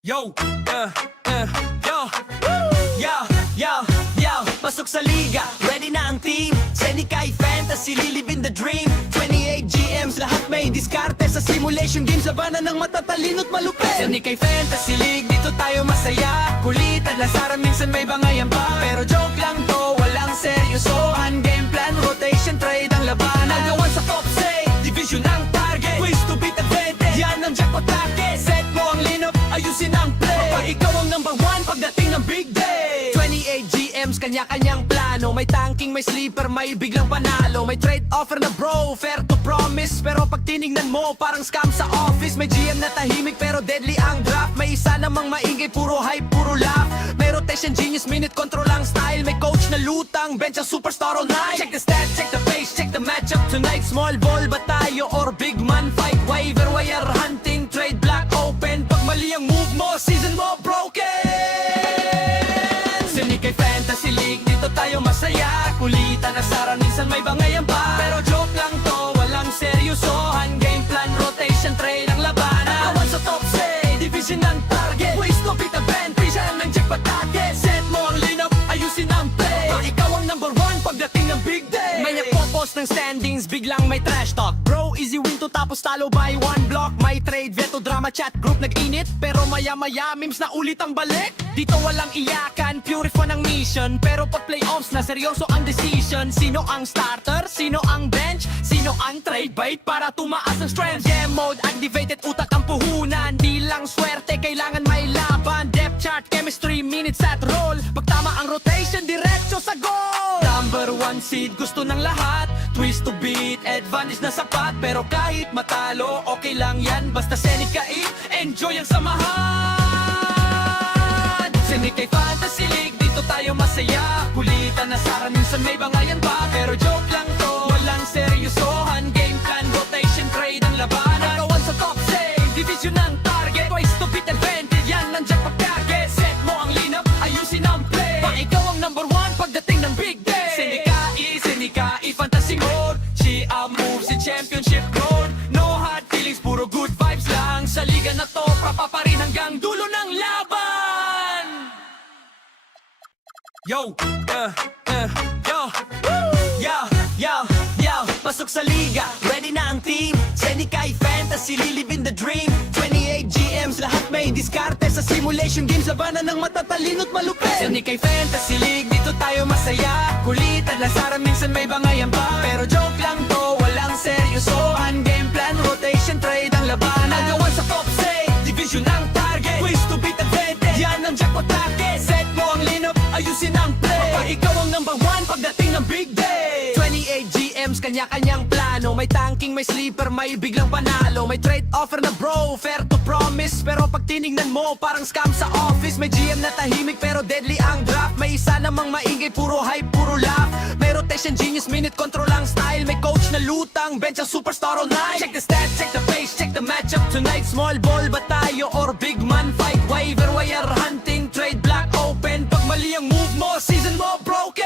Yo, yo, yo, pasok sa liga, ready na ang team. Senikay Fantasy, lilibin the dream. 28 GMs, lahat may diskarte. Sa simulation games, labanan ng matatalino't malupit. Senikay Fantasy League, dito tayo masaya. Kulitan, lasaran, minsan may bangayan pa. Pero joke lang to, walang seryosohan. Game plan, rotation, trade ang labanan. Nagawan sa top say, division ang target. Quiz to beat advantage, yan ang jackpot target. Set mo ang lineup, ayusin ang play. Kapag ikaw ang number one pagdating ng big day. 28 GMs, kanya-kanyang plano. May tanking, may sleeper, may biglang panalo. May trade offer na bro, fair to promise. Pero pag tinignan mo, parang scam sa office. May GM na tahimik pero deadly ang draft. May isa namang maingay, puro hype, puro laugh. May rotation genius, minute control ang style. May coach na lutang, bench ang superstar all night. Check the stats, check the pace, check the matchup tonight. Small ball ba tayo or big man fight? Waiver wire hunting, trade block open. Pag mali ang move mo, season mo broken. Senikay Fantasy League, dito tayo masaya. Kulitan, asaran, minsan may bangayan pa. Pero joke lang to, walang seryosohan. Game plan, rotation, trade ang labanan. Nakawan sa top say, division ang target. Ways to beat advantage, yan ang jackpot target. Set mo ang lineup, ayusin ang play. Pag ikaw ang number one pagdating ng big day. May nagpo-post ng standings, biglang may trash talk. Bro, easy win to tapos talo by one block. May trade, veto, drama, chat, group nag-init. Pero maya-maya, memes na ulit ang balik. Dito walang iyakan, pure fun ang mission. Pero pag playoffs na, seryoso ang decision. Sino ang starter? Sino ang bench? Sino ang trade bait para tumaas ang strength? Game mode, activated, utak ang puhunan. Di lang swerte, kailangan may laban. Depth chart, chemistry, minutes at roll. Pag tama ang rotation, diretso sa goal. Number one seed, gusto ng lahat. Twist to beat, advantage na sapat. Pero kahit matalo, okay lang yan. Basta Senikay, enjoy ang samahan. Senikay Fantasy League, dito tayo masaya. Kulitan, asaran, minsan may bangayan pa. Pero joke lang to, walang seryosohan. Game plan, rotation, trade ang labanan. Nagawan sa top save, division ang target. Twice to beat advantage, yan ang jackpot target. Set mo ang lineup, ayusin ang play. Pag ikaw ang number one pagdating ng big day. Senikay Fantasy Mode. She moves in championship mode. No hard feelings, puro good vibes lang. Sa liga na to, pa rin hanggang dulo ng laban. Yo, yo, pasok sa liga, ready na ang team. Senikay Fantasy, lilibin the dream. 28 GMs, lahat may diskarte. Sa simulation games, labanan ng matatalino't malupit. Senikay Fantasy League, dito tayo masaya. Kulitan, lasaran, minsan may bangayan pa. Pero joke lang to, walang seryosohan. Game plan, rotation, trade ang labanan. Nagawan sa top say, division ang target. Quiz to beat advantage, yan ang jackpot target. Set mo ang lineup, ayusin ang play. Kapag ikaw ang number one pagdating ng big day. 28 GMs, kanya-kanyang plano. May tanking, may sleeper, may biglang panalo. May trade offer na bro, fair to promise. Pero pag tinignan mo, parang scam sa office. May GM na tahimik pero deadly ang draft. May isa namang maingay, puro hype, puro laugh. May rotation genius, minute control ang style. May coach na lutang, bench ang superstar all night. Check the stats, check the pace, check the matchup tonight. Small ball ba tayo or big man fight? Waiver wire hunting, trade block open. Pag mali ang move mo, season mo broken.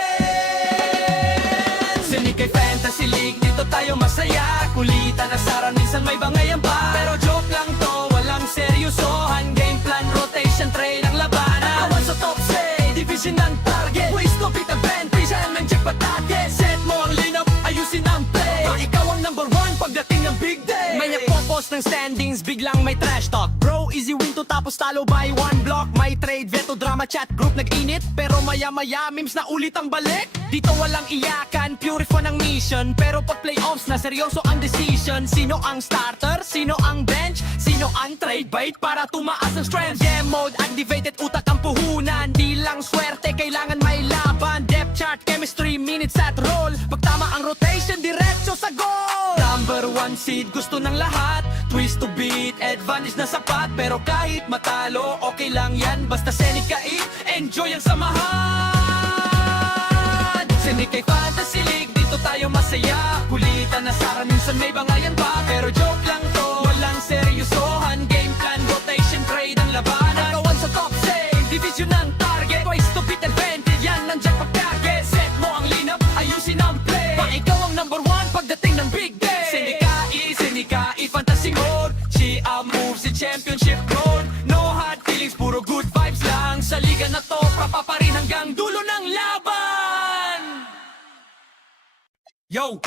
Senikay Fantasy League, dito tayo masaya. Kulitan, asaran, minsan may bangayan pa. Pero joke lang to, walang seryosohan. Game plan, rotation, trade ang labanan. Nakawan sa top say, division ang target. Ways to beat advantage, yan ang jackpot target. Set mo ang lineup, ayusin ang play. Pag ikaw ang number one pagdating ng big day. May nagpo-post ng standings, biglang may trash talk. Bro, easy win to tapos talo by one block. May trade, veto, drama, chat, group nag-init. Pero maya-maya, memes na ulit ang balik. Dito walang iyakan, pure fun ang mission. Pero pag playoffs na, seryoso ang decision. Sino ang starter? Sino ang bench? Sino ang trade bait para tumaas ang strength? Game mode, activated, utak ang puhunan. Di lang swerte, kailangan may laban. Depth chart, chemistry, minutes at roll. Pag tama ang rotation, diretso sa goal. Number one seed, gusto ng lahat. Twist to beat, advantage na sapat. Pero kahit matalo, okay lang yan. Basta Senikay, enjoy ang samahan. Senikay Fantasy League, dito tayo masaya. Kulitan, asaran, minsan may bangayan pa. Pero joke lang to, walang seryosohan. Game plan, rotation, trade ang labanan. Nagawan sa top save, division ang target. Twice to beat advantage, yan ang jackpot target. Set mo ang lineup, ayusin ang play. Pag ikaw ang number one pagdating ng big day. Senikay Fantasy Mode. She moves in championship mode. No hard feelings, Yo,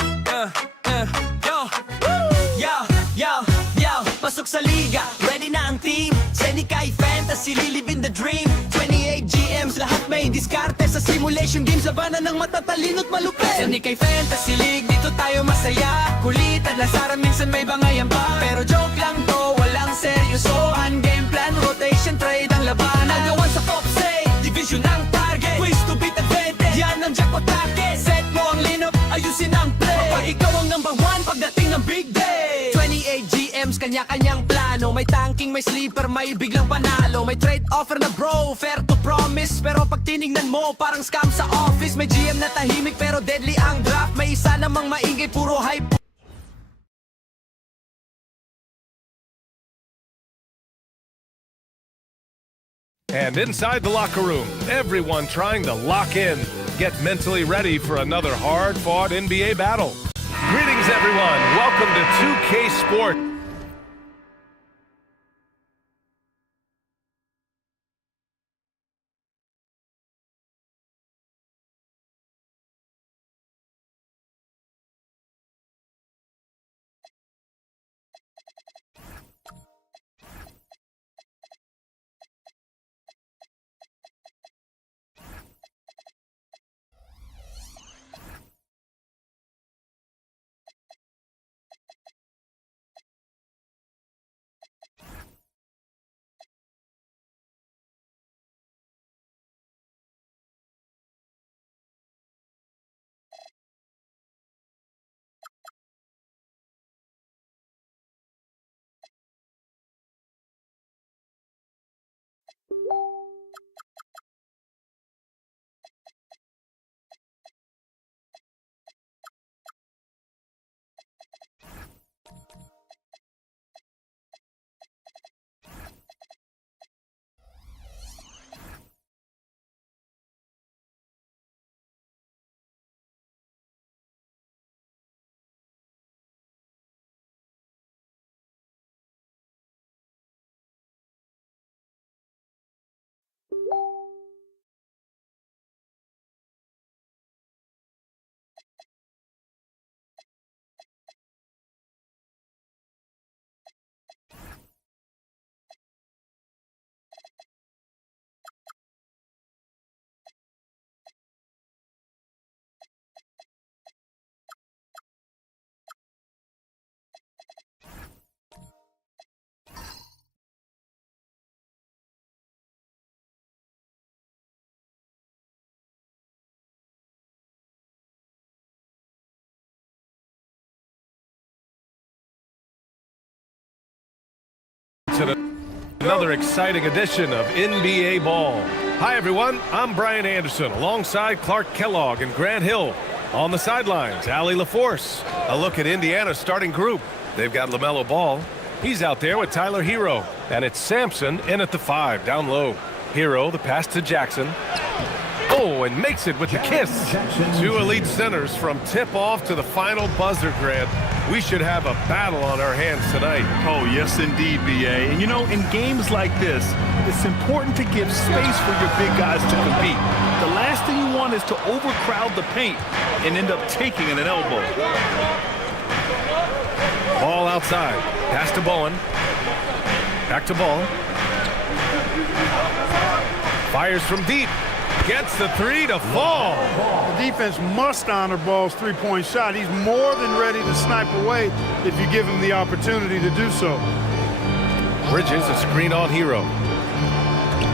yo, yo, pasok sa liga, ready na ang team. Senikay Fantasy, lilibin the dream. 28 GMs, lahat may diskarte sa simulation games. Labanan ng matatalino't malupit. Senikay Fantasy League, dito tayo masaya. Kulitan, lasaran, minsan may bangayan pa. Pero joke lang to, walang seryosohan. Game plan, rotation, trade ang labanan. Nagawan sa top say, division ang target. Wish to beat advantage, yan ang jackpot target. Set mo ang lineup, ayusin ang play. Kapag ikaw ang number one, pagdating ng big day. 28 GMs, kanya-kanyang plano. May tanking, may sleeper, may biglang panalo. May trade offer na bro, fair to promise. Pero pag tinignan mo, parang scam sa office. May GM na tahimik, pero deadly ang draft. May isa namang maingay, puro hype. And inside the locker room, everyone trying to lock in, get mentally ready for another hard-fought NBA battle. Greetings, everyone. Welcome to 2K Sport. Another exciting edition of NBA Ball. Hi everyone, I'm Brian Anderson alongside Clark Kellogg and Grant Hill. On the sidelines, Allie LaForce. A look at Indiana's starting group. They've got LaMelo Ball. He's out there with Tyler Hero. And it's Sampson in at the 5, down low. Hero, the pass to Jackson. Oh, and makes it with the kiss. Two elite centers from tip-off to the final buzzer, Grant. We should have a battle on our hands tonight. Oh, yes, indeed, B.A. And, you know, in games like this, it's important to give space for your big guys to compete. The last thing you want is to overcrowd the paint and end up taking an elbow. Ball outside. Pass to Bowen. Back to Ball. Fires from deep. Gets the 3 to fall. The defense must honor Ball's three-point shot. He's more than ready to snipe away if you give him the opportunity to do so. Bridges a screen on Hero.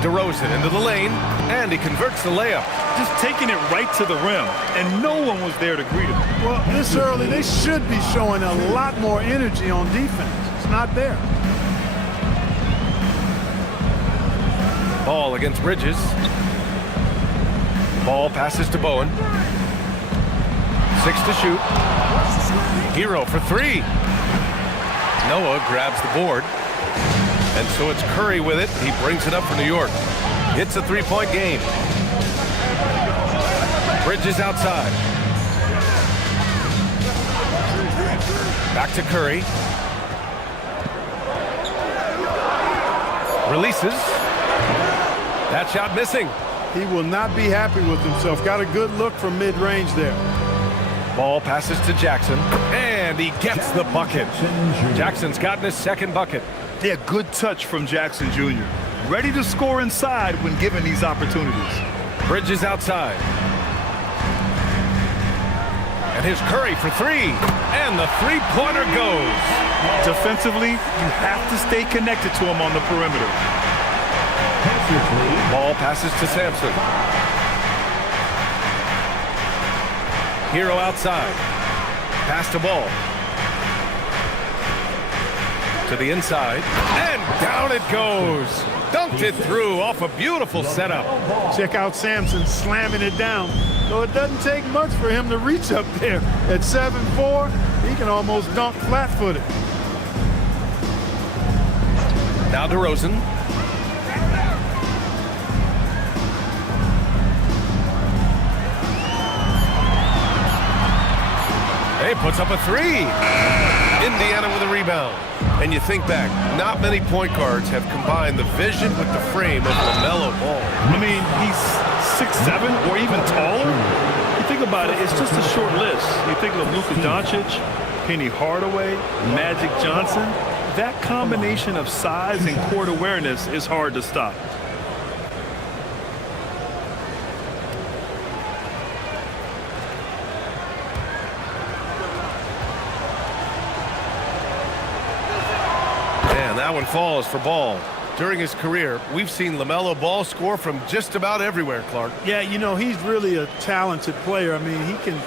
DeRozan into the lane, and he converts the layup. Just taking it right to the rim, and no one was there to greet him. Well, this early, they should be showing a lot more energy on defense. It's not there. Ball against Bridges. Ball passes to Bowen. 6 to shoot. Hero for 3. Noah grabs the board. And so it's Curry with it. He brings it up for New York. It's a three-point game. Bridges outside. Back to Curry. Releases. That shot missing. He will not be happy with himself. Got a good look from mid-range there. Ball passes to Jackson, and he gets the bucket. Jackson's gotten his second bucket. Yeah, good touch from Jackson Jr. Ready to score inside when given these opportunities. Bridges outside. And here's Curry for three. And the three-pointer goes. Defensively, you have to stay connected to him on the perimeter. Ball passes to Sampson. Hero outside. Pass to Ball. To the inside. And down it goes. Dunked it through off a beautiful setup. Check out Sampson slamming it down. Though it doesn't take much for him to reach up there. At 7'4", he can almost dunk flat-footed. Now DeRozan. He puts up a three. Indiana with a rebound. And you think back, not many point guards have combined the vision with the frame of LaMelo Ball. I mean, he's 6'7", or even taller. You think about it, it's just a short list. You think of Luka Doncic, Penny Hardaway, Magic Johnson. That combination of size and court awareness is hard to stop. That one falls for Ball. During his career, we've seen LaMelo Ball score from just about everywhere, Clark. Yeah, you know, he's really a talented player. I mean, he can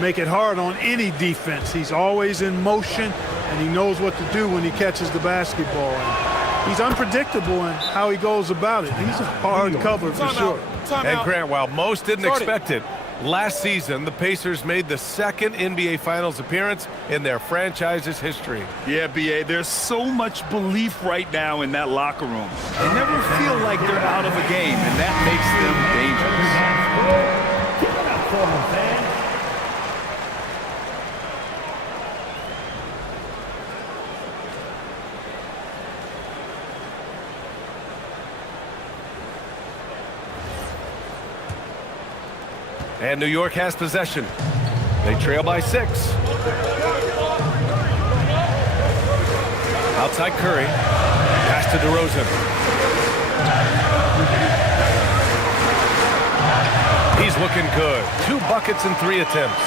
make it hard on any defense. He's always in motion, and he knows what to do when he catches the basketball. And he's unpredictable in how he goes about it. He's a hard cover for sure. And Grant, while most didn't expect it, last season, the Pacers made the second NBA Finals appearance in their franchise's history. Yeah, B.A., there's so much belief right now in that locker room. They never feel like they're out of a game, and that makes them dangerous. And New York has possession. They trail by 6. Outside Curry. Pass to DeRozan. He's looking good. 2 buckets and 3 attempts.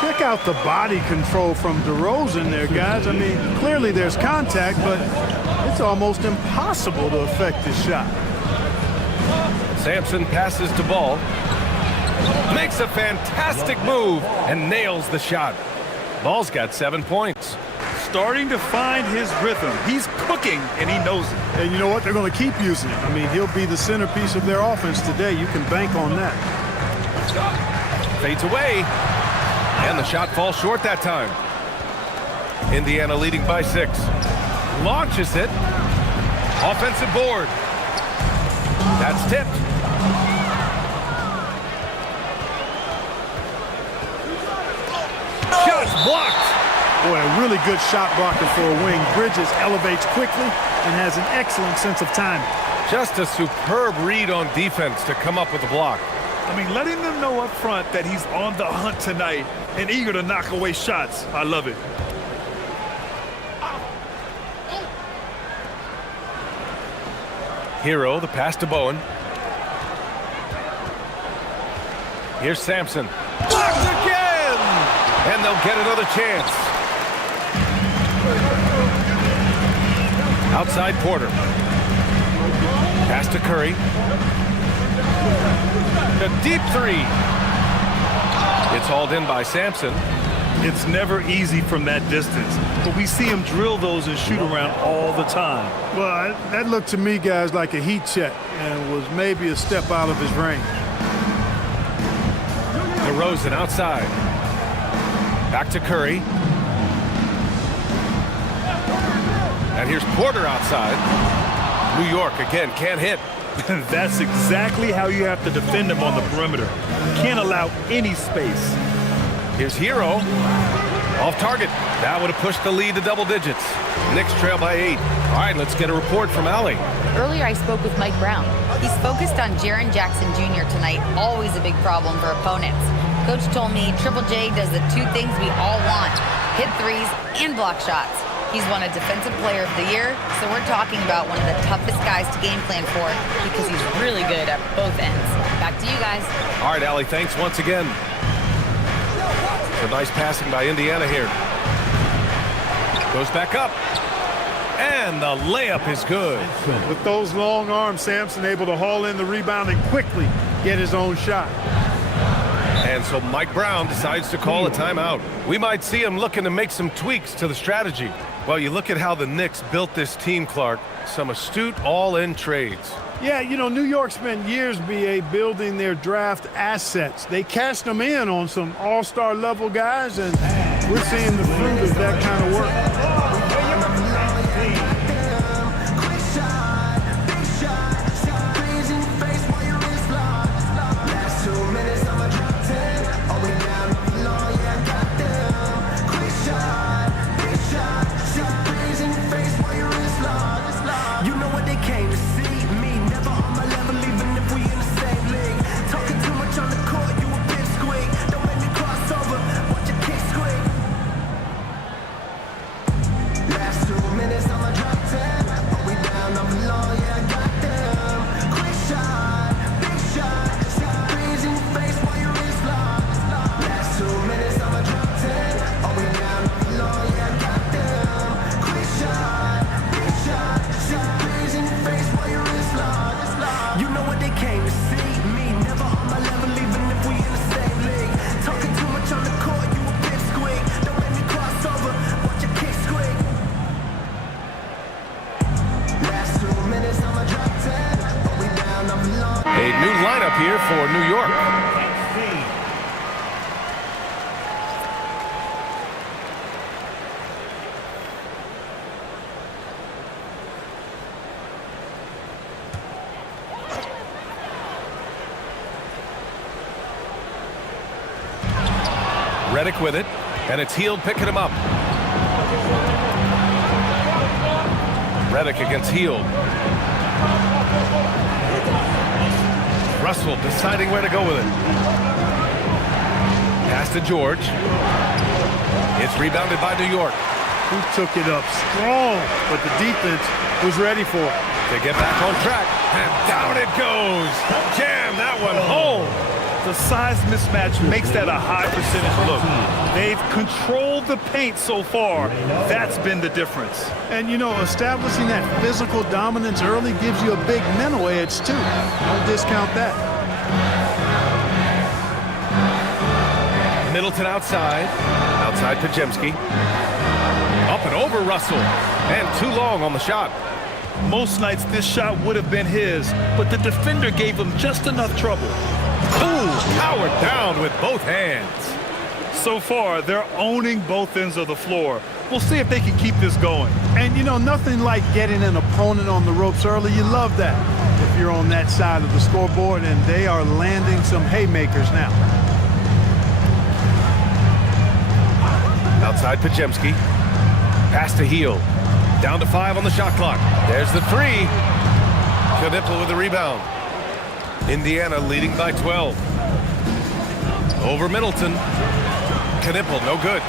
Check out the body control from DeRozan there, guys. I mean, clearly there's contact, but it's almost impossible to affect this shot. Sampson passes to Ball. Makes a fantastic move and nails the shot. Ball's got 7 points. Starting to find his rhythm. He's cooking, and he knows it. And you know what? They're going to keep using it. I mean, he'll be the centerpiece of their offense today. You can bank on that. Fades away. And the shot falls short that time. Indiana leading by 6. Launches it. Offensive board. That's tipped. Shots blocked. Boy, a really good shot blocking for a wing. Bridges elevates quickly and has an excellent sense of timing. Just a superb read on defense to come up with the block. I mean, letting them know up front that he's on the hunt tonight and eager to knock away shots. I love it. Hero, the pass to Bowen. Here's Sampson. Blocked again! And they'll get another chance. Outside Porter. Pass to Curry. The deep 3. It's hauled in by Sampson. It's never easy from that distance, but we see him drill those and shoot around all the time. Well, that looked to me, guys, like a heat check and was maybe a step out of his range. DeRozan outside. Back to Curry. And here's Porter outside. New York again can't hit. That's exactly how you have to defend him on the perimeter. You can't allow any space. Here's Hero. Off target. That would have pushed the lead to double digits. Knicks trail by 8. All right, let's get a report from Allie. Earlier I spoke with Mike Brown. He's focused on Jaren Jackson Jr. tonight, always a big problem for opponents. Coach told me Triple J does the two things we all want, hit threes and block shots. He's won a Defensive Player of the Year, so we're talking about one of the toughest guys to game plan for because he's really good at both ends. Back to you guys. All right, Allie, thanks once again. A nice passing by Indiana here. Goes back up. And the layup is good. With those long arms, Sampson able to haul in the rebound and quickly get his own shot. And so Mike Brown decides to call a timeout. We might see him looking to make some tweaks to the strategy. Well, you look at how the Knicks built this team, Clark. Some astute all-in trades. Yeah, you know, New York spent years, B.A., building their draft assets. They cashed them in on some all-star level guys, and we're seeing the fruit of that kind of work. A new lineup here for New York. Redick with it, and it's Hield picking him up. Redick against Hield. Russell deciding where to go with it. Pass to George. It's rebounded by New York. Who took it up strong, but the defense was ready for it. They get back on track, and down it goes. Jam that one home. The size mismatch makes that a high percentage look. They've controlled the paint so far. That's been the difference. And, you know, establishing that physical dominance early gives you a big mental edge, too. Don't discount that. Middleton outside. Outside Pajemski. Up and over Russell. And too long on the shot. Most nights this shot would have been his, but the defender gave him just enough trouble. Ooh, powered down with both hands. So far, they're owning both ends of the floor. We'll see if they can keep this going. And, you know, nothing like getting an opponent on the ropes early. You love that if you're on that side of the scoreboard, and they are landing some haymakers now. Outside Pajemski. Pass to Hield. Down to 5 on the shot clock. There's the 3. Knipple with the rebound. Indiana leading by 12. Over Middleton. Knipple, no good.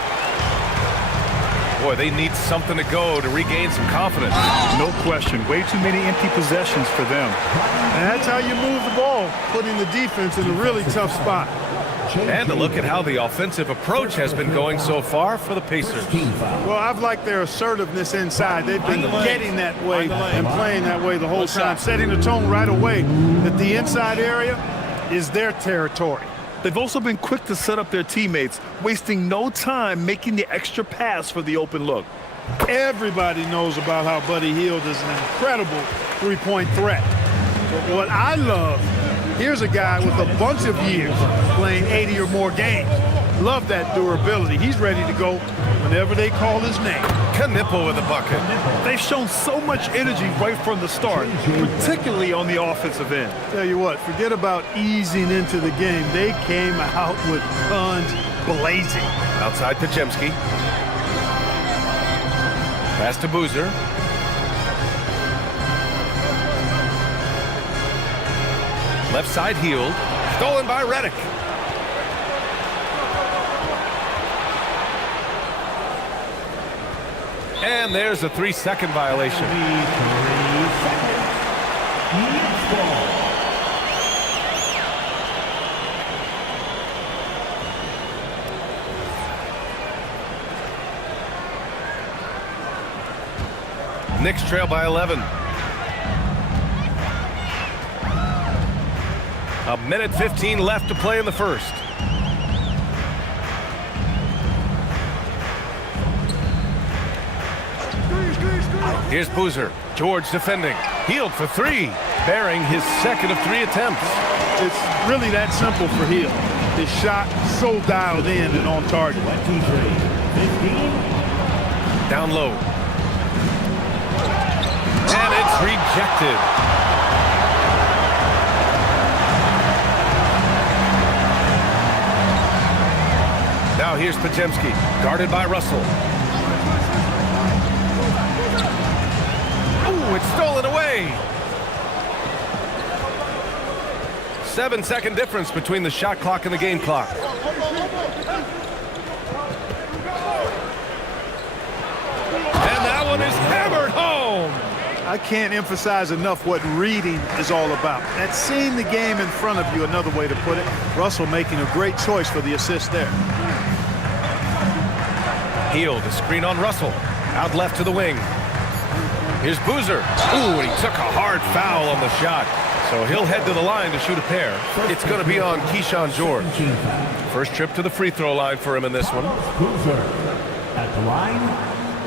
Boy, they need something to go to regain some confidence. No question. Way too many empty possessions for them. And that's how you move the ball, putting the defense in a really tough spot. And to look at how the offensive approach has been going so far for the Pacers. Well, I've liked their assertiveness inside. They've been getting that way and playing that way the whole time, setting the tone right away that the inside area is their territory. They've also been quick to set up their teammates, wasting no time making the extra pass for the open look. Everybody knows about how Buddy Hield is an incredible three-point threat. But what I love, here's a guy with a bunch of years playing 80 or more games. Love that durability. He's ready to go whenever they call his name. Knipple with the bucket. They've shown so much energy right from the start, particularly on the offensive end. Tell you what, forget about easing into the game. They came out with guns blazing. Outside Pajemski. Pass to Boozer. Left side Hield. Stolen by Redick. And there's a 3-second violation. Knicks trail by 11. A minute 15 left to play in the first. Here's Boozer. George defending. Healed for three. Bearing his second of 3 attempts. It's really that simple for Hill. His shot so dialed in and on target. Down low. And it's rejected. Now here's Pajemski, guarded by Russell. Ooh, it's stolen away. 7-second difference between the shot clock and the game clock. And that one is hammered home. I can't emphasize enough what reading is all about. That's seeing the game in front of you, another way to put it. Russell making a great choice for the assist there. Healed, a screen on Russell. Out left to the wing. Here's Boozer. Ooh, and he took a hard foul on the shot. So he'll head to the line to shoot a pair. It's going to be on Keyshawn George. First trip to the free throw line for him in this one. Boozer at the line,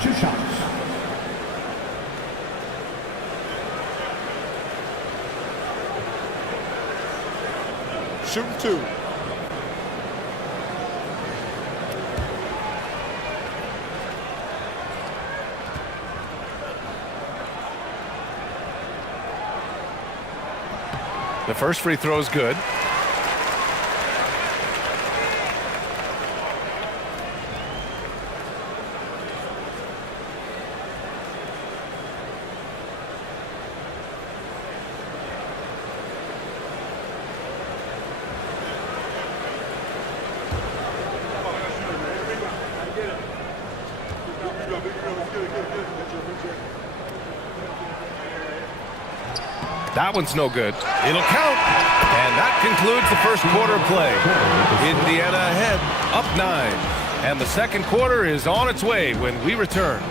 2 shots. Shooting 2. The first free throw is good. That one's no good. It'll count. And that concludes the first quarter play. Indiana ahead, up 9. And the second quarter is on its way when we return.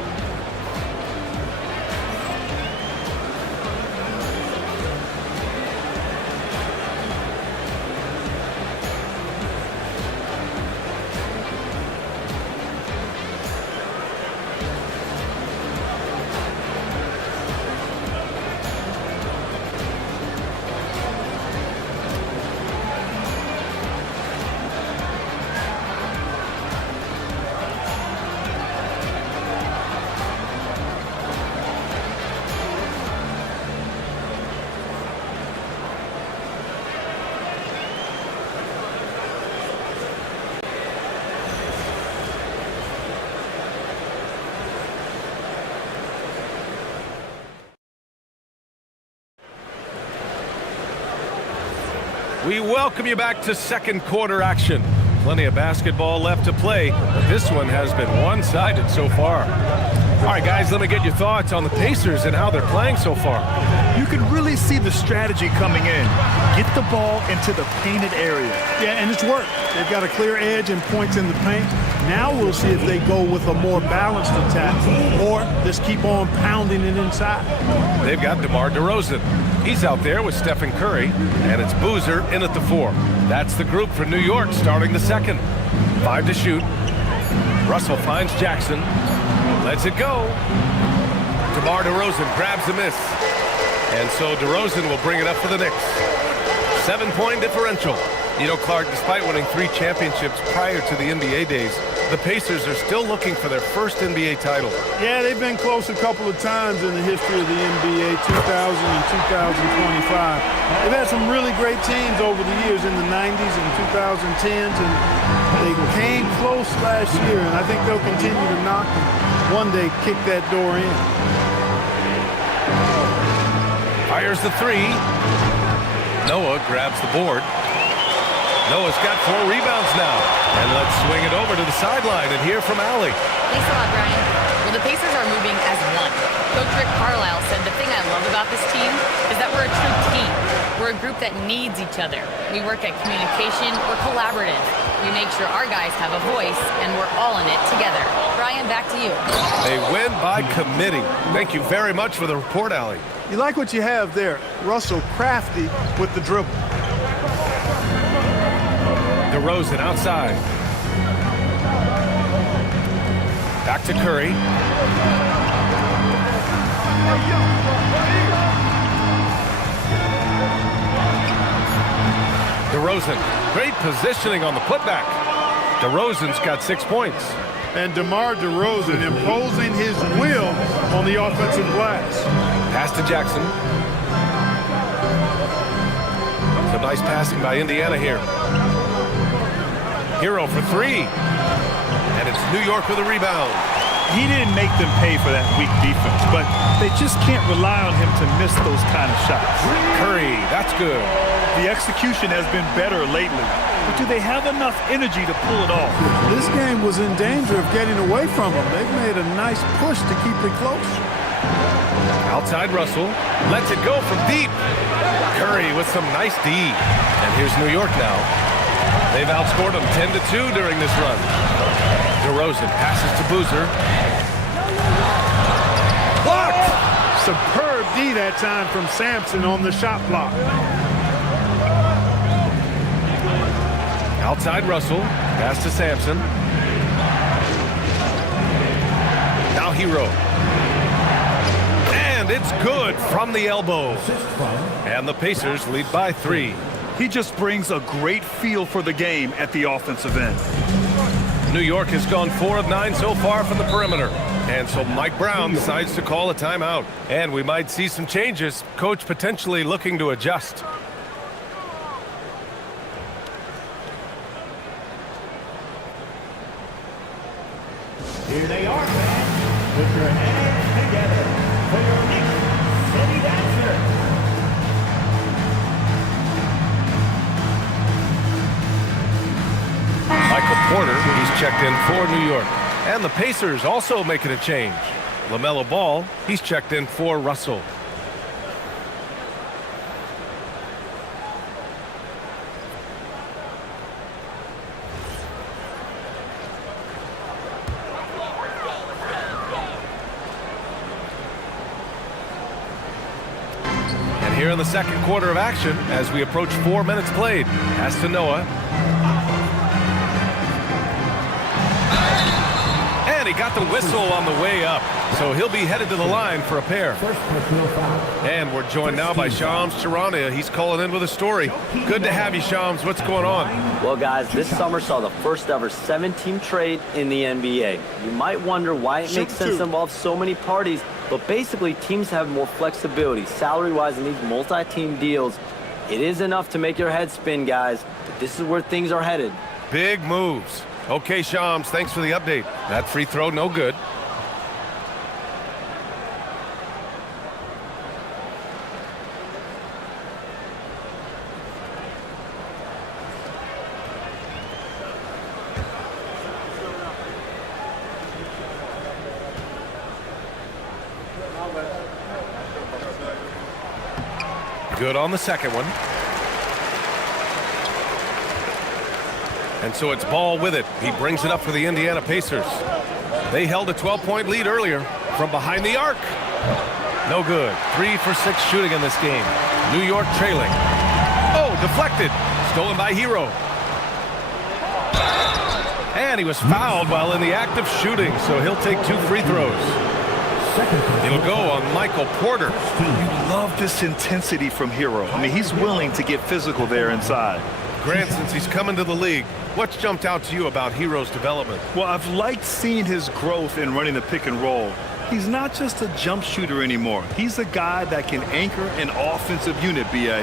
We welcome you back to second quarter action. Plenty of basketball left to play, but this one has been one-sided so far. All right, guys, let me get your thoughts on the Pacers and how they're playing so far. You can really see the strategy coming in. Get the ball into the painted area. Yeah, and it's worked. They've got a clear edge and points in the paint. Now we'll see if they go with a more balanced attack or just keep on pounding it inside. They've got DeMar DeRozan. He's out there with Stephen Curry, and it's Boozer in at the 4. That's the group for New York starting the second. 5 to shoot. Russell finds Jackson. Lets it go. DeMar DeRozan grabs the miss. And so DeRozan will bring it up for the Knicks. 7-point differential. You know, Clark, despite winning 3 championships prior to the NBA days, the Pacers are still looking for their first NBA title. Yeah, they've been close a couple of times in the history of the NBA, 2000 and 2025. They've had some really great teams over the years in the 90s and 2010s, and they came close last year, and I think they'll continue to knock and one day kick that door in. Fires the 3. Noah grabs the board. Noah's got 4 rebounds now. And let's swing it over to the sideline and hear from Allie. Thanks a lot, Brian. Well, the Pacers are moving as one. Coach Rick Carlisle said the thing I love about this team is that we're a true team. We're a group that needs each other. We work at communication. We're collaborative. We make sure our guys have a voice, and we're all in it together. Brian, back to you. They win by committee. Thank you very much for the report, Allie. You like what you have there. Russell crafty with the dribble. DeRozan outside. Back to Curry. DeRozan, great positioning on the putback. DeRozan's got 6 points. And DeMar DeRozan imposing his will on the offensive glass. Pass to Jackson. Some nice passing by Indiana here. Hero for 3. And it's New York with a rebound. He didn't make them pay for that weak defense, but they just can't rely on him to miss those kind of shots. Curry, that's good. The execution has been better lately, but do they have enough energy to pull it off? This game was in danger of getting away from them. They've made a nice push to keep it close. Outside Russell. Lets it go from deep. Curry with some nice D. And here's New York now. They've outscored them 10-2 during this run. DeRozan passes to Boozer. Blocked! Superb D that time from Sampson on the shot block. Outside Russell. Pass to Sampson. Now Hero. And it's good from the elbow. And the Pacers lead by 3. He just brings a great feel for the game at the offensive end. New York has gone 4 of 9 so far from the perimeter. And so Mike Brown decides to call a timeout. And we might see some changes. Coach potentially looking to adjust. Here they are, fans. Put your hands together for your Knicks City Dancer. Michael Porter, he's checked in for New York. And the Pacers also making a change. LaMelo Ball, he's checked in for Russell. And here in the second quarter of action, as we approach 4 minutes played, pass to Noah. And he got the whistle on the way up, so he'll be headed to the line for a pair. And we're joined now by Shams Charania. He's calling in with a story. Good to have you, Shams. What's going on? Well, guys, this summer saw the first ever 7-team trade in the NBA. You might wonder why it makes sense to involve so many parties, but basically teams have more flexibility salary-wise in these multi-team deals. It is enough to make your head spin, guys, but this is where things are headed. Big moves. Okay, Shams, thanks for the update. That free throw, no good. Good on the second one. And so it's Ball with it. He brings it up for the Indiana Pacers. They held a 12-point lead earlier from behind the arc. No good. 3 for 6 shooting in this game. New York trailing. Oh, deflected. Stolen by Hero. And he was fouled while in the act of shooting, so he'll take 2 free throws. It'll go on Michael Porter. You love this intensity from Hero. I mean, he's willing to get physical there inside. Grant, since he's coming to the league, what's jumped out to you about Hero's development? Well, I've liked seeing his growth in running the pick and roll. He's not just a jump shooter anymore. He's a guy that can anchor an offensive unit, B.A.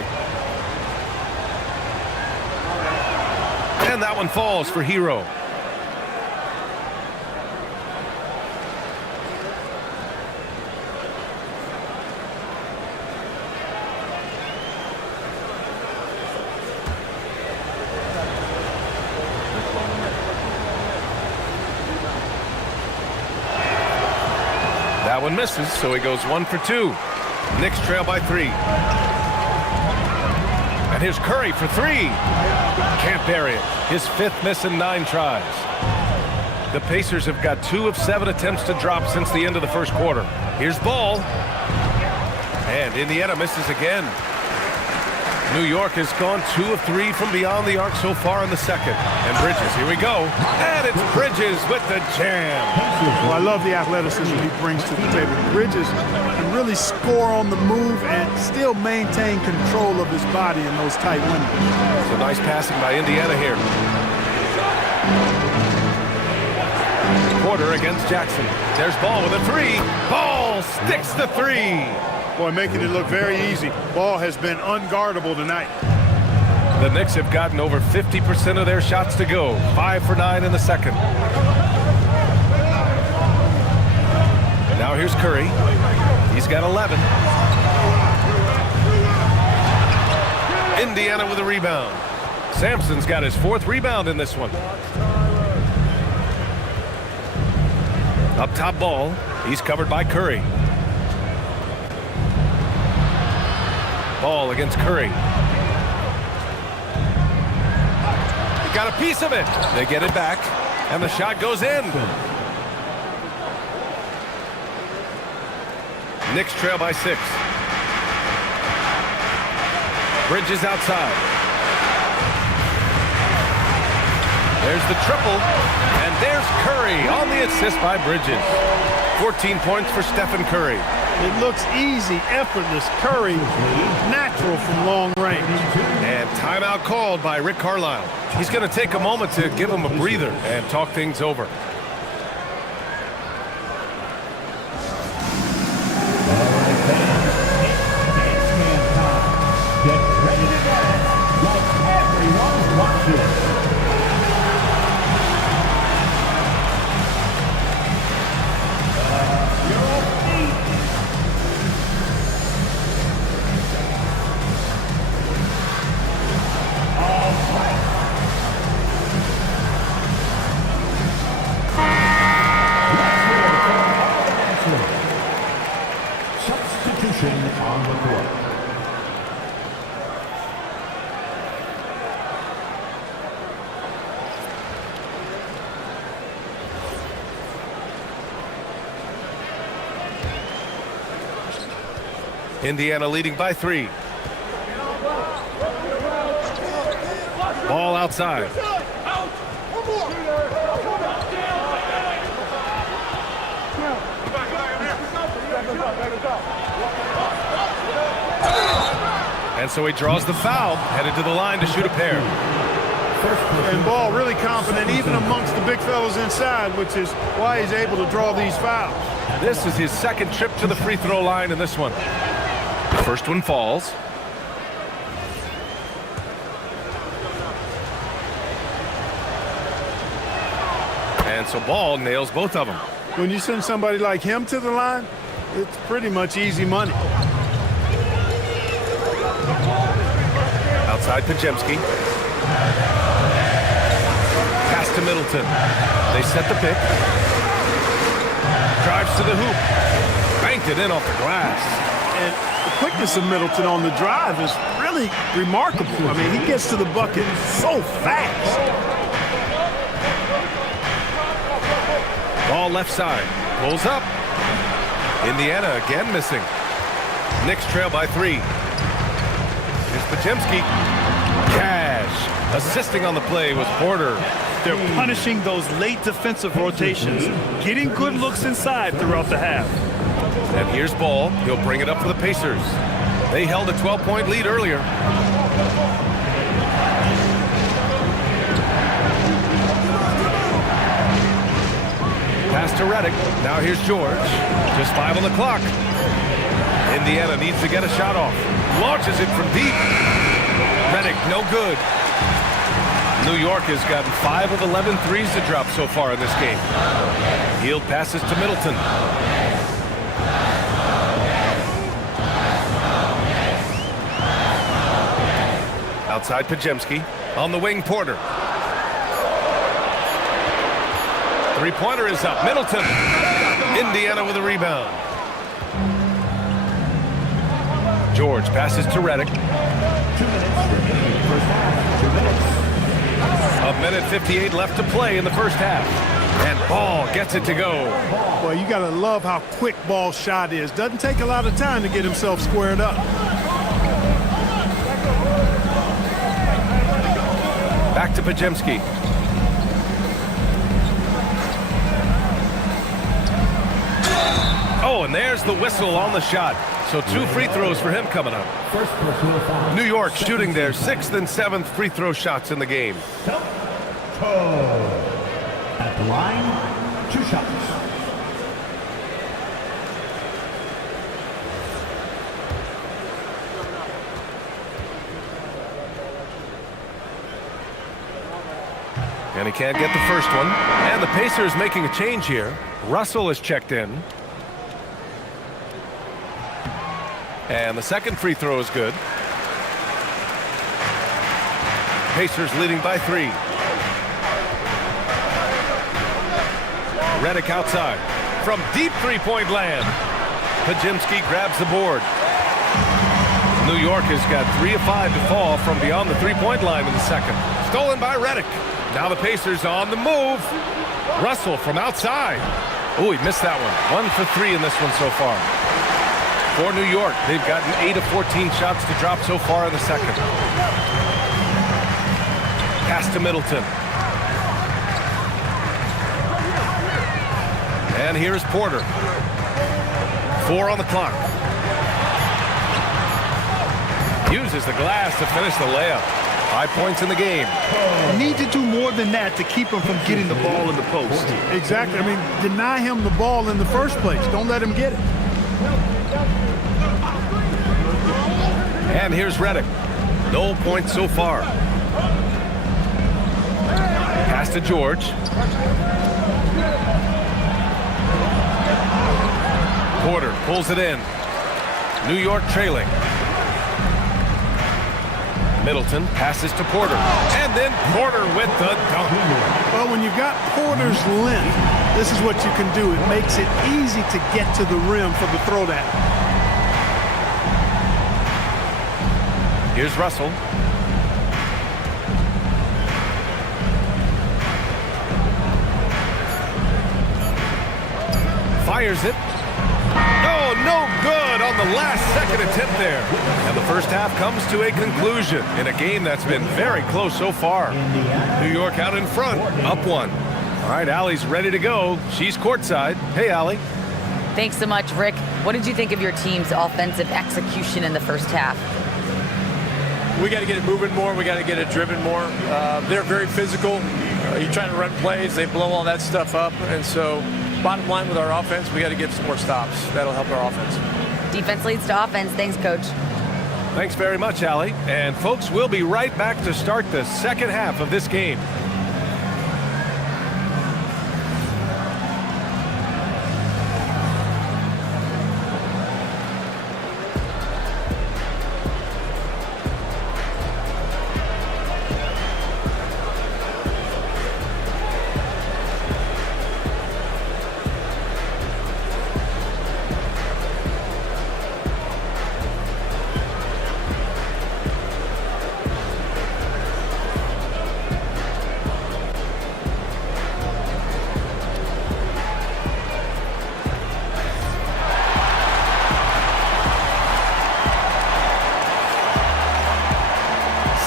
And that one falls for Hero. That one misses, so he goes 1 for 2. Knicks trail by 3. And here's Curry for 3. Can't bury it. His 5th miss in 9 tries. The Pacers have got 2 of 7 attempts to drop since the end of the first quarter. Here's Ball. And Indiana misses again. New York has gone 2 of 3 from beyond the arc so far in the second. And Bridges, here we go. And it's Bridges with the jam. Well, I love the athleticism he brings to the table. Bridges can really score on the move and still maintain control of his body in those tight windows. So nice passing by Indiana here. Porter against Jackson. There's Ball with a 3. Ball sticks the 3. Boy, making it look very easy. Ball has been unguardable tonight. The Knicks have gotten over 50% of their shots to go. 5 for 9 in the second. Now here's Curry. He's got 11. Indiana with a rebound. Sampson's got his 4th rebound in this one. Up top Ball. He's covered by Curry. Ball against Curry. He got a piece of it. They get it back, and the shot goes in. Knicks trail by 6. Bridges outside. There's the triple, and there's Curry on the assist by Bridges. 14 points for Stephen Curry. It looks easy, effortless. Curry, natural from long range. And timeout called by Rick Carlisle. He's going to take a moment to give him a breather and talk things over. Get ready to dance like everyone's watching. Substitution on the court. Indiana leading by 3. Ball outside. And so he draws the foul, headed to the line to shoot a pair. And Ball really confident even amongst the big fellows inside, which is why he's able to draw these fouls. This is his 2nd trip to the free throw line in this one. The first one falls. And so Ball nails both of them. When you send somebody like him to the line, it's pretty much easy money. Outside Pajemski. Pass to Middleton. They set the pick. Drives to the hoop. Banked it in off the glass. And the quickness of Middleton on the drive is really remarkable. I mean, he gets to the bucket so fast. Ball left side. Pulls up. Indiana again missing. Knicks trail by 3. Here's Pajemski. Cash. Assisting on the play was Porter. They're punishing those late defensive rotations, getting good looks inside throughout the half. And here's Ball. He'll bring it up for the Pacers. They held a 12-point lead earlier. Pass to Redick. Now here's George. Just 5 on the clock. Indiana needs to get a shot off. Launches it from deep. Redick, no good. New York has gotten 5 of 11 threes to drop so far in this game. Hield passes to Middleton. Outside Pajemski. On the wing, Porter. Three-pointer is up. Middleton. Indiana with a rebound. George passes to Reddick. 2 minutes remaining in the first half. 2 minutes. A minute 58 left to play in the first half. And Ball gets it to go. Well, you got to love how quick Ball's shot is. Doesn't take a lot of time to get himself squared up. Back to Pajemski. Oh, and there's the whistle on the shot. So 2 free throws for him coming up. First personal foul. New York shooting their 6th and 7th free throw shots in the game. At the line, 2 shots. And he can't get the first one. And the Pacers making a change here. Russell is checked in. And the second free throw is good. Pacers leading by 3. Reddick outside. From deep three-point land. Pajemski grabs the board. New York has got 3 of 5 to fall from beyond the three-point line in the second. Stolen by Reddick. Now the Pacers on the move. Russell from outside. Oh, he missed that one. 1 for 3 in this one so far. For New York, they've gotten 8 of 14 shots to drop so far in the second. Pass to Middleton. And here's Porter. 4 on the clock. Uses the glass to finish the layup. 5 points in the game. Need to do more than that to keep him from getting the ball in the post. Exactly. I mean, deny him the ball in the first place. Don't let him get it. And here's Reddick. No points so far. Pass to George. Porter pulls it in. New York trailing. Middleton passes to Porter. And then Porter with the dunk. Well, when you've got Porter's length, this is what you can do. It makes it easy to get to the rim for the throwdown. Here's Russell. Fires it. Oh, no good on the last second attempt there. And the first half comes to a conclusion in a game that's been very close so far. New York out in front, up 1. All right, Allie's ready to go. She's courtside. Hey, Allie. Thanks so much, Rick. What did you think of your team's offensive execution in the first half? We got to get it moving more. We got to get it driven more. They're very physical. You're trying to run plays. They blow all that stuff up. And so bottom line with our offense, we got to get some more stops. That'll help our offense. Defense leads to offense. Thanks, Coach. Thanks very much, Allie. And folks, we'll be right back to start the second half of this game.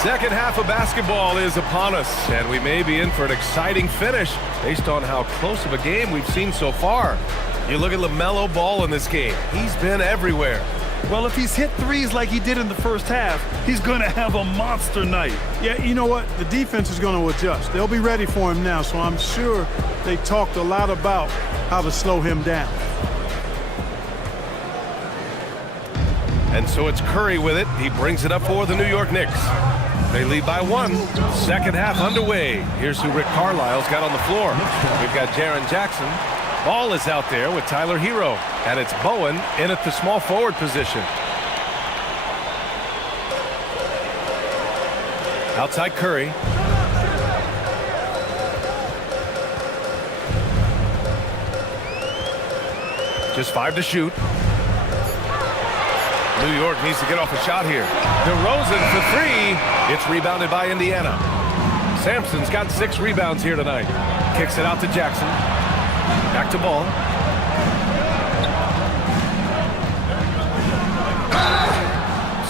Second half of basketball is upon us, and we may be in for an exciting finish based on how close of a game we've seen so far. You look at LaMelo Ball in this game. He's been everywhere. Well, if he's hit threes like he did in the first half, he's going to have a monster night. Yeah, you know what? The defense is going to adjust. They'll be ready for him now, so I'm sure they talked a lot about how to slow him down. And so it's Curry with it. He brings it up for the New York Knicks. They lead by 1. Second half underway. Here's who Rick Carlisle's got on the floor. We've got Jaren Jackson. Ball is out there with Tyler Hero. And it's Bowen in at the small forward position. Outside Curry. Just 5 to shoot. New York needs to get off a shot here. DeRozan for three. It's rebounded by Indiana. Sampson's got 6 rebounds here tonight. Kicks it out to Jackson. Back to Ball.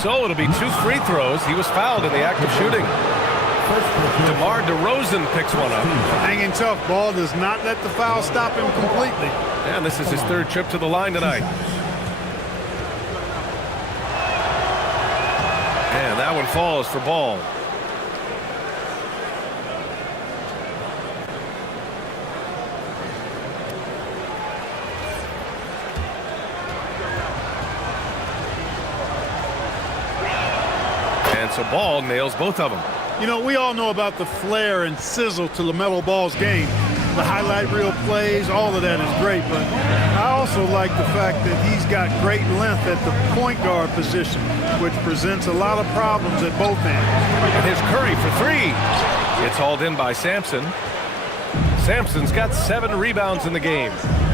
So it'll be 2 free throws. He was fouled in the act of shooting. DeMar DeRozan picks one up. Hanging tough. Ball does not let the foul stop him completely. And this is his 3rd trip to the line tonight. And that one falls for Ball. And so Ball nails both of them. You know, we all know about the flair and sizzle to LaMelo Ball's game. The highlight reel plays, all of that is great, but I also like the fact that he's got great length at the point guard position, which presents a lot of problems at both ends. And here's Curry for 3. It's hauled in by Sampson. Sampson's got 7 rebounds in the game.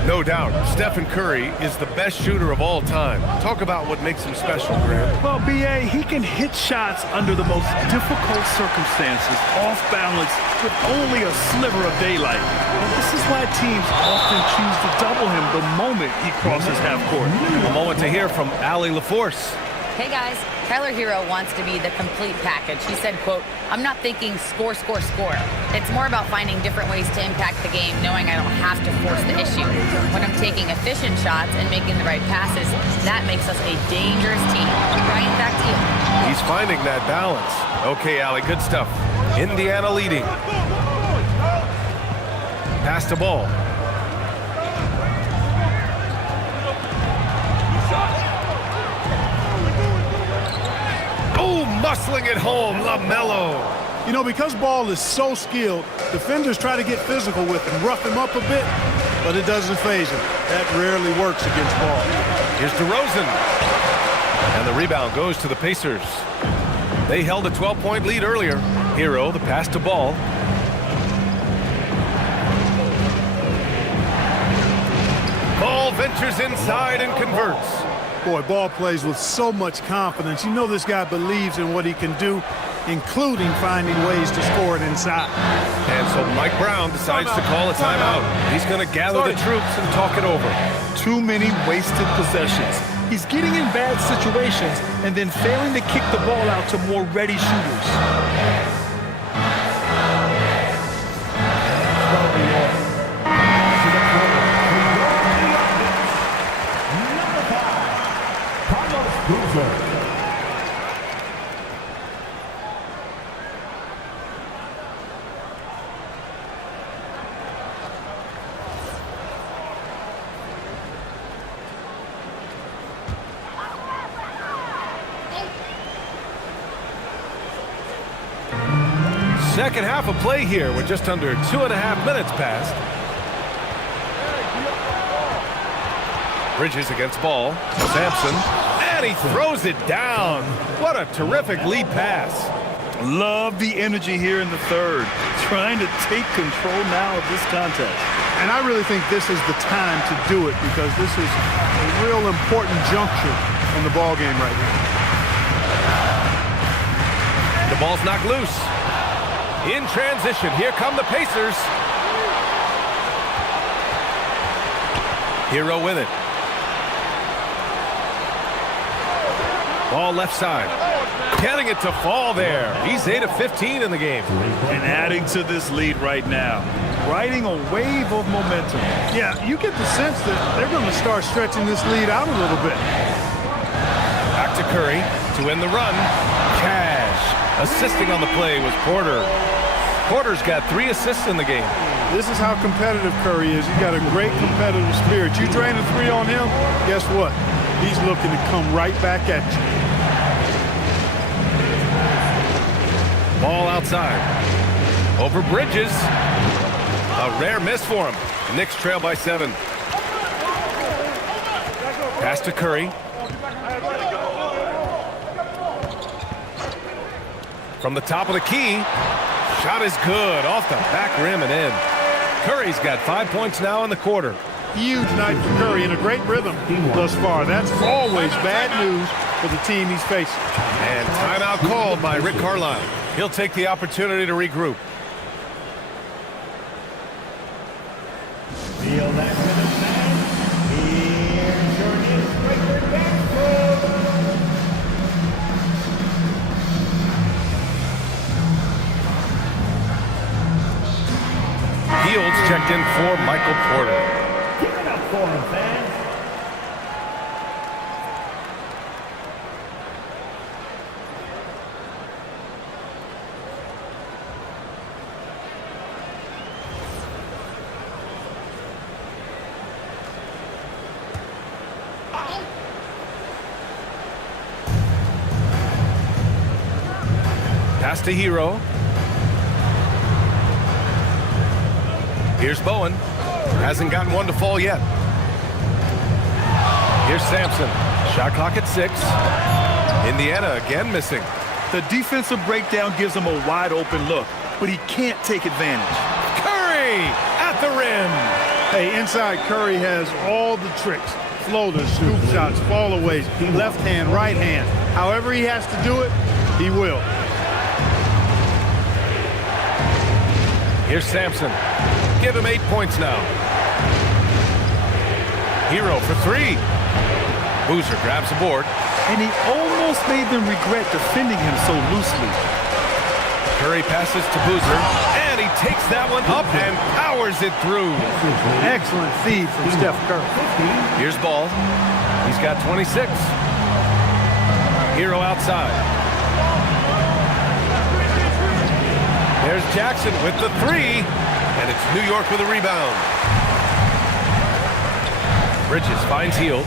No doubt, Stephen Curry is the best shooter of all time. Talk about what makes him special, Grant. Well, B.A., he can hit shots under the most difficult circumstances, off balance, with only a sliver of daylight. And this is why teams often choose to double him the moment he crosses half court. A moment to hear from Allie LaForce. Hey guys, Tyler Hero wants to be the complete package. He said, quote, "I'm not thinking score, score, score. It's more about finding different ways to impact the game, knowing I don't have to force the issue. When I'm taking efficient shots and making the right passes, that makes us a dangerous team." Brian, back to you. He's finding that balance. Okay, Allie, good stuff. Indiana leading. Pass to Ball. Oh, muscling it home, LaMelo. You know, because Ball is so skilled, defenders try to get physical with him, rough him up a bit, but it doesn't faze him. That rarely works against Ball. Here's DeRozan. And the rebound goes to the Pacers. They held a 12-point lead earlier. Hero, the pass to Ball. Ball ventures inside and converts. Boy, Ball plays with so much confidence. You know this guy believes in what he can do, including finding ways to score it inside. And so Mike Brown decides to call a timeout. He's going to gather the troops and talk it over. Too many wasted possessions. He's getting in bad situations and then failing to kick the ball out to more ready shooters. Second half of play here with just under 2.5 minutes passed. Bridges against Ball. Sampson. And he throws it down. What a terrific lead pass. Love the energy here in the third. Trying to take control now of this contest. And I really think this is the time to do it because this is a real important juncture in the ball game right here. The ball's knocked loose. In transition, here come the Pacers. Hero with it. Ball left side. Getting it to fall there. He's 8 of 15 in the game. And adding to this lead right now. Riding a wave of momentum. Yeah, you get the sense that they're going to start stretching this lead out a little bit. Back to Curry to end the run. Cash. Assisting on the play was Porter. Porter's got 3 assists in the game. This is how competitive Curry is. He's got a great competitive spirit. You drain a 3 on him, guess what? He's looking to come right back at you. Ball outside. Over Bridges. A rare miss for him. The Knicks trail by 7. Pass to Curry. From the top of the key. Shot is good. Off the back rim and in. Curry's got 5 points now in the quarter. Huge night for Curry and a great rhythm thus far. That's always bad news for the team he's facing. And timeout called by Rick Carlisle. He'll take the opportunity to regroup. Feel that rhythm, fans. Here's your Knicks breaker dance Fields checked in for Michael Porter. Give it up for him, fans. Pass to Hero. Here's Bowen. Hasn't gotten one to fall yet. Here's Sampson. Shot clock at 6. Indiana again missing. The defensive breakdown gives him a wide open look, but he can't take advantage. Curry at the rim. Hey, inside Curry has all the tricks. Floaters, scoop shots, fallaways, left hand, right hand. However he has to do it, he will. Here's Sampson. Give him 8 points now. Hero for 3. Boozer grabs the board. And he almost made them regret defending him so loosely. Curry passes to Boozer, and he takes that one up and powers it through. Excellent feed from Steph Curry. Here's Ball. He's got 26. Hero outside. There's Jackson with the 3, and it's New York with a rebound. Bridges finds Hield.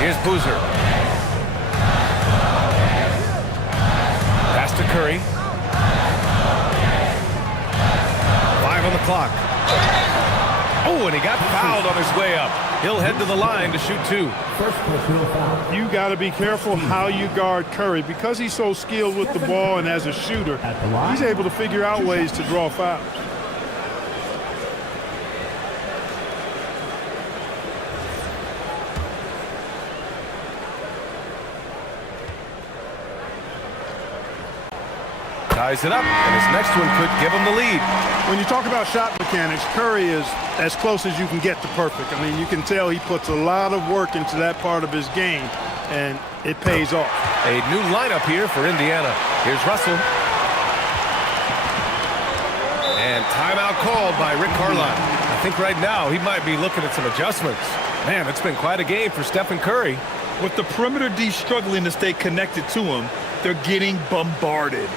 Here's Boozer. Pass to Curry. 5 on the clock. Oh, and he got fouled on his way up. He'll head to the line to shoot 2. First personal foul. You got to be careful how you guard Curry. Because he's so skilled with the ball and as a shooter, he's able to figure out ways to draw fouls. Ties it up, and his next one could give him the lead. When you talk about shot mechanics, Curry is as close as you can get to perfect. I mean, you can tell he puts a lot of work into that part of his game, and it pays off. A new lineup here for Indiana. Here's Russell. And timeout called by Rick Carlisle. I think right now he might be looking at some adjustments. Man, it's been quite a game for Stephen Curry. With the perimeter D struggling to stay connected to him, they're getting bombarded.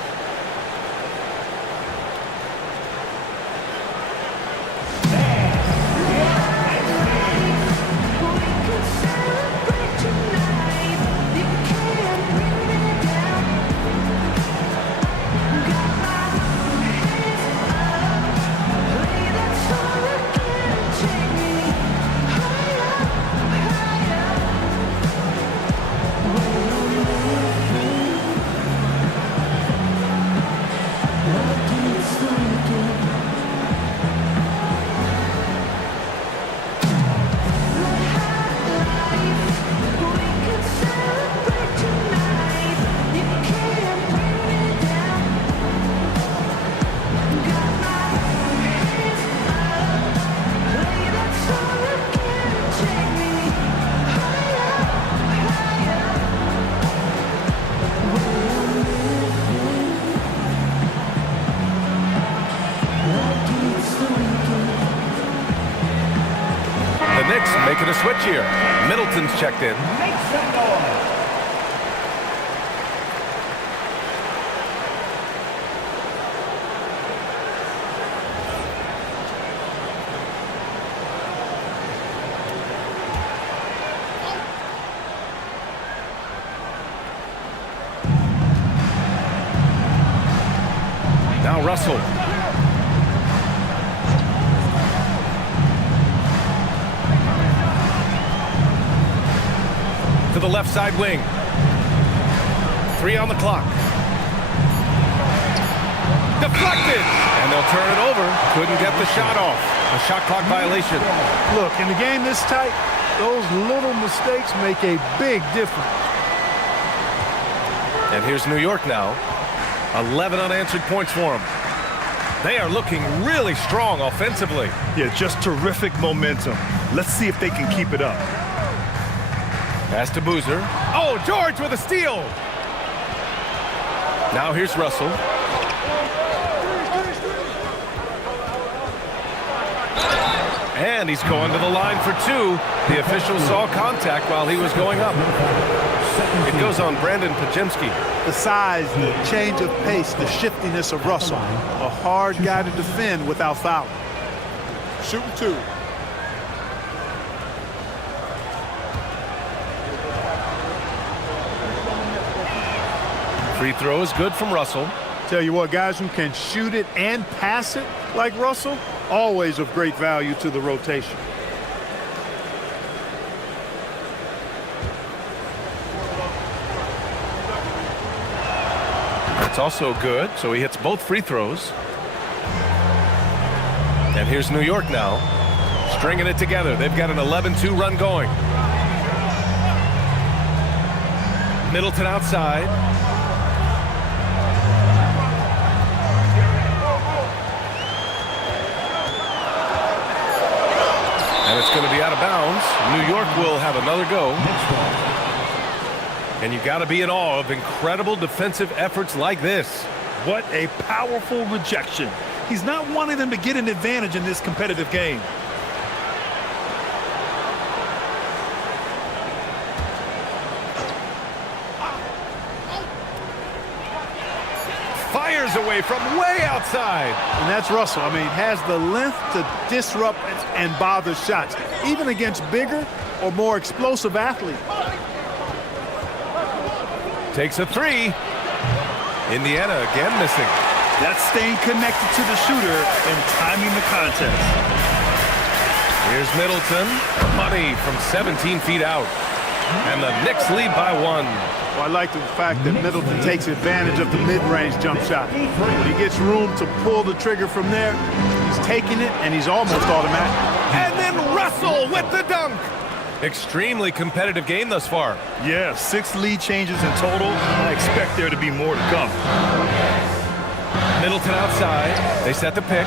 The Knicks making a switch here. Middleton's checked in. Make some noise. Now Russell. To the left side wing. 3 on the clock. Deflected! And they'll turn it over. Couldn't get the shot off. A shot clock violation. Look, in a game this tight, those little mistakes make a big difference. And here's New York now. 11 unanswered points for them. They are looking really strong offensively. Yeah, just terrific momentum. Let's see if they can keep it up. Pass to Boozer. Oh, George with a steal. Now here's Russell. And he's going to the line for two. The official saw contact while he was going up. It goes on Brandon Pajemski. The size, the change of pace, the shiftiness of Russell. A hard guy to defend without fouling. Shooting two. Free throw is good from Russell. Tell you what, guys who can shoot it and pass it like Russell, always of great value to the rotation. It's also good, so he hits both free throws. And here's New York now, stringing it together. They've got an 11-2 run going. Middleton outside. And it's going to be out of bounds. New York will have another go. And you got to be in awe of incredible defensive efforts like this. What a powerful rejection. He's not wanting them to get an advantage in this competitive game. Fires away from way outside. And that's Russell. I mean, has the length to disrupt and bother shots, even against bigger or more explosive athletes. Takes a three. Indiana again missing. That's staying connected to the shooter and timing the contest. Here's Middleton. Money from 17 feet out. And the Knicks lead by one. Well, I like the fact that Middleton takes advantage of the mid-range jump shot. When he gets room to pull the trigger from there, he's taking it, and he's almost automatic. And then Russell with the dunk. Extremely competitive game thus far. Yeah, 6 lead changes in total. I expect there to be more to come. Middleton outside. They set the pick.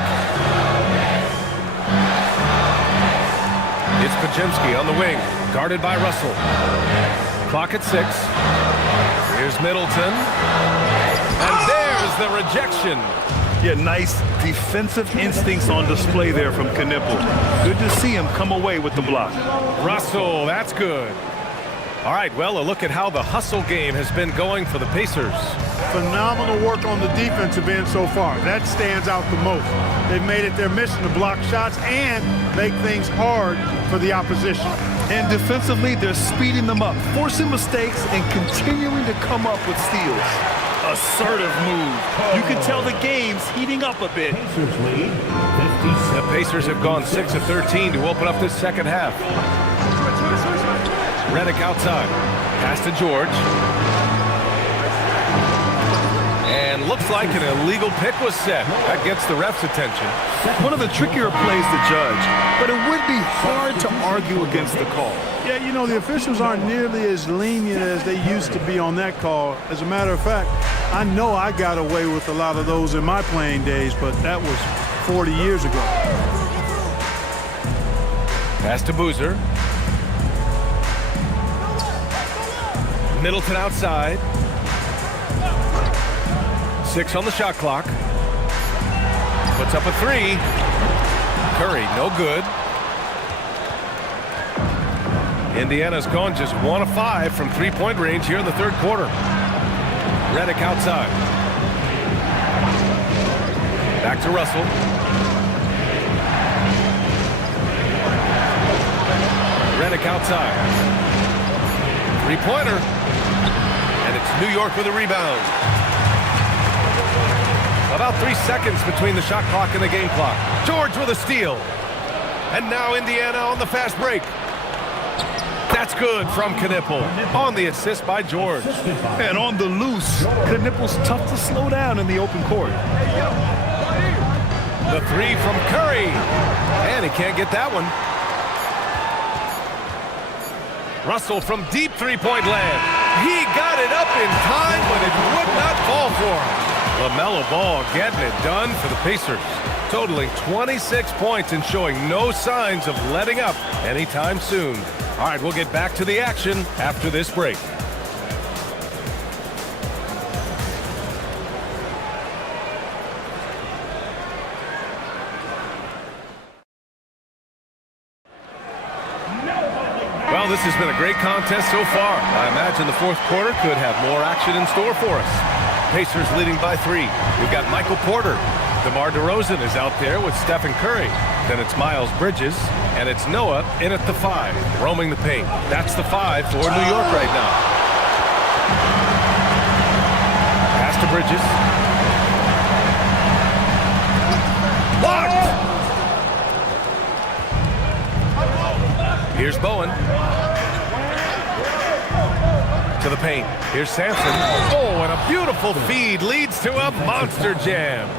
It's Pajemski on the wing, guarded by Russell. Clock at 6. Here's Middleton. And there's the rejection. Yeah, nice defensive instincts on display there from Knipple. Good to see him come away with the block. Russell, that's good. All right, well, a look at how the hustle game has been going for the Pacers. Phenomenal work on the defensive end so far. That stands out the most. They've made it their mission to block shots and make things hard for the opposition. And defensively, they're speeding them up, forcing mistakes and continuing to come up with steals. Assertive move. You can tell the game's heating up a bit. Pacers lead, 57. The Pacers have gone 6 of 13 to open up this second half. Redick outside. Pass to George. And looks like an illegal pick was set. That gets the ref's attention. One of the trickier plays to judge, but it would be hard to argue against the call. Yeah, you know, the officials aren't nearly as lenient as they used to be on that call. As a matter of fact, I know I got away with a lot of those in my playing days, but that was 40 years ago. Pass to Boozer. Middleton outside. 6 on the shot clock. Puts up a 3. Curry, no good. Indiana's gone just 1 of 5 from three-point range here in the third quarter. Redick outside. Back to Russell. Redick outside. Three-pointer. And it's New York with a rebound. About 3 seconds between the shot clock and the game clock. George with a steal. And now Indiana on the fast break. That's good from Knipple on the assist by George. And on the loose, Knipple's tough to slow down in the open court. three from Curry. And he can't get that one. Russell from deep three-point land. He got it up in time, but it would not fall for him. LaMelo Ball getting it done for the Pacers, totaling 26 points and showing no signs of letting up anytime soon. All right, we'll get back to the action after this break. Well, this has been a great contest so far. I imagine the fourth quarter could have more action in store for us. Pacers leading by 3. We've got Michael Porter. DeMar DeRozan is out there with Stephen Curry. Then it's Miles Bridges, and it's Noah in at the 5, roaming the paint. That's the 5 for New York right now. Pass to Bridges. Blocked! Here's Bowen. To the paint. Here's Sampson. Oh, and a beautiful feed leads to a monster jam.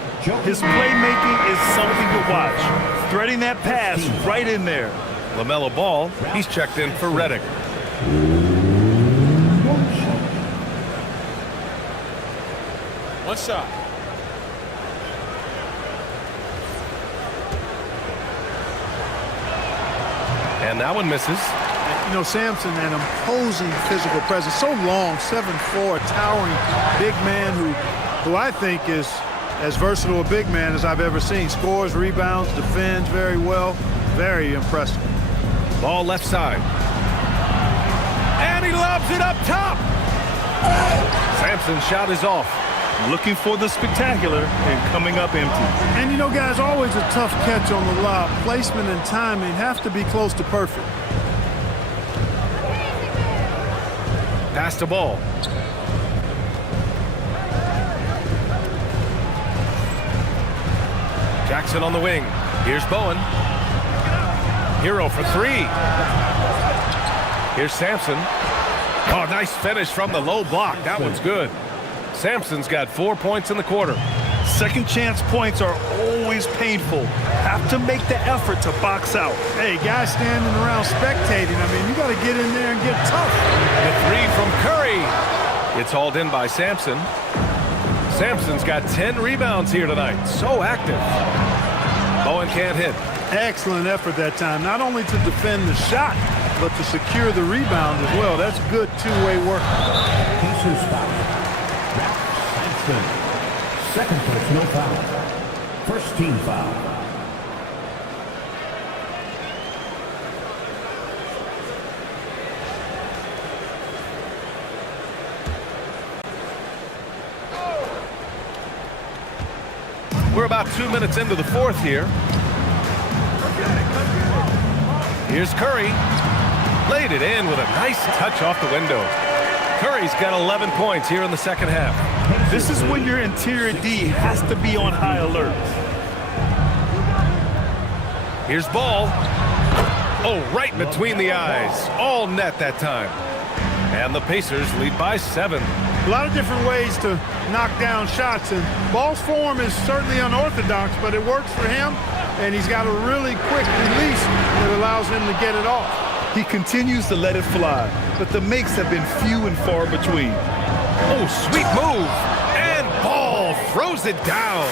His playmaking is something to watch. Threading that pass right in there. LaMelo Ball, he's checked in for Redick. One shot. And that one misses. You know, Sampson, an imposing physical presence. So long, 7'4", towering big man who I think is as versatile a big man as I've ever seen. Scores, rebounds, defends very well. Very impressive. Ball left side. And he lobs it up top. Sampson's shot is off. Looking for the spectacular and coming up empty. And you know, guys, always a tough catch on the lob. Placement and timing have to be close to perfect. Pass to Ball. Jackson on the wing. Here's Bowen. Hero for 3. Here's Sampson. Oh, nice finish from the low block. That one's good. Sampson's got 4 points in the quarter. Second chance points are always painful. Have to make the effort to box out. Hey, guys standing around spectating. I mean, you got to get in there and get tough. The 3 from Curry. It's hauled in by Sampson. Sampson's got 10 rebounds here tonight. So active. Bowen can't hit. Excellent effort that time. Not only to defend the shot, but to secure the rebound as well. That's good two-way work. Pacers foul. Sampson. Second personal foul. First team foul. We're about 2 minutes into the fourth here. Here's Curry. Laid it in with a nice touch off the window. Curry's got 11 points here in the second half. This is when your interior D has to be on high alert. Here's Ball. Oh, right between the eyes. All net that time. And the Pacers lead by 7. A lot of different ways to knock down shots, and Ball's form is certainly unorthodox, but it works for him, and he's got a really quick release that allows him to get it off. He continues to let it fly, but the makes have been few and far between. Oh, sweet move. And Ball throws it down.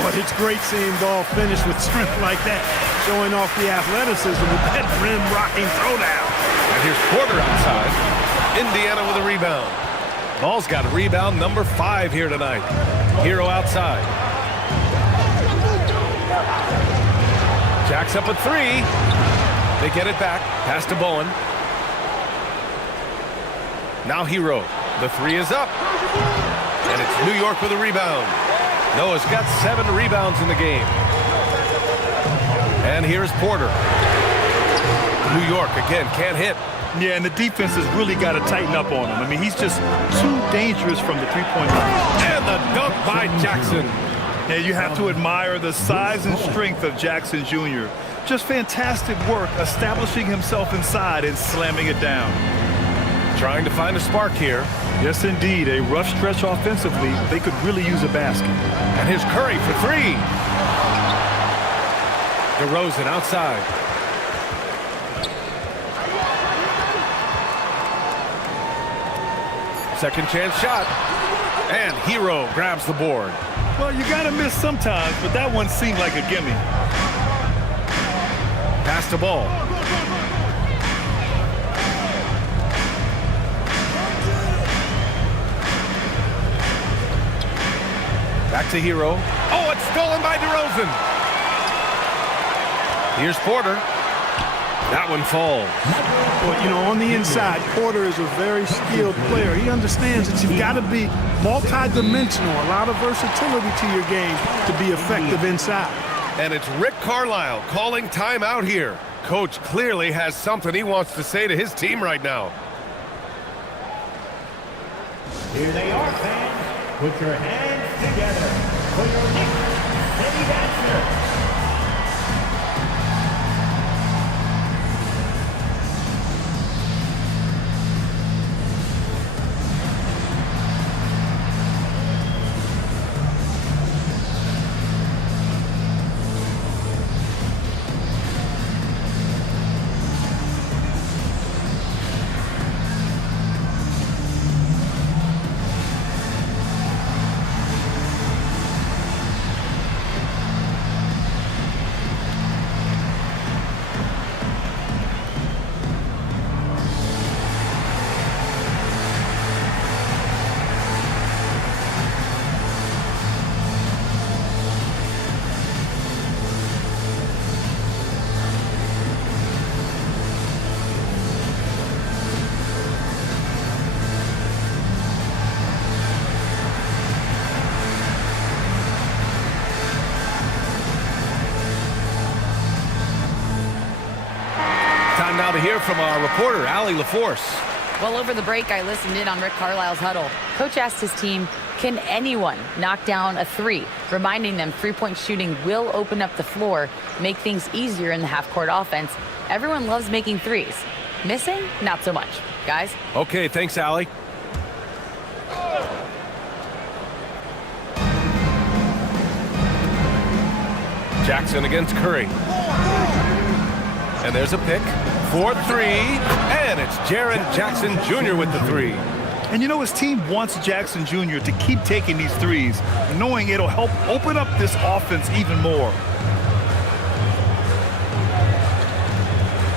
But it's great seeing Ball finish with strength like that, showing off the athleticism with that rim-rocking throwdown. And here's Porter outside. Indiana with a rebound. Ball's got rebound number 5 here tonight. Hero outside. Jacks up a 3. They get it back. Pass to Bowen. Now Hero. The 3 is up. And it's New York with a rebound. Noah's got 7 rebounds in the game. And here's Porter. New York again can't hit. Yeah, and the defense has really got to tighten up on him. I mean, he's just too dangerous from the three-point line. And the dunk by Jackson. Yeah, you have to admire the size and strength of Jackson Jr. Just fantastic work establishing himself inside and slamming it down. Trying to find a spark here. Yes, indeed. A rough stretch offensively. They could really use a basket. And here's Curry for 3. DeRozan outside. Second chance shot. And Hero grabs the board. Well, you got to miss sometimes, but that one seemed like a gimme. Pass the ball. Back to Hero. Oh, it's stolen by DeRozan. Here's Porter. That one falls. Well, you know, on the inside, Porter is a very skilled player. He understands that you've got to be multi-dimensional, a lot of versatility to your game to be effective inside. And it's Rick Carlisle calling timeout here. Coach clearly has something he wants to say to his team right now. Here they are, fans. Put your hands together for your Knicks City Dancer. Time now to hear from our reporter, Allie LaForce. Well, over the break, I listened in on Rick Carlisle's huddle. Coach asked his team, can anyone knock down a three? Reminding them three-point shooting will open up the floor, make things easier in the half-court offense. Everyone loves making threes. Missing? Not so much. Guys? Okay, thanks, Allie. Jackson against Curry. And there's a pick. 4-3, and it's Jaren Jackson Jr. with the three. And you know, his team wants Jackson Jr. to keep taking these threes, knowing it'll help open up this offense even more.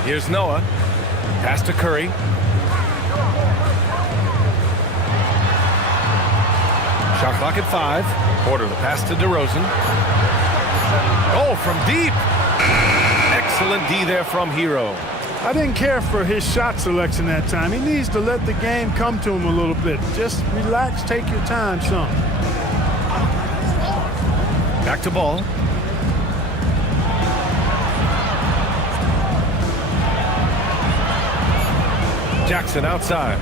Here's Noah. Pass to Curry. Shot clock at 5. Porter the pass to DeRozan. Oh, from deep. Excellent D there from Hero. I didn't care for his shot selection that time. He needs to let the game come to him a little bit. Just relax, take your time some. Back to ball. Jackson outside.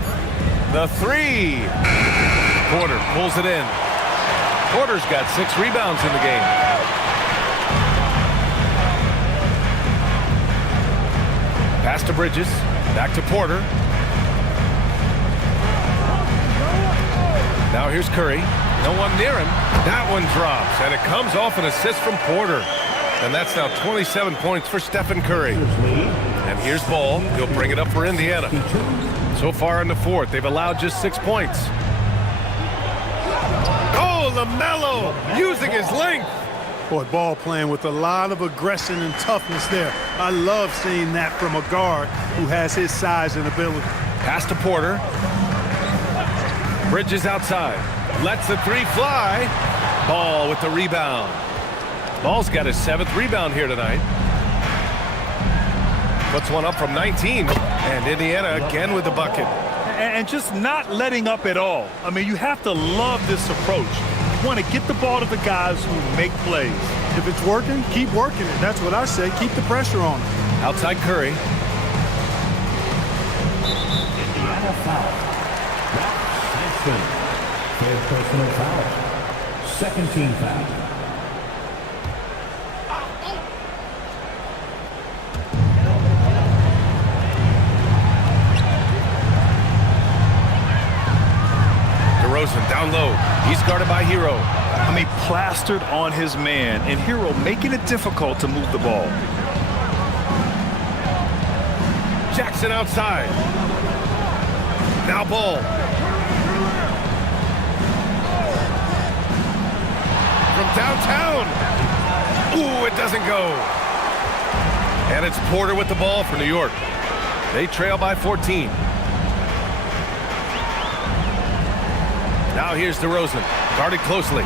The three. Porter pulls it in. Porter's got 6 rebounds in the game. Pass to Bridges. Back to Porter. Now here's Curry. No one near him. That one drops, and it comes off an assist from Porter. And that's now 27 points for Stephen Curry. And here's Ball. He'll bring it up for Indiana. So far in the fourth, they've allowed just 6 points. Oh, LaMelo using his length. Boy, Ball playing with a lot of aggression and toughness there. I love seeing that from a guard who has his size and ability. Pass to Porter. Bridges outside. Lets the three fly. Ball with the rebound. Ball's got his 7th rebound here tonight. Puts one up from 19. And Indiana again with the bucket. And just not letting up at all. I mean, you have to love this approach. You want to get the ball to the guys who make plays. If it's working, keep working it. That's what I say. Keep the pressure on him. Outside Curry. Indiana foul. Ralph Sampson. Third personal foul. Second team foul. DeRozan down low. He's guarded by Hero. A I mean, plastered on his man, and Hero making it difficult to move the ball. Jackson outside. Now Ball. From downtown. Ooh, it doesn't go. And it's Porter with the ball for New York. They trail by 14. Now here's DeRozan, guarded closely.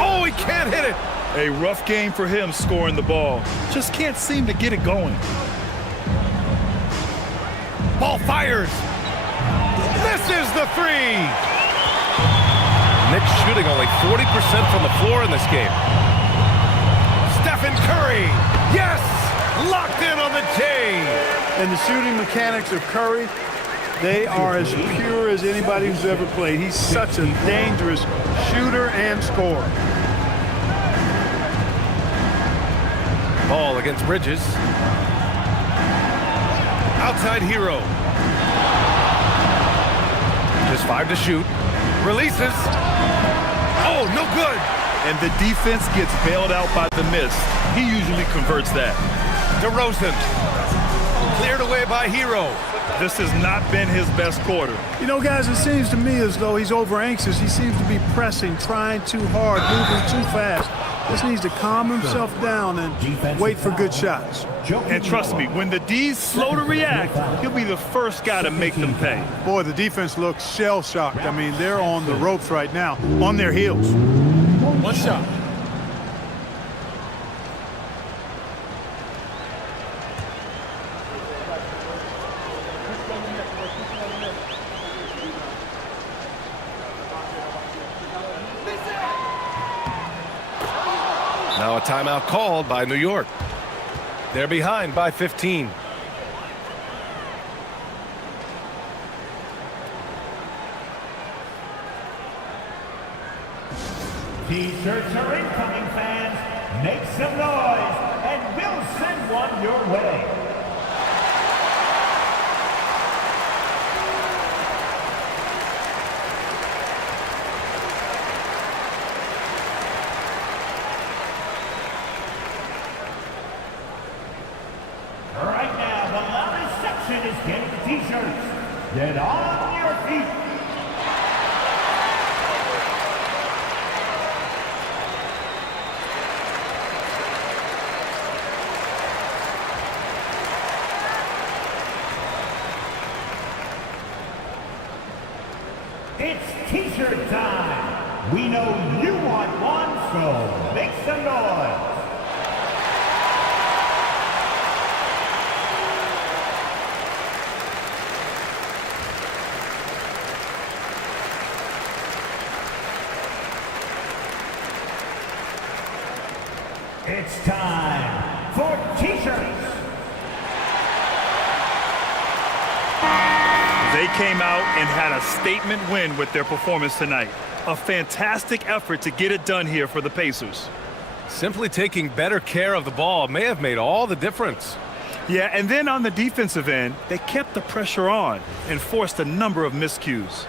Oh, he can't hit it. A rough game for him scoring the ball. Just can't seem to get it going. Ball fires. Misses the three. Knicks shooting only 40% from the floor in this game. Stephen Curry. Yes! Locked in on the J. And the shooting mechanics of Curry, they are as pure as anybody who's ever played. He's such a dangerous shooter and scorer. Ball against Bridges. Outside Hero. Just 5 to shoot. Releases. Oh, no good. And the defense gets bailed out by the miss. He usually converts that. DeRozan. Cleared away by Hero. This has not been his best quarter. You know, guys, it seems to me as though he's over anxious. He seems to be pressing, trying too hard, moving too fast. Just needs to calm himself down and wait for good shots. And trust me, when the D's slow to react, he'll be the first guy to make them pay. Boy, the defense looks shell-shocked. I mean, they're on the ropes right now, on their heels. One shot. Now a timeout called by New York. They're behind by 15. T-shirts are incoming, fans. Make some noise, and we'll send one your way. Right now, the loudest section is getting the T-shirts. Get on your feet. It's T-shirt time. We know you want one, so make some noise. It's time for T-shirts. They came out and had a statement win with their performance tonight. A fantastic effort to get it done here for the Pacers. Simply taking better care of the ball may have made all the difference. Yeah, and then on the defensive end, they kept the pressure on and forced a number of miscues.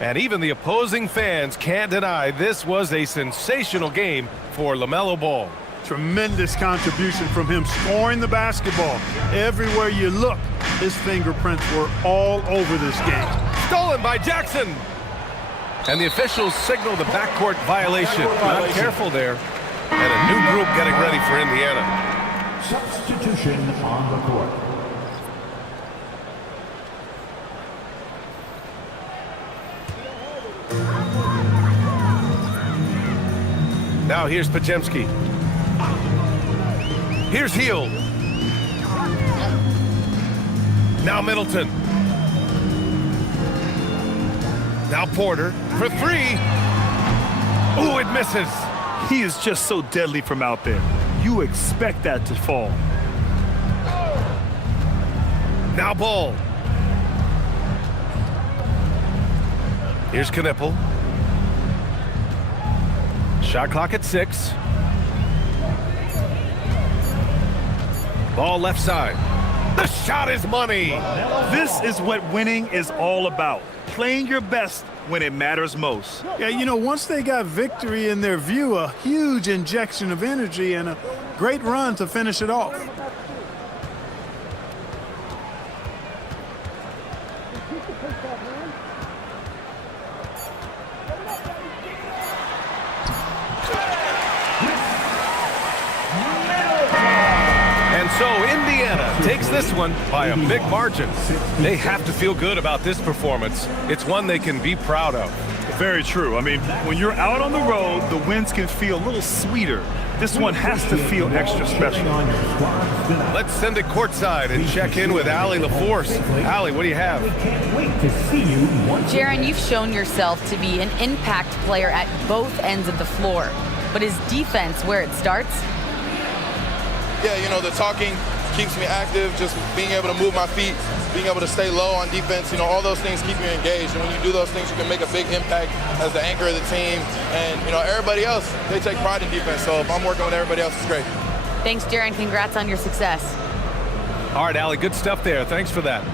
And even the opposing fans can't deny this was a sensational game for LaMelo Ball. Tremendous contribution from him scoring the basketball. Everywhere you look, his fingerprints were all over this game. Stolen by Jackson. And the officials signal the backcourt violation. Not careful there. And a new group getting ready for Indiana. Substitution on the court. Now here's Pajemski. Here's Hield. Now Middleton. Now Porter for three. Ooh, it misses. He is just so deadly from out there. You expect that to fall. Now Ball. Here's Knipple. Shot clock at 6. Ball left side. The shot is money. This is what winning is all about. Playing your best when it matters most. Yeah, you know, once they got victory in their view, a huge injection of energy and a great run to finish it off. And so Indiana takes this one by a big margin. They have to feel good about this performance. It's one they can be proud of. Very true. I mean, when you're out on the road, the wins can feel a little sweeter. This one has to feel extra special. Let's send it courtside and check in with Allie LaForce. Allie, what do you have? Can't wait to see you once. Jaron, you've shown yourself to be an impact player at both ends of the floor. But is defense where it starts? Yeah, you know, the talking keeps me active, just being able to move my feet, being able to stay low on defense, you know, all those things keep you engaged. And when you do those things, you can make a big impact as the anchor of the team. And, you know, everybody else, they take pride in defense. So if I'm working with everybody else, it's great. Thanks, Jaron. Congrats on your success. All right, Allie, good stuff there. Thanks for that.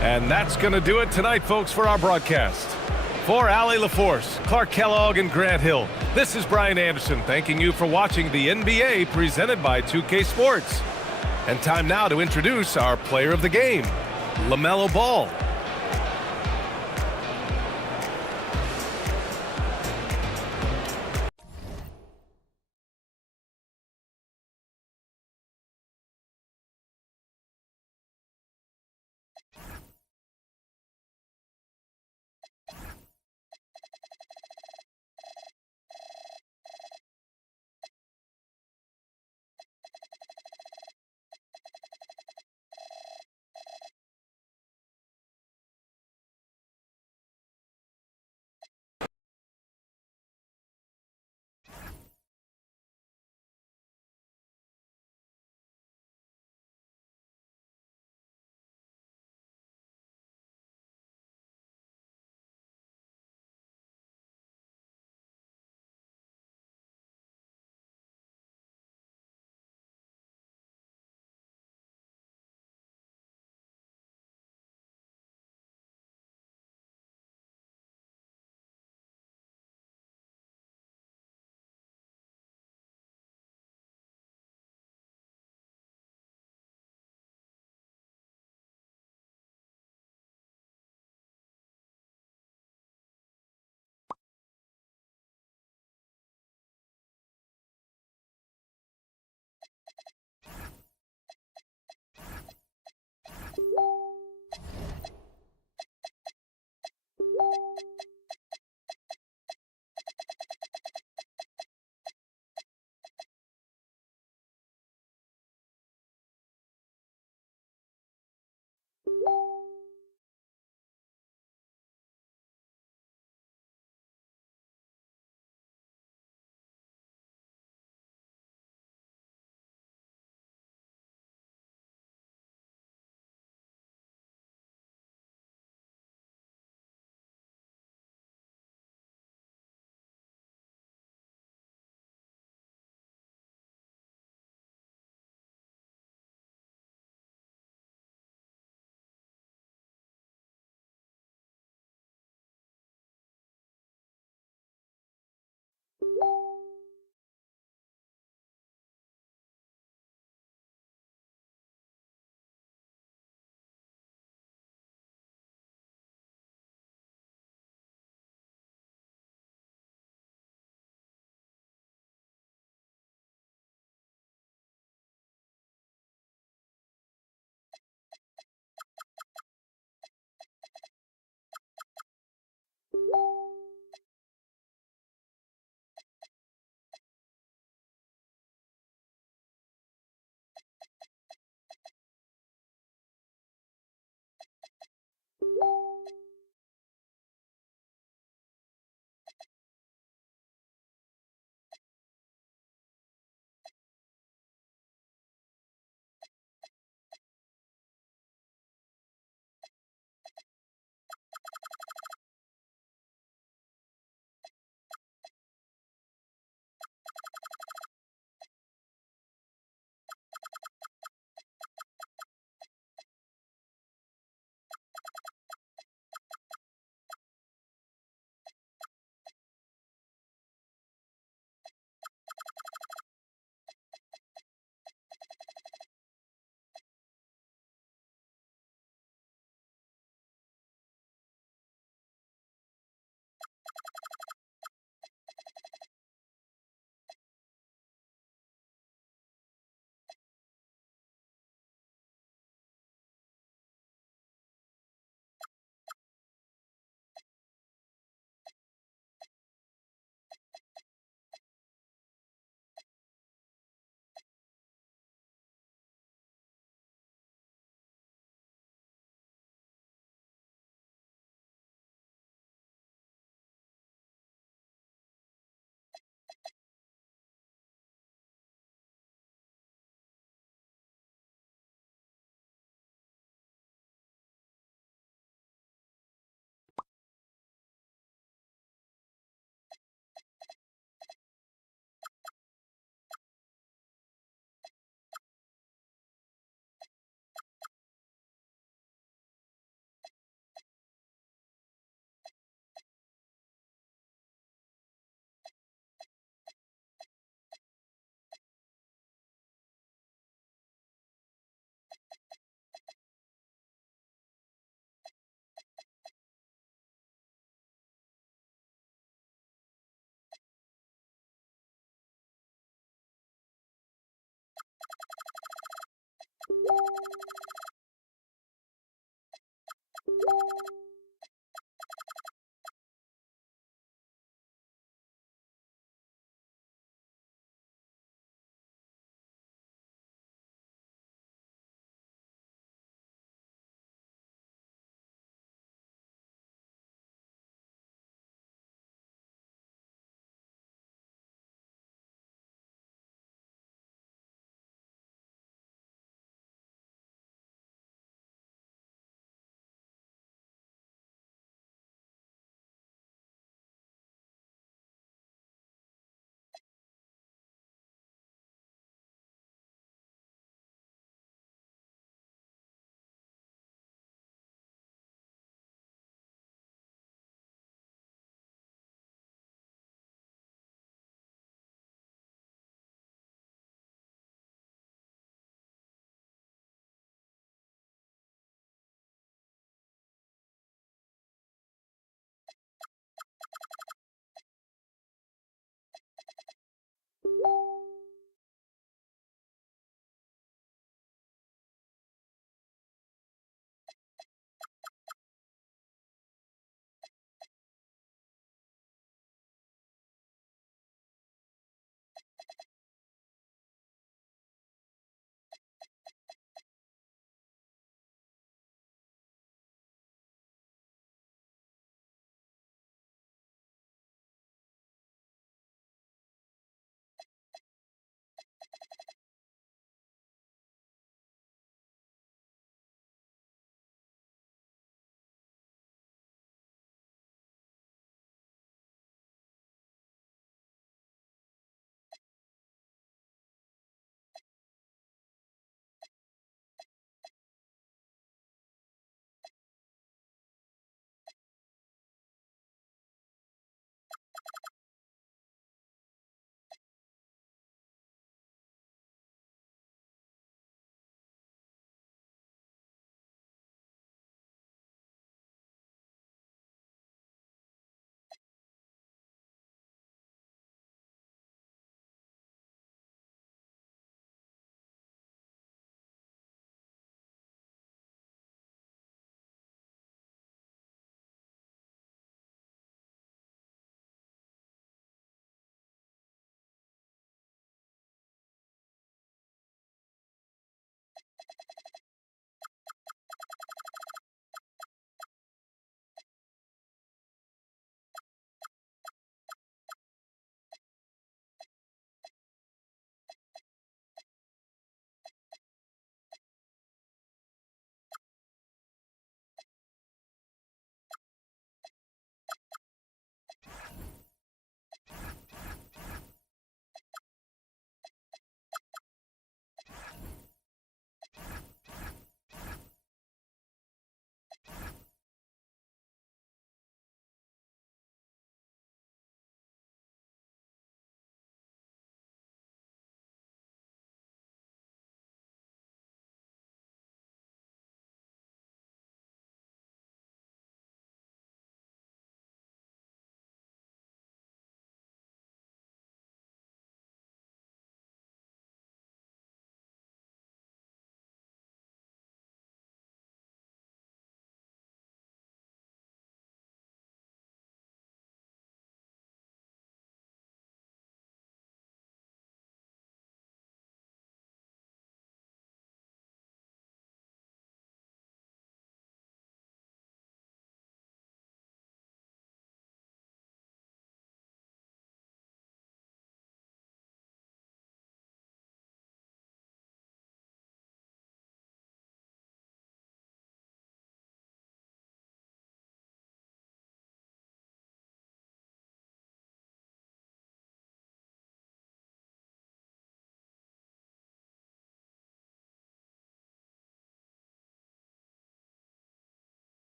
And that's going to do it tonight, folks, for our broadcast. For Allie LaForce, Clark Kellogg, and Grant Hill, this is Brian Anderson thanking you for watching the NBA presented by 2K Sports. And time now to introduce our player of the game, LaMelo Ball.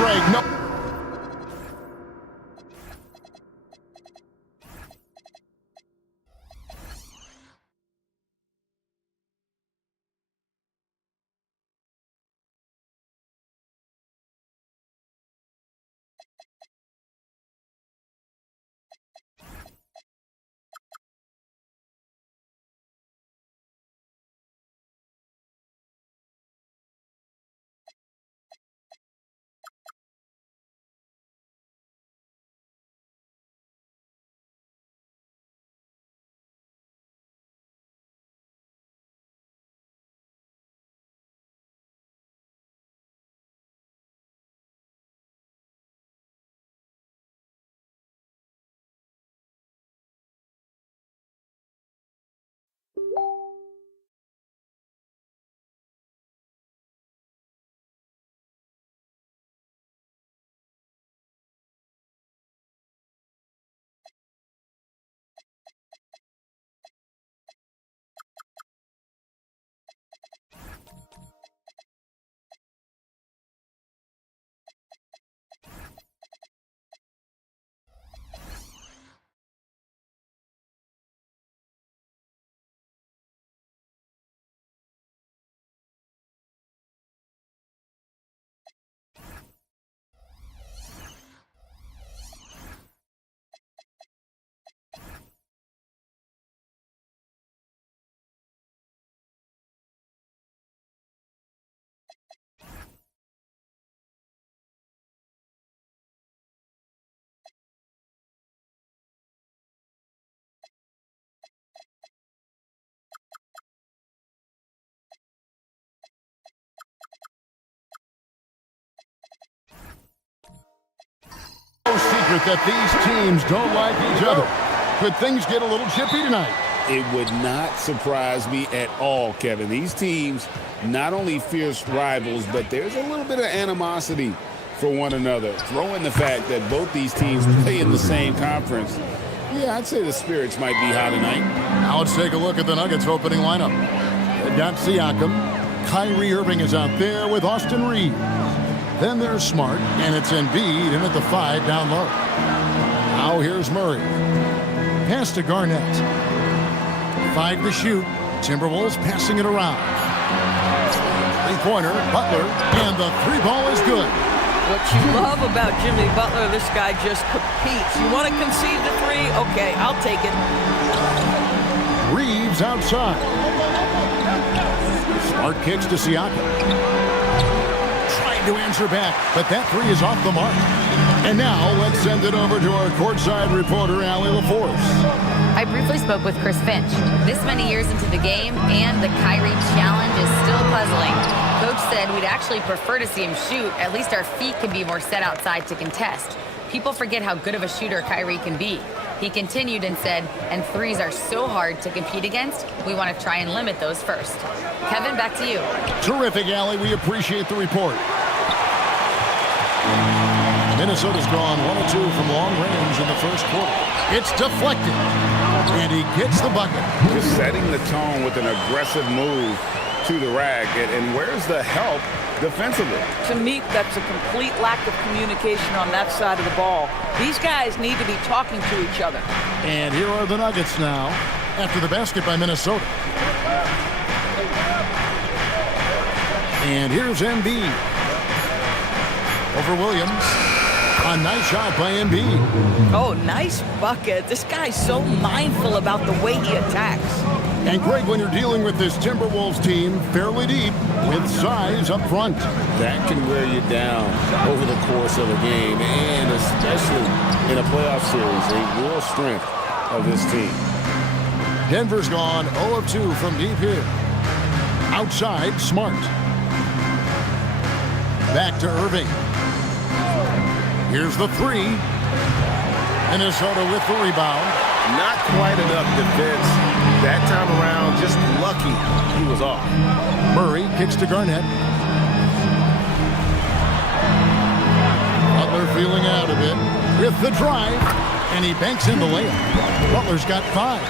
Greg, no. No secret that these teams don't like each other. Could things get a little chippy tonight? It would not surprise me at all, Kevin. These teams, not only fierce rivals, but there's a little bit of animosity for one another. Throw in the fact that both these teams play in the same conference. Yeah, I'd say the spirits might be high tonight. Now let's take a look at the Nuggets opening lineup. They've got Siakam. Kyrie Irving is out there with Austin Reeves. Then there's Smart, and it's Embiid in at the 5 down low. Now here's Murray. Pass to Garnett. 5 to shoot. Timberwolves passing it around. Three-pointer, Butler, and the 3-ball is good. What you love about Jimmy Butler, this guy just competes. You want to concede the 3? Okay, I'll take it. Reeves outside. Smart kicks to Siakam. To answer back, but that 3 is off the mark. And now let's send it over to our courtside reporter, Allie LaForce. I briefly spoke with Chris Finch. This many years into the game, and the Kyrie challenge is still puzzling. Coach said we'd actually prefer to see him shoot. At least our feet can be more set outside to contest. People forget how good of a shooter Kyrie can be. He continued and said, and 3s are so hard to compete against, we want to try and limit those first. Kevin, back to you. Terrific, Allie. We appreciate the report. Minnesota's gone 1 of 2 from long range in the first quarter. It's deflected, and he gets the bucket. Just setting the tone with an aggressive move to the rack. And where's the help defensively? To me, that's a complete lack of communication on that side of the ball. These guys need to be talking to each other. And here are the Nuggets now after the basket by Minnesota. And here's Embiid. Over Williams. A nice shot by Embiid. Oh, nice bucket. This guy's so mindful about the way he attacks. And Greg, when you're dealing with this Timberwolves team fairly deep with size up front, that can wear you down over the course of a game, and especially in a playoff series, a real strength of this team. Denver's gone 0 of 2 from deep here. Outside, Smart. Back to Irving. Here's the 3. Minnesota with the rebound. Not quite enough defense that time around. Just lucky he was off. Murray kicks to Garnett. Butler feeling out a bit with the drive, and he banks in the layup. Butler's got 5.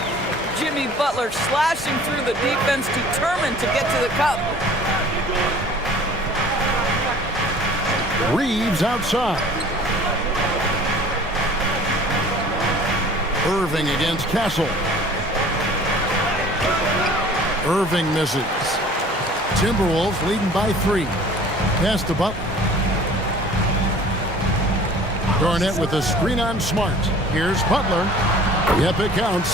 Jimmy Butler slashing through the defense, determined to get to the cup. Reeves outside. Irving against Castle. Irving misses. Timberwolves leading by 3. Pass to Butler. Garnett with a screen on Smart. Here's Butler. Yep, it counts.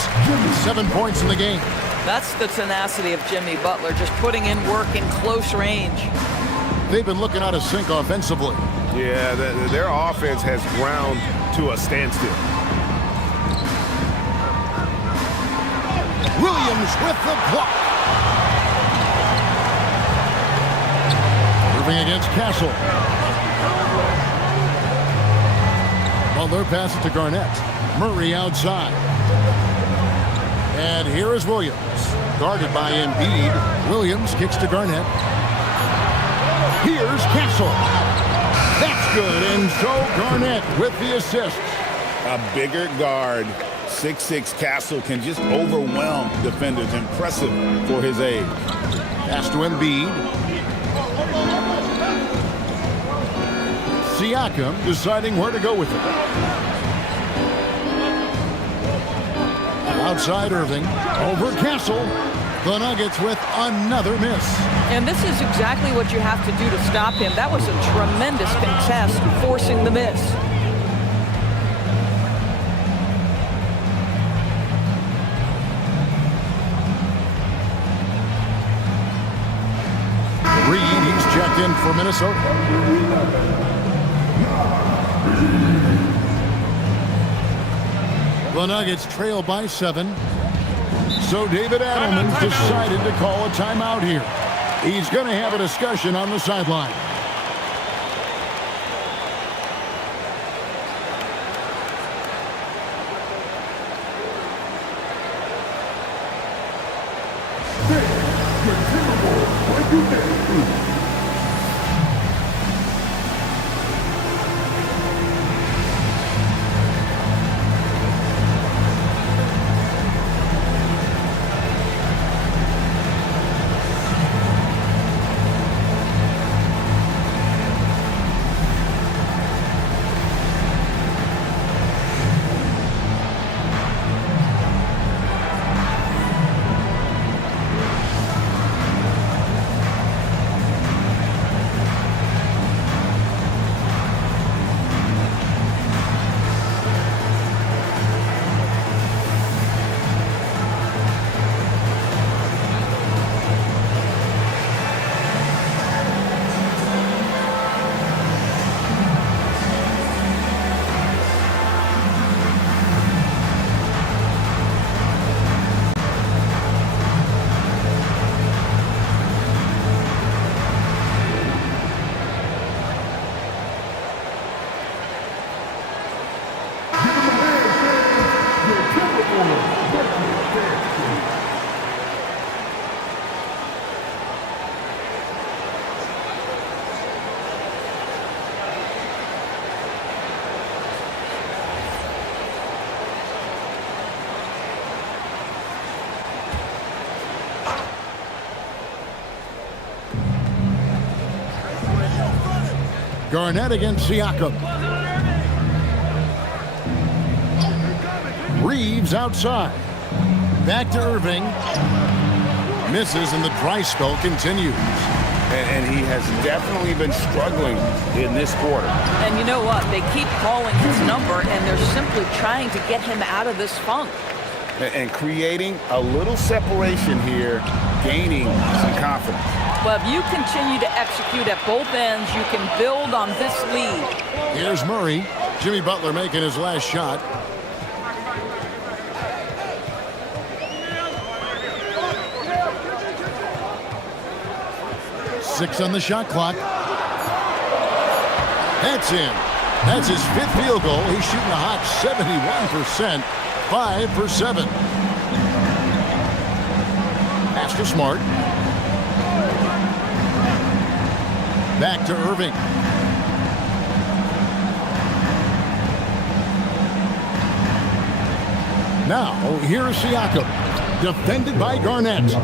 7 points in the game. That's the tenacity of Jimmy Butler, just putting in work in close range. They've been looking out of sync offensively. Yeah, their offense has ground to a standstill. Williams with the block. Irving against Castle. Butler passes to Garnett. Murray outside. And here is Williams. Guarded by Embiid. Williams kicks to Garnett. Here's Castle. That's good. And so Garnett with the assist. A bigger guard, 6'6" Castle, can just overwhelm defenders. Impressive for his age. Pass to Embiid. Siakam deciding where to go with it. Outside Irving. Over Castle. The Nuggets with another miss. And this is exactly what you have to do to stop him. That was a tremendous contest, forcing the miss. Reed, he's checked in for Minnesota. The Nuggets trail by 7. So David Adelman's decided to call a timeout here. He's going to have a discussion on the sideline. Garnett against Siakam. Reeves outside. Back to Irving. Misses and the dry spell continues. And he has definitely been struggling in this quarter. And you know what? They keep calling his number, and they're simply trying to get him out of this funk. And creating a little separation here, gaining some confidence. Well, if you continue to execute at both ends, you can build on this lead. Here's Murray. Jimmy Butler making his last shot. Six on the shot clock. That's in. That's his 5th field goal. He's shooting a hot 71%. 5 for 7. Pass to Smart. Back to Irving. Now, here's Siakam. Defended by Garnett.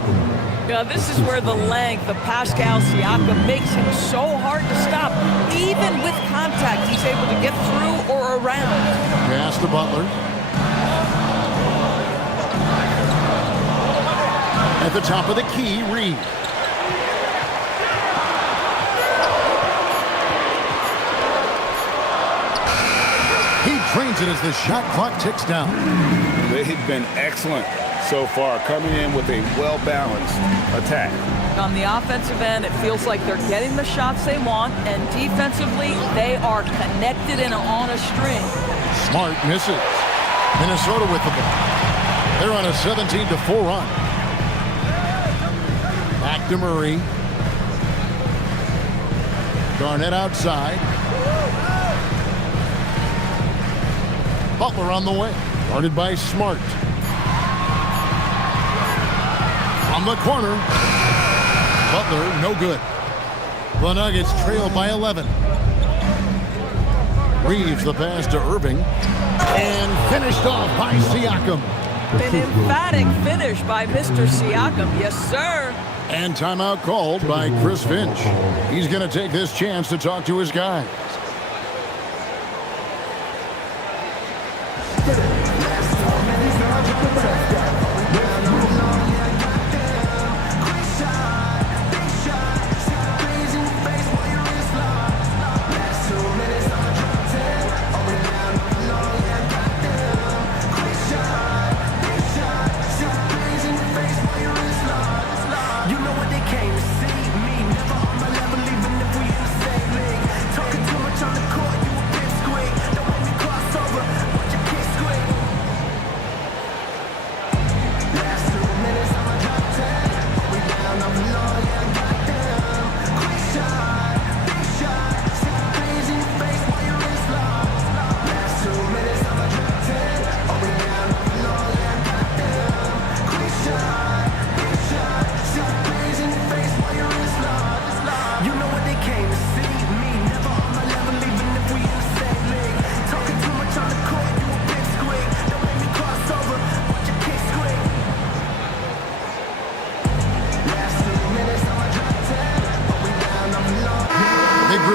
This is where the length of Pascal Siakam makes him so hard to stop, even with contact, he's able to get through or around. Pass to Butler. At the top of the key, Reed. He drains it as the shot clock ticks down. They've been excellent so far, coming in with a well-balanced attack. On the offensive end, it feels like they're getting the shots they want, and defensively, they are connected and on a string. Smart misses. Minnesota with the ball. They're on a 17-4 run. Back to Murray. Garnett outside. Butler on the way. Guarded by Smart. From the corner. Butler, no good. The Nuggets trail by 11. Reeves the pass to Irving. And finished off by Siakam. An emphatic finish by Mr. Siakam. Yes, sir. And timeout called by Chris Finch. He's going to take this chance to talk to his guys.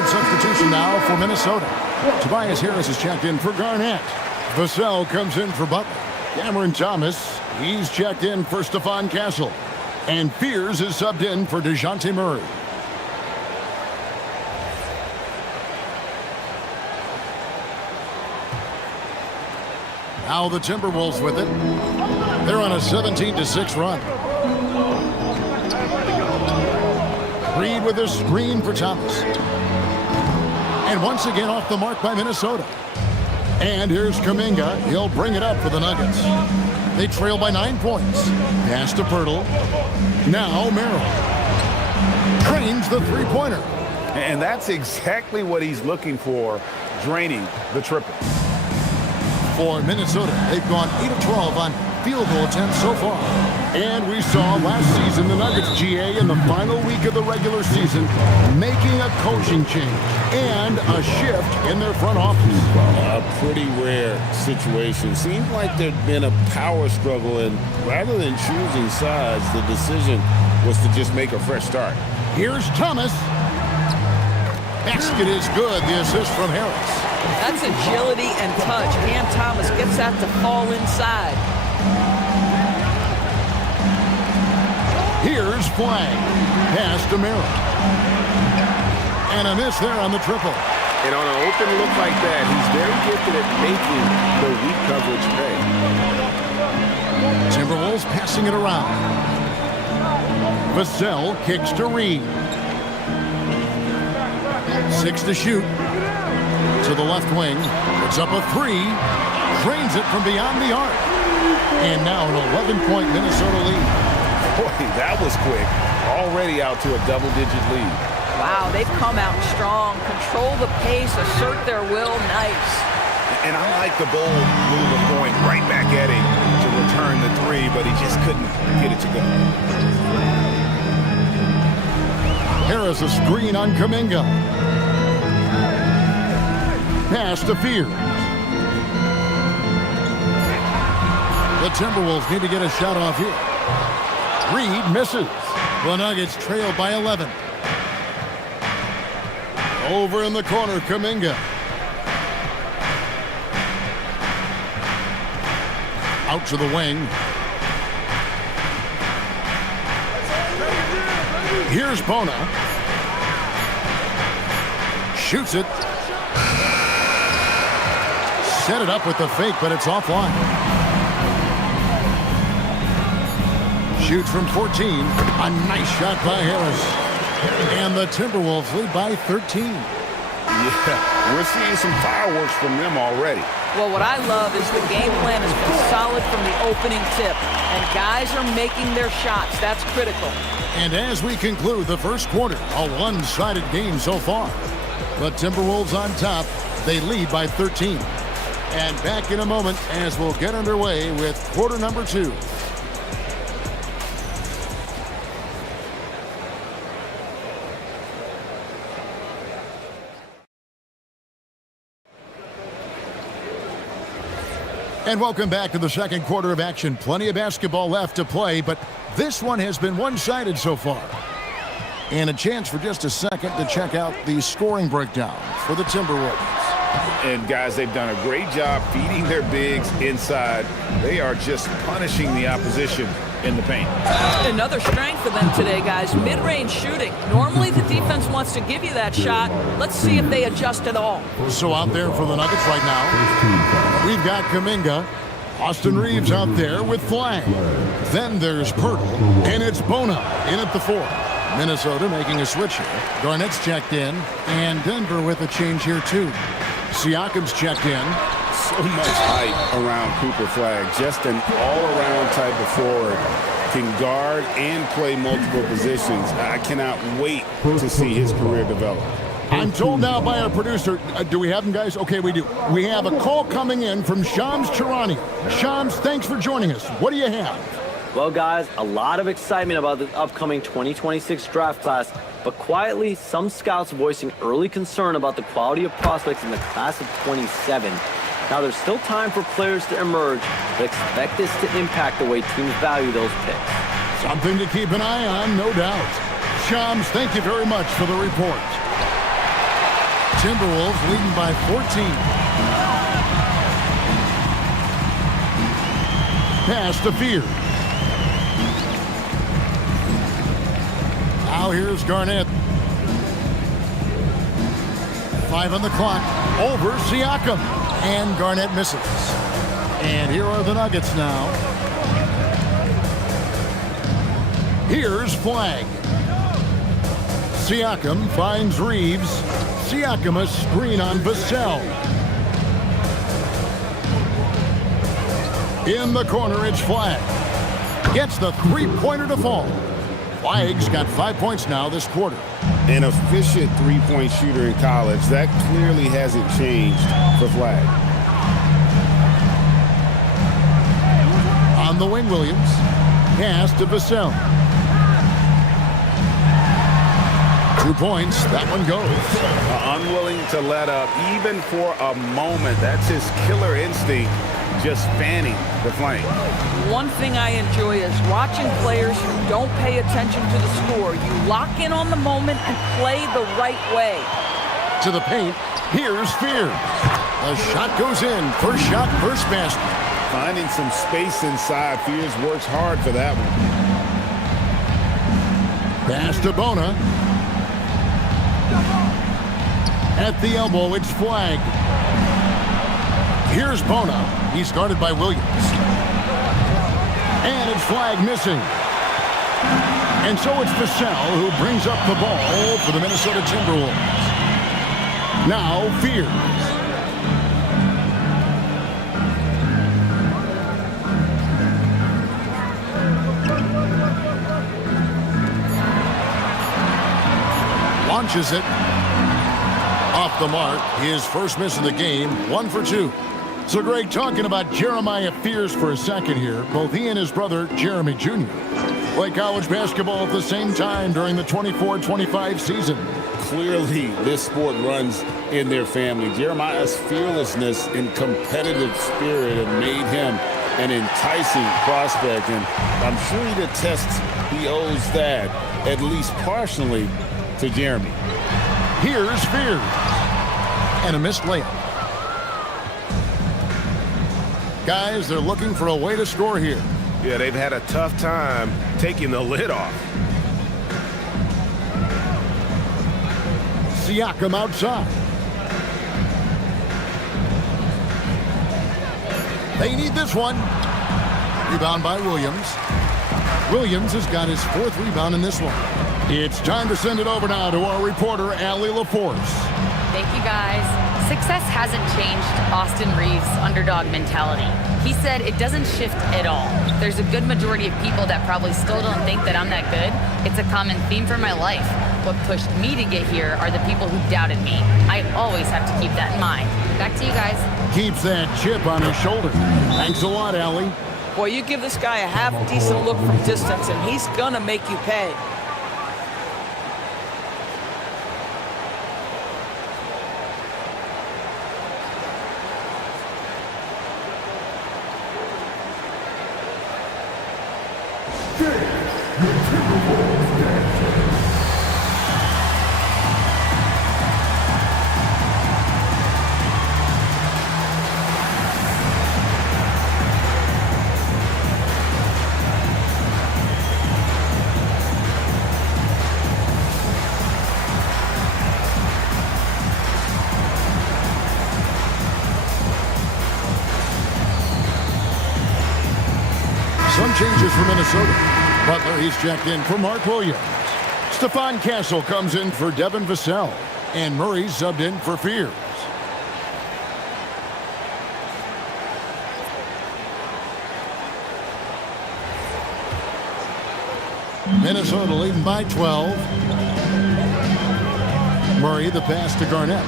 Substitution now for Minnesota. Tobias Harris is checked in for Garnett. Vassell comes in for Butler. Cameron Thomas, he's checked in for Stephon Castle. And Fears is subbed in for DeJounte Murray. Now the Timberwolves with it. They're on a 17-6 run. Reed with a screen for Thomas. And once again off the mark by Minnesota. And here's Kuminga. He'll bring it up for the Nuggets. They trail by 9 points. Pass to Pirtle. Now Merrill. Trains the three-pointer. And that's exactly what he's looking for, draining the triple. For Minnesota, they've gone 8 of 12 on field goal attempts so far. And we saw last season the Nuggets, GA, in the final week of the regular season, making a coaching change and a shift in their front office. A pretty rare situation. Seems like there'd been a power struggle, and rather than choosing sides, the decision was to just make a fresh start. Here's Thomas. Basket is good. The assist from Harris. That's agility and touch. Cam Thomas gets that to fall inside. Here's Flag. Pass to Merrill. And a miss there on the triple. And on an open look like that, he's very gifted at making the weak coverage pay. Timberwolves passing it around. Vassell kicks to Reed. 6 to shoot. To the left wing. It's up a 3. Drains it from beyond the arc. And now an 11-point Minnesota lead. Boy, that was quick. Already out to a double-digit lead. Wow, they've come out strong. Control the pace, assert their will. Nice. And I like the bold move of going right back at him to return the 3, but he just couldn't get it to go. Harris a screen on Kuminga. Pass to Fears. The Timberwolves need to get a shot off here. Reed misses. The Nuggets trail by 11. Over in the corner, Kuminga. Out to the wing. Here's Bona. Shoots it. Set it up with the fake, but it's offline. Shoots from 14. A nice shot by Harris. And the Timberwolves lead by 13. Yeah, we're seeing some fireworks from them already. Well, what I love is the game plan has been solid from the opening tip, and guys are making their shots. That's critical. And as we conclude the first quarter, a one-sided game so far. The Timberwolves on top. They lead by 13. And back in a moment as we'll get underway with quarter number 2. And welcome back to the second quarter of action. Plenty of basketball left to play, but this one has been one-sided so far. And a chance for just a second to check out the scoring breakdown for the Timberwolves. And guys, they've done a great job feeding their bigs inside. They are just punishing the opposition in the paint. Another strength for them today, guys. Mid-range shooting. Normally the defense wants to give you that shot. Let's see if they adjust at all. So out there for the Nuggets right now, we've got Kuminga. Austin Reeves out there with Flag. Then there's Pirtle, and it's Bona in at the 4. Minnesota making a switch here. Garnett's checked in, and Denver with a change here too. Siakam's checked in. So much hype around Cooper Flag. Just an all-around type of forward. Can guard and play multiple positions. I cannot wait to see his career develop. I'm told now by our producer, do we have him, guys? Okay, we do. We have a call coming in from Shams Charani. Shams, thanks for joining us. What do you have? Well, guys, a lot of excitement about the upcoming 2026 draft class, but quietly, some scouts voicing early concern about the quality of prospects in the class of 27. Now, there's still time for players to emerge, but expect this to impact the way teams value those picks. Something to keep an eye on, no doubt. Shams, thank you very much for the report. Timberwolves leading by 14. Pass to Fear. Now here's Garnett. 5 on the clock. Over Siakam. And Garnett misses. And here are the Nuggets now. Here's Flag. Siakam finds Reeves. Siakam a screen on Vassell. In the corner, it's Flag. Gets the three-pointer to fall. Flag's got 5 points now this quarter. An efficient three-point shooter in college. That clearly hasn't changed for Flag. On the wing, Williams. Pass to Vassell. 2 points. That one goes. Unwilling to let up even for a moment. That's his killer instinct, just fanning the flame. One thing I enjoy is watching players who don't pay attention to the score. You lock in on the moment and play the right way. To the paint. Here's Fear. The shot goes in. First shot, first basket. Finding some space inside. Fears works hard for that one. Pass to Bona. At the elbow, it's Flag. Here's Bona. He's guarded by Williams. And it's Flag missing. And so it's Vassell who brings up the ball for the Minnesota Timberwolves. Now Fear. Launches it. Off the mark. His first miss of the game. 1 for 2. So, Greg, talking about Jeremiah Fears for a second here. Both he and his brother, Jeremy Jr., play college basketball at the same time during the 24-25 season. Clearly, this sport runs in their family. Jeremiah's fearlessness and competitive spirit have made him an enticing prospect, and I'm sure he attests he owes that, at least partially, to Jeremy. Here's Fears. And a missed layup. Guys, they're looking for a way to score here. Yeah, they've had a tough time taking the lid off. Siakam outside. They need this one. Rebound by Williams. Williams has got his 4th rebound in this one. It's time to send it over now to our reporter, Allie LaForce. Thank you, guys. Success hasn't changed Austin Reeves' underdog mentality. He said it doesn't shift at all. There's a good majority of people that probably still don't think that I'm that good. It's a common theme for my life. What pushed me to get here are the people who doubted me. I always have to keep that in mind. Back to you guys. Keeps that chip on his shoulder. Thanks a lot, Allie. Boy, you give this guy a half-decent look from distance, and he's going to make you pay. Some changes for Minnesota. Butler, he's checked in for Mark Williams. Stephon Castle comes in for Devin Vassell. And Murray subbed in for Fears. Minnesota leading by 12. Murray, the pass to Garnett.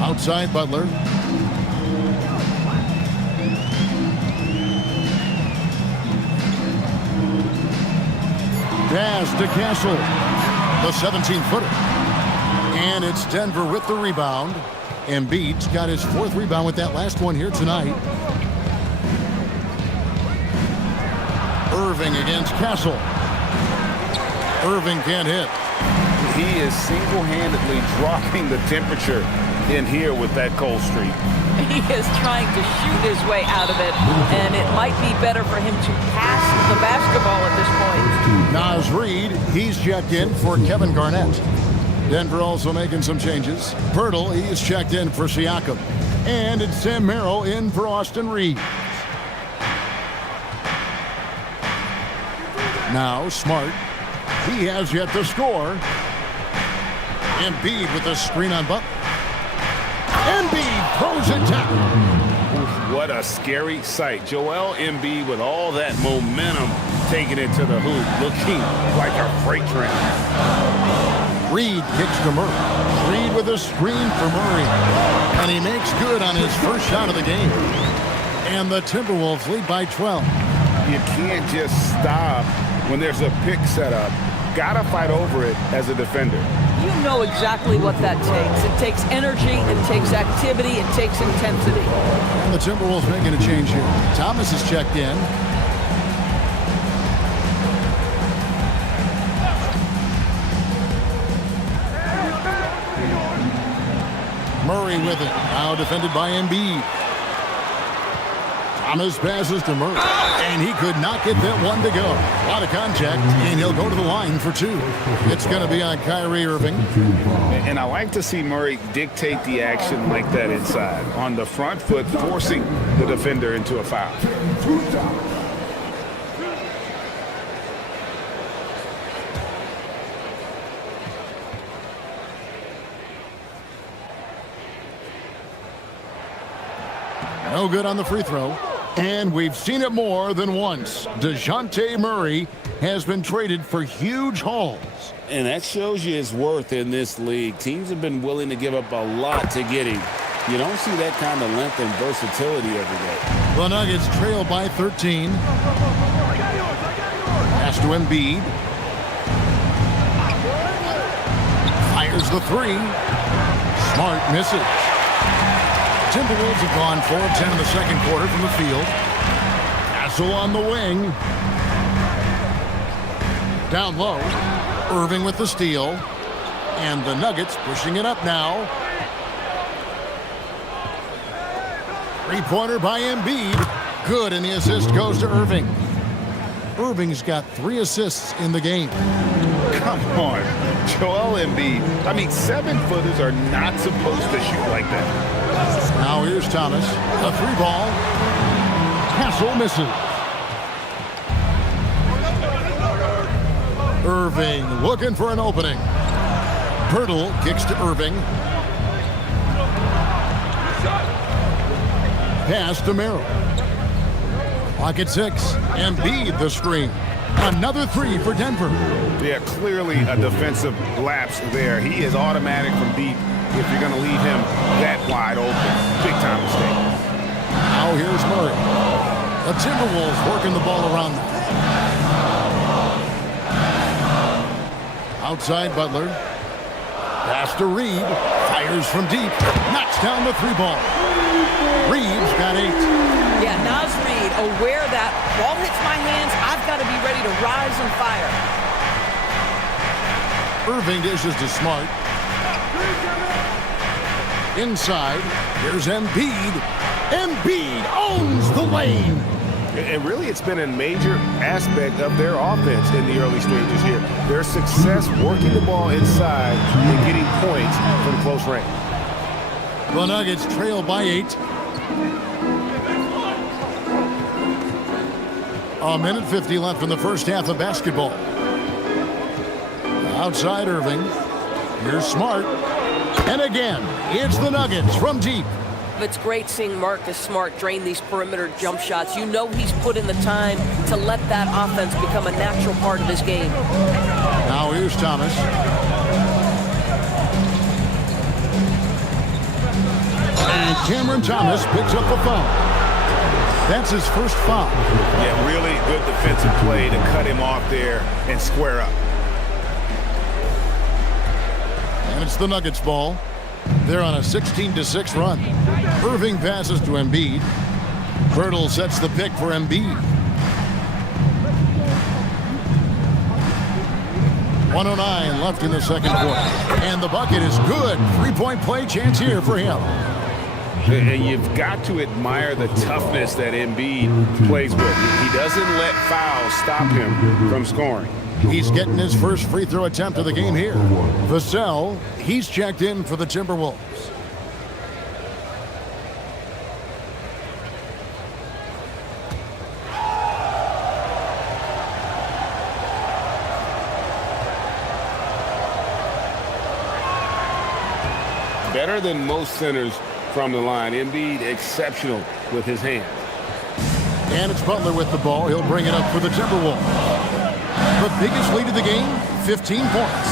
Outside Butler. Pass to Castle, the 17-footer. And it's Denver with the rebound. Embiid's got his 4th rebound with that last one here tonight. Irving against Castle. Irving can't hit. He is single-handedly dropping the temperature in here with that cold streak. He is trying to shoot his way out of it, and it might be better for him to pass the basketball at this point. Naz Reid, he's checked in for Kevin Garnett. Denver also making some changes. Pirtle, he's checked in for Siakam. And it's Sam Merrill in for Austin Reeves. Now Smart, he has yet to score. Embiid with a screen on Butler. Embiid throws it down. What a scary sight. Joel Embiid with all that momentum taking it to the hoop, looking like a freight train. Reed kicks to Murray. Reed with a screen for Murray. And he makes good on his first shot of the game. And the Timberwolves lead by 12. You can't just stop when there's a pick set up. Gotta fight over it as a defender. You know exactly what that takes. It takes energy, it takes activity, it takes intensity. And the Timberwolves making a change here. Thomas is checked in. Murray with it. Now defended by Embiid. Thomas passes to Murray. And he could not get that one to go. A lot of contact, and he'll go to the line for 2. It's going to be on Kyrie Irving. And I like to see Murray dictate the action like that inside. On the front foot, forcing the defender into a foul. No good on the free throw. And we've seen it more than once. DeJounte Murray has been traded for huge hauls. And that shows you his worth in this league. Teams have been willing to give up a lot to get him. You don't see that kind of length and versatility every day. The Nuggets trail by 13. Pass to Embiid. Fires the 3. Smart misses. Timberwolves have gone 4 of 10 in the second quarter from the field. Castle on the wing. Down low. Irving with the steal. And the Nuggets pushing it up now. Three-pointer by Embiid. Good, and the assist goes to Irving. Irving's got 3 assists in the game. Come on, Joel Embiid. I mean, 7-footers are not supposed to shoot like that. Now here's Thomas. A 3-ball. Castle misses. Irving looking for an opening. Pirtle kicks to Irving. Pass to Merrill. Clock at 6. Embiid the screen. Another 3 for Denver. Yeah, clearly a defensive lapse there. He is automatic from deep if you're going to leave him that wide open. Big time mistake. Now here's Murray. The Timberwolves working the ball around them. Outside Butler. Pass to Reed. Fires from deep. Knocks down the 3-ball. Reed's got 8. Yeah, Naz Reid, aware that ball hits my hands, I've got to be ready to rise and fire. Irving dishes to Smart. Inside, here's Embiid. Embiid owns the lane. And really, it's been a major aspect of their offense in the early stages here. Their success working the ball inside and getting points from close range. The Nuggets trail by 8. A minute 50 left in the first half of basketball. Outside Irving. Here's Smart. And again, it's the Nuggets from deep. It's great seeing Marcus Smart drain these perimeter jump shots. You know he's put in the time to let that offense become a natural part of his game. Now here's Thomas. And Cameron Thomas picks up the foul. That's his first foul. Yeah, really good defensive play to cut him off there and square up. And it's the Nuggets ball. They're on a 16-6 run. Irving passes to Embiid. Pirtle sets the pick for Embiid. 1:09 left in the second quarter. And the bucket is good. 3-point play chance here for him. And you've got to admire the toughness that Embiid plays with. He doesn't let fouls stop him from scoring. He's getting his first free throw attempt of the game here. Vassell, he's checked in for the Timberwolves. Better than most centers from the line. Embiid exceptional with his hands. And it's Butler with the ball. He'll bring it up for the Timberwolves. The biggest lead of the game, 15 points.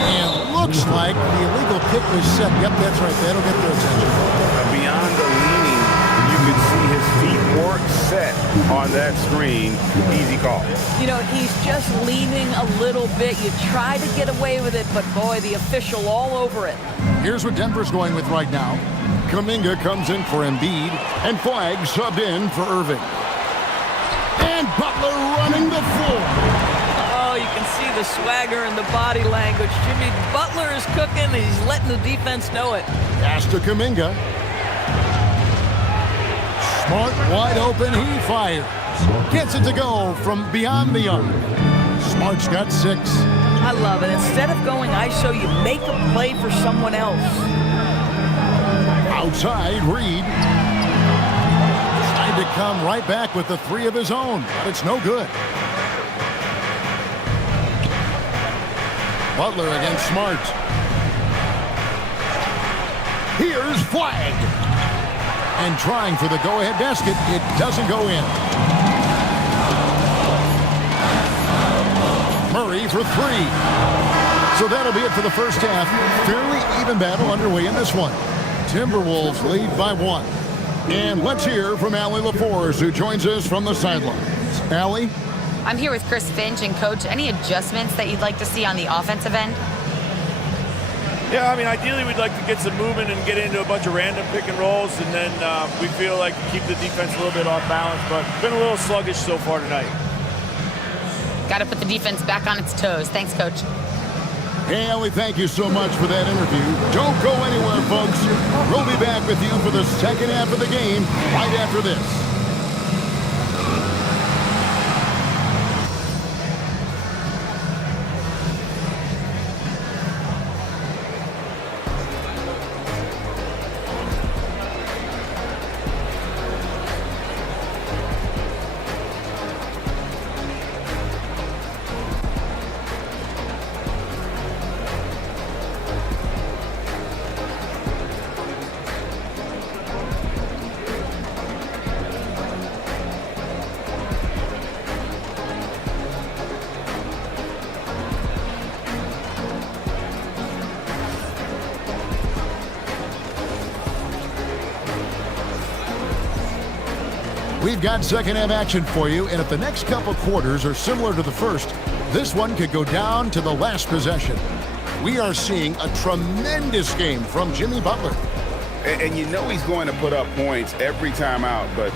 And looks like the illegal kick was set. Yep, that's right. That'll get their attention. Beyond the leaning, you could see his feet weren't set on that screen. Easy call. You know, he's just leaning a little bit. You try to get away with it, but boy, the official all over it. Here's what Denver's going with right now. Kuminga comes in for Embiid, and Flag subbed in for Irving. And Butler running the floor. Oh, you can see the swagger and the body language. Jimmy Butler is cooking, and he's letting the defense know it. Pass to Kuminga. Smart wide open, he fires. Gets it to go from beyond the arc. Smart's got 6. I love it. Instead of going ISO, you make a play for someone else. Outside, Reed. Trying to come right back with the 3 of his own, but it's no good. Butler against Smart. Here's Flag. And trying for the go-ahead basket, it doesn't go in. Murray for 3. So that'll be it for the first half. Fairly even battle underway in this one. Timberwolves lead by 1. And let's hear from Allie LaForce, who joins us from the sidelines. Allie? I'm here with Chris Finch. And, Coach, any adjustments that you'd like to see on the offensive end? Yeah, I mean, ideally we'd like to get some movement and get into a bunch of random pick and rolls, and then we feel like keep the defense a little bit off balance, but been a little sluggish so far tonight. Got to put the defense back on its toes. Thanks, Coach. Hey, Ellie, thank you so much for that interview. Don't go anywhere, folks. We'll be back with you for the second half of the game right after this. We've got second half action for you, and if the next couple quarters are similar to the first, this one could go down to the last possession. We are seeing a tremendous game from Jimmy Butler. And you know he's going to put up points every time out, but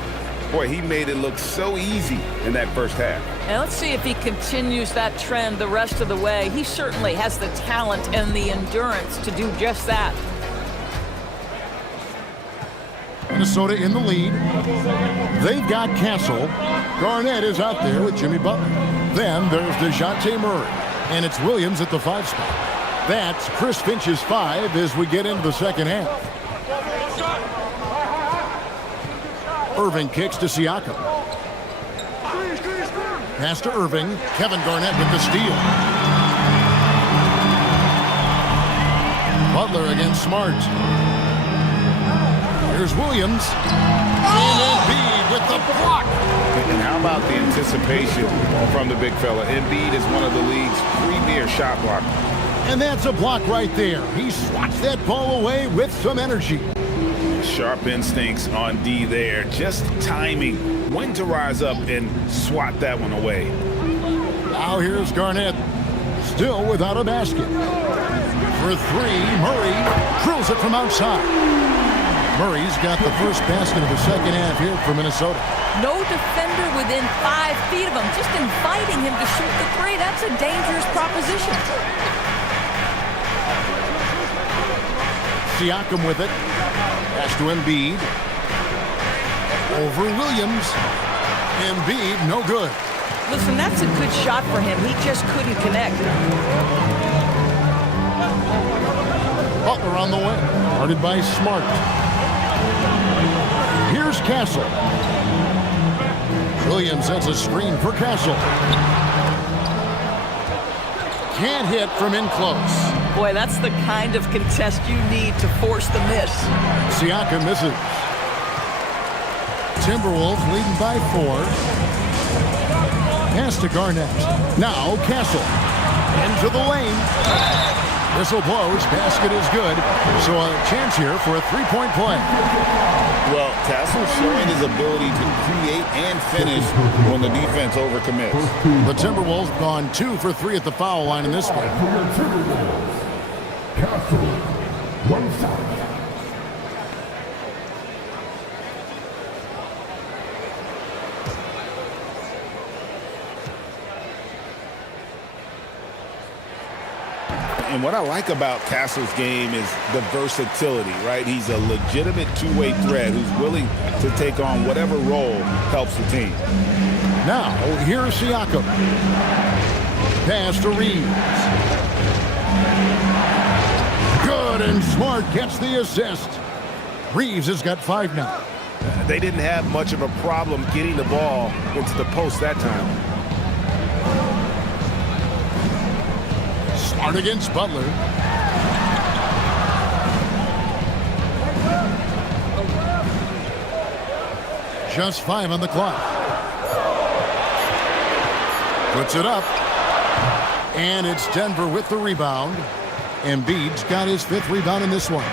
boy, he made it look so easy in that first half. And let's see if he continues that trend the rest of the way. He certainly has the talent and the endurance to do just that. Minnesota in the lead. They've got Castle. Garnett is out there with Jimmy Butler. Then there's DeJounte Murray. And it's Williams at the 5 spot. That's Chris Finch's 5 as we get into the second half. Irving kicks to Siakam. Pass to Irving. Kevin Garnett with the steal. Butler against Smart. Here's Williams. And Embiid with the block. And how about the anticipation from the big fella? Embiid is one of the league's premier shot blockers. And that's a block right there. He swats that ball away with some energy. Sharp instincts on D there. Just timing when to rise up and swat that one away. Now here's Garnett. Still without a basket. For 3, Murray drills it from outside. Murray's got the first basket of the second half here for Minnesota. No defender within 5 feet of him, just inviting him to shoot the 3. That's a dangerous proposition. Siakam with it. Pass to Embiid. Over Williams. Embiid, no good. Listen, that's a good shot for him. He just couldn't connect. Butler on the way. Guarded by Smart. Here's Castle. Williams sets a screen for Castle. Can't hit from in close. Boy, that's the kind of contest you need to force the miss. Siakam misses. Timberwolves leading by 4. Pass to Garnett. Now Castle. Into the lane. Whistle blows. Basket is good. So a chance here for a 3-point play. Well, Castle's showing his ability to create and finish when the defense overcommits. The Timberwolves gone 2 for 3 at the foul line in this one. Castle, 1 foul. And what I like about Castle's game is the versatility, right? He's a legitimate two-way threat who's willing to take on whatever role helps the team. Now, here's Siakam. Pass to Reeves. Good, and Smart gets the assist. Reeves has got 5 now. They didn't have much of a problem getting the ball into the post that time. Smart against Butler. Just 5 on the clock. Puts it up. And it's Denver with the rebound. Embiid's got his 5th rebound in this one.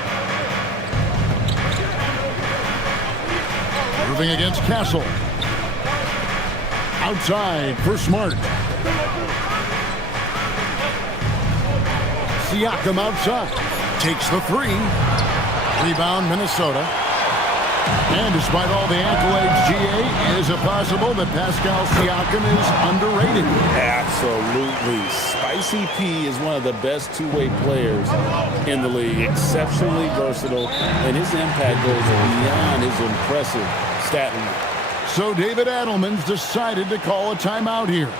Moving against Castle. Outside for Smart. Siakam outside. Takes the 3. Rebound Minnesota. And despite all the accolades, GA, is it possible that Pascal Siakam is underrated? Absolutely. Spicy P is one of the best two-way players in the league. Exceptionally versatile, and his impact goes beyond his impressive stat line. So David Adelman's decided to call a timeout here.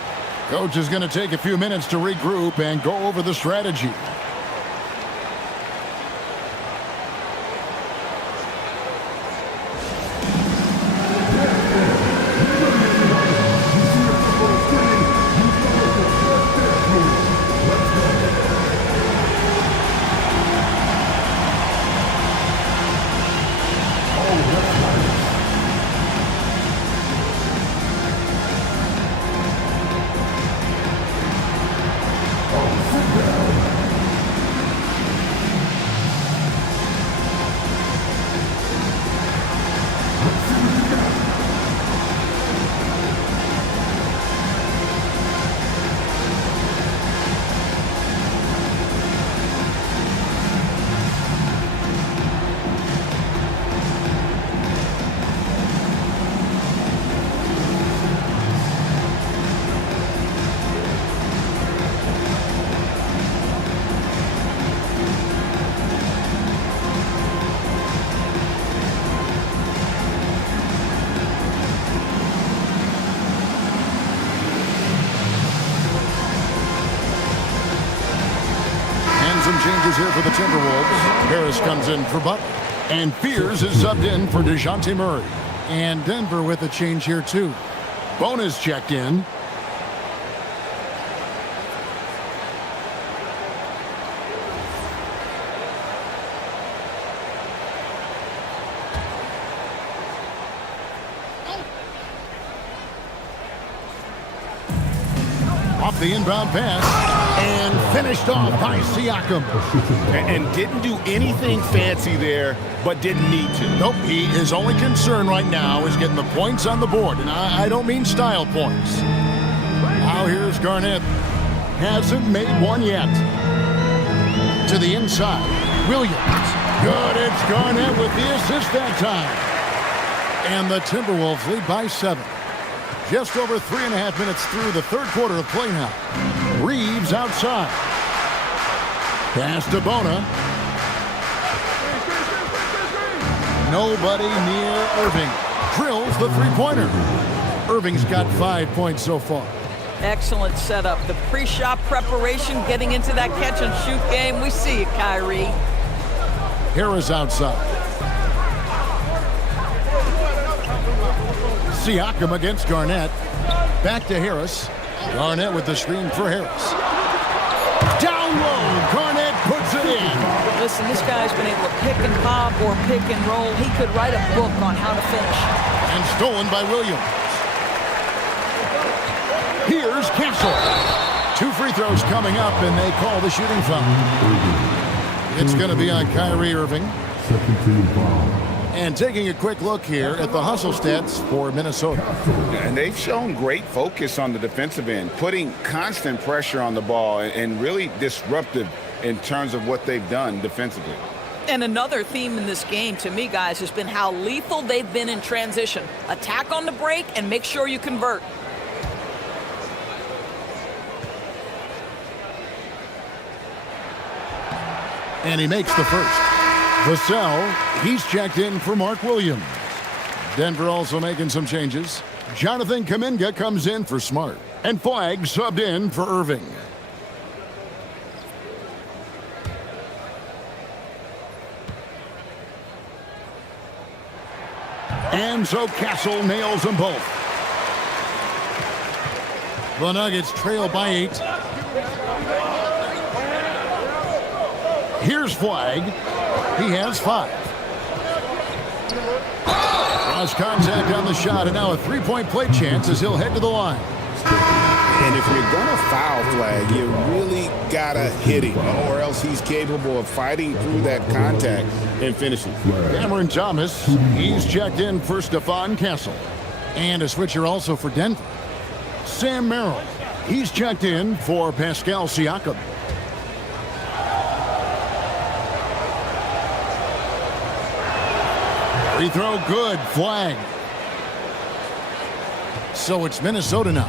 Coach is going to take a few minutes to regroup and go over the strategy. Some changes here for the Timberwolves. Harris comes in for Butler. And Fears is subbed in for DeJounte Murray. And Denver with a change here, too. Bonus checked in. Off the inbound pass. And finished off by Siakam. And didn't do anything fancy there, but didn't need to. Nope, his only concern right now is getting the points on the board. And I don't mean style points. Now here's Garnett. Hasn't made one yet. To the inside. Williams. Good, it's Garnett with the assist that time. And the Timberwolves lead by 7. Just over 3.5 minutes through the third quarter of play now. Reeves outside. Pass to Bona. Nobody near Irving. Drills the three-pointer. Irving's got 5 points so far. Excellent setup. The pre-shot preparation, getting into that catch-and-shoot game. We see it, Kyrie. Harris outside. Siakam against Garnett. Back to Harris. Garnett with the screen for Harris. Down low. Garnett puts it in. Listen, this guy's been able to pick and pop or pick and roll. He could write a book on how to finish. And stolen by Williams. Here's Castle. 2 free throws coming up, and they call the shooting foul. It's going to be on Kyrie Irving. Second team foul. And taking a quick look here at the hustle stats for Minnesota. And they've shown great focus on the defensive end, putting constant pressure on the ball and really disruptive in terms of what they've done defensively. And another theme in this game, to me, guys, has been how lethal they've been in transition. Attack on the break and make sure you convert. And he makes the first. Vassell, he's checked in for Mark Williams. Denver also making some changes. Jonathan Kuminga comes in for Smart. And Flagg subbed in for Irving. And so Castle nails them both. The Nuggets trail by 8. Here's Flagg. He has 5. Cross contact on the shot, and now a three-point play chance as he'll head to the line. And if you're going to foul Flagg, you really got to hit him, or else he's capable of fighting through that contact and finishing. Cameron Thomas, he's checked in for Stephon Castle. And a switcher also for Denver. Sam Merrill, he's checked in for Pascal Siakam. Free throw good. Flag. So it's Minnesota now.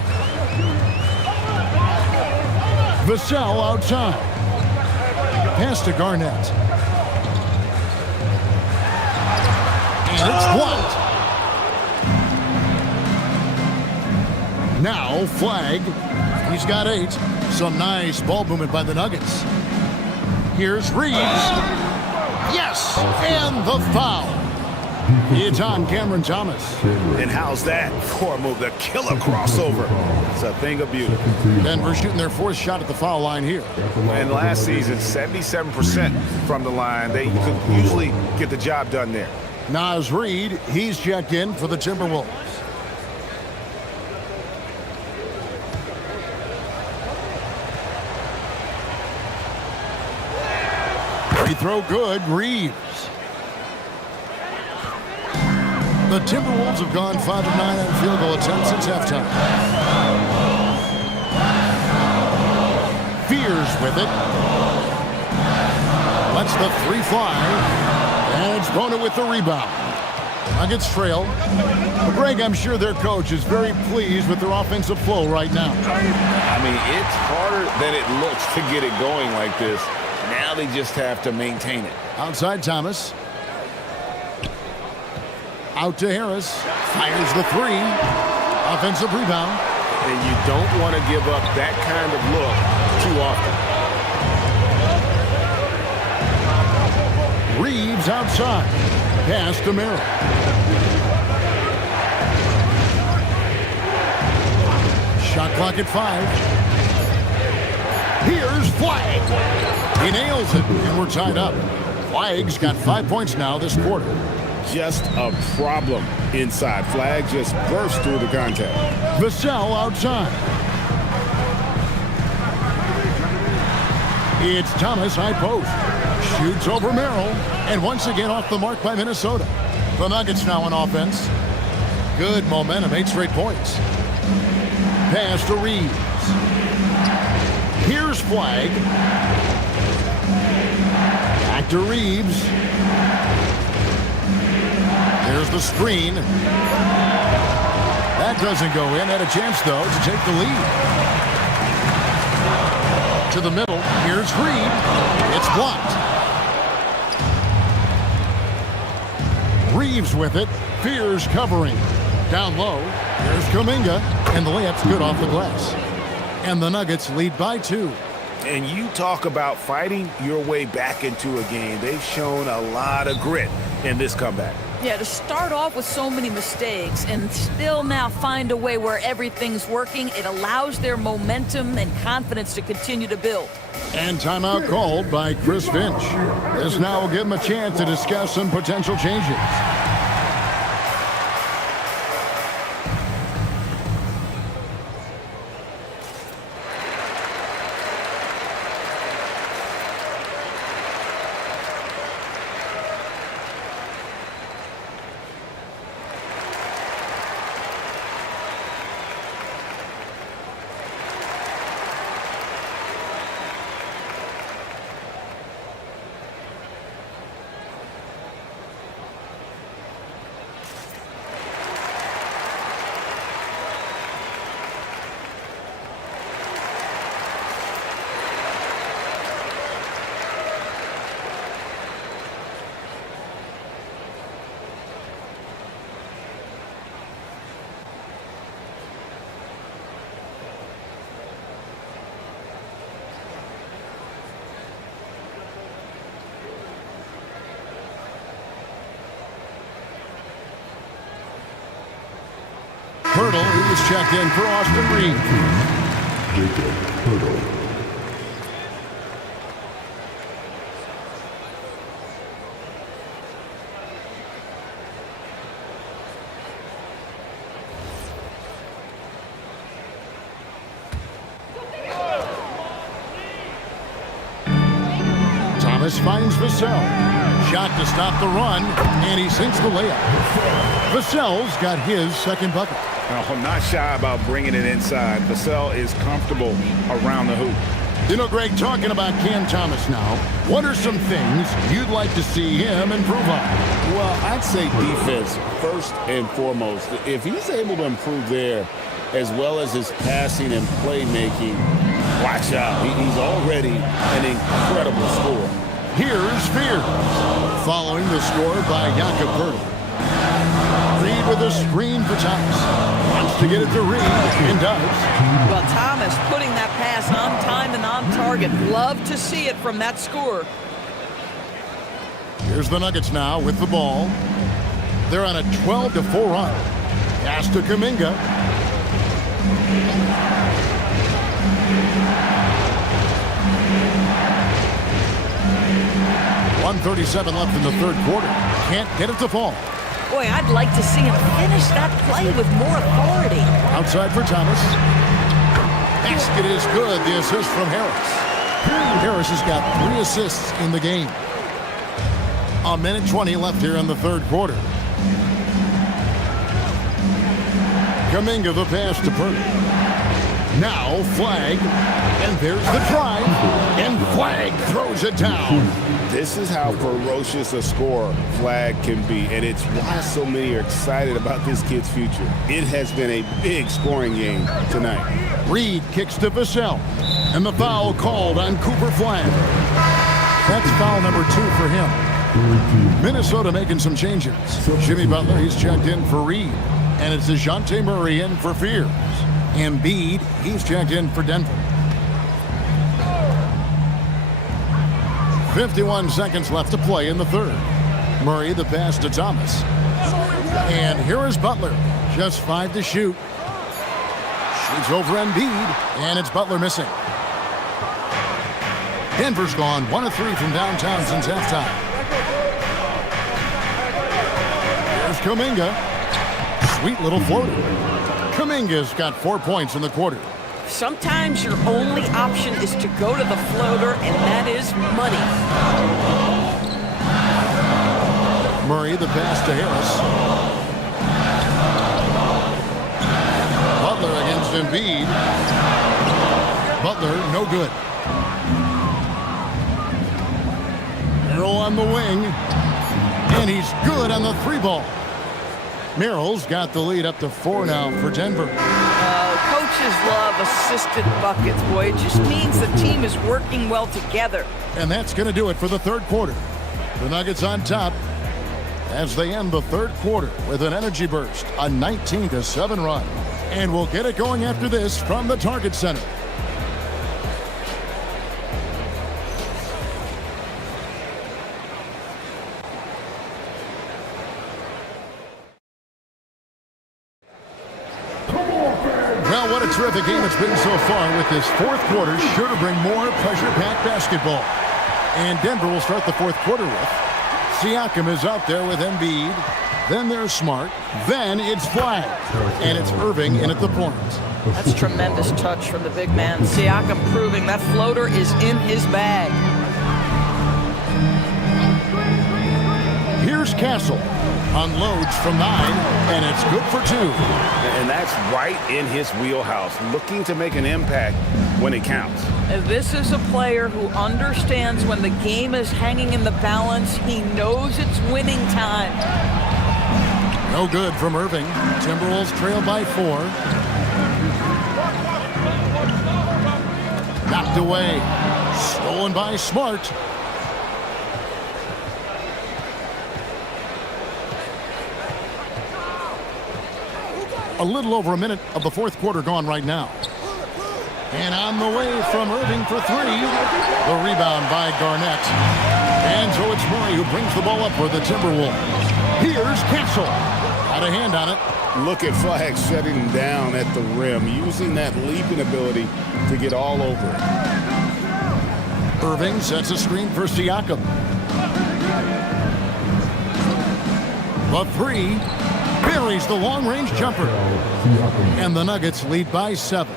Vassell outside. Pass to Garnett. And it's blocked. Now flag. He's got 8. Some nice ball movement by the Nuggets. Here's Reeves. Yes! And the foul. It's on Cameron Thomas. And how's that for a move? The killer crossover. It's a thing of beauty. Denver shooting their 4th shot at the foul line here. And last season, 77% from the line. They could usually get the job done there. Naz Reid, he's checked in for the Timberwolves. Free throw good. Reeves. The Timberwolves have gone 5 of 9 on field goal attempts since halftime. Fears with it. Lets the 3 fly. And it's Bona with the rebound. Nuggets trail. But Greg, I'm sure their coach is very pleased with their offensive flow right now. I mean, it's harder than it looks to get it going like this. Now they just have to maintain it. Outside Thomas. Out to Harris. Fires the 3. Offensive rebound. And you don't want to give up that kind of look too often. Reeves outside. Pass to Merrill. Shot clock at 5. Here's Flag. He nails it, and we're tied up. Flag's got 5 points now this quarter. Just a problem inside. Flag just burst through the contact. Vassell outside. It's Thomas high post. Shoots over Merrill. And once again off the mark by Minnesota. The Nuggets now on offense. Good momentum, 8 straight points. Pass to Reeves. Here's Flag. Back to Reeves. There's the screen. That doesn't go in. Had a chance, though, to take the lead. To the middle. Here's Reed. It's blocked. Reeves with it. Fears covering. Down low. There's Kuminga. And the layup's good off the glass. And the Nuggets lead by 2. And you talk about fighting your way back into a game. They've shown a lot of grit in this comeback. Yeah, to start off with so many mistakes and still now find a way where everything's working, it allows their momentum and confidence to continue to build. And timeout called by Chris Finch. This now will give him a chance to discuss some potential changes. Hurdle, who was checked in for Austin Reed. Jacob Hurdle. Thomas finds Vassell. Shot to stop the run, and he sinks the layup. Vassell's got his second bucket. Oh, not shy about bringing it inside. Vassell is comfortable around the hoop. You know, Greg, talking about Cam Thomas now, what are some things you'd like to see him improve on? Well, I'd say defense first and foremost. If he's able to improve there, as well as his passing and playmaking, watch out. He's already an incredible scorer. Here's Fears, following the score by Jakob Poeltl. Reed with a screen for Thomas. Wants to get it to Reed, and does. Well, Thomas putting that pass on time and on target. Love to see it from that score. Here's the Nuggets now with the ball. They're on a 12-4 run. Pass to Kuminga. .137 left in the third quarter. Can't get it to fall. Boy, I'd like to see him finish that play with more authority. Outside for Thomas. Basket is good. The assist from Harris. Harris has got 3 assists in the game. 1:20 left here in the third quarter. Kuminga the pass to Poeltl. Now Flag, and there's the drive, and Flag throws it down. This is how ferocious a scorer Flag can be, and it's why so many are excited about this kid's future. It has been a big scoring game tonight. Reed kicks to Vassell, and the foul called on Cooper Flag. That's foul number 2 for him. Minnesota making some changes. Jimmy Butler, he's checked in for Reed, and it's DeJounte Murray in for Fears. Embiid, he's checked in for Denver. 51 seconds left to play in the third. Murray the pass to Thomas. And here is Butler. Just 5 to shoot. Shoots over Embiid, and it's Butler missing. Denver's gone 1 of 3 from downtown since halftime. Here's Kuminga. Sweet little floater. Kuminga's got 4 points in the quarter. Sometimes your only option is to go to the floater, and that is money. Murray the pass to Harris. Butler against Embiid. Butler, no good. Merrill on the wing. And he's good on the 3 ball. Merrill's got the lead up to 4 now for Denver. Coaches love assisted buckets, boy. It just means the team is working well together. And that's going to do it for the third quarter. The Nuggets on top as they end the third quarter with an energy burst, a 19-7 run. And we'll get it going after this from the Target Center. Well, what a terrific game it's been so far, with this fourth quarter sure to bring more pressure-packed basketball. And Denver will start the fourth quarter with Siakam is out there with Embiid. Then there's Smart. Then it's Flag. And it's Irving in at the point. That's a tremendous touch from the big man. Siakam proving that floater is in his bag. Here's Castle. Unloads from 9, and it's good for 2. And that's right in his wheelhouse, looking to make an impact when it counts. This is a player who understands when the game is hanging in the balance. He knows it's winning time. No good from Irving. Timberwolves trail by 4. Knocked away. Stolen by Smart. A little over a minute of the fourth quarter gone right now. And on the way from Irving for 3. The rebound by Garnett. And so it's Murray who brings the ball up for the Timberwolves. Here's Castle. Got a hand on it. Look at Flag shutting down at the rim, using that leaping ability to get all over it. Irving sets a screen for Siakam. The 3. Buries the long-range jumper. And the Nuggets lead by 7.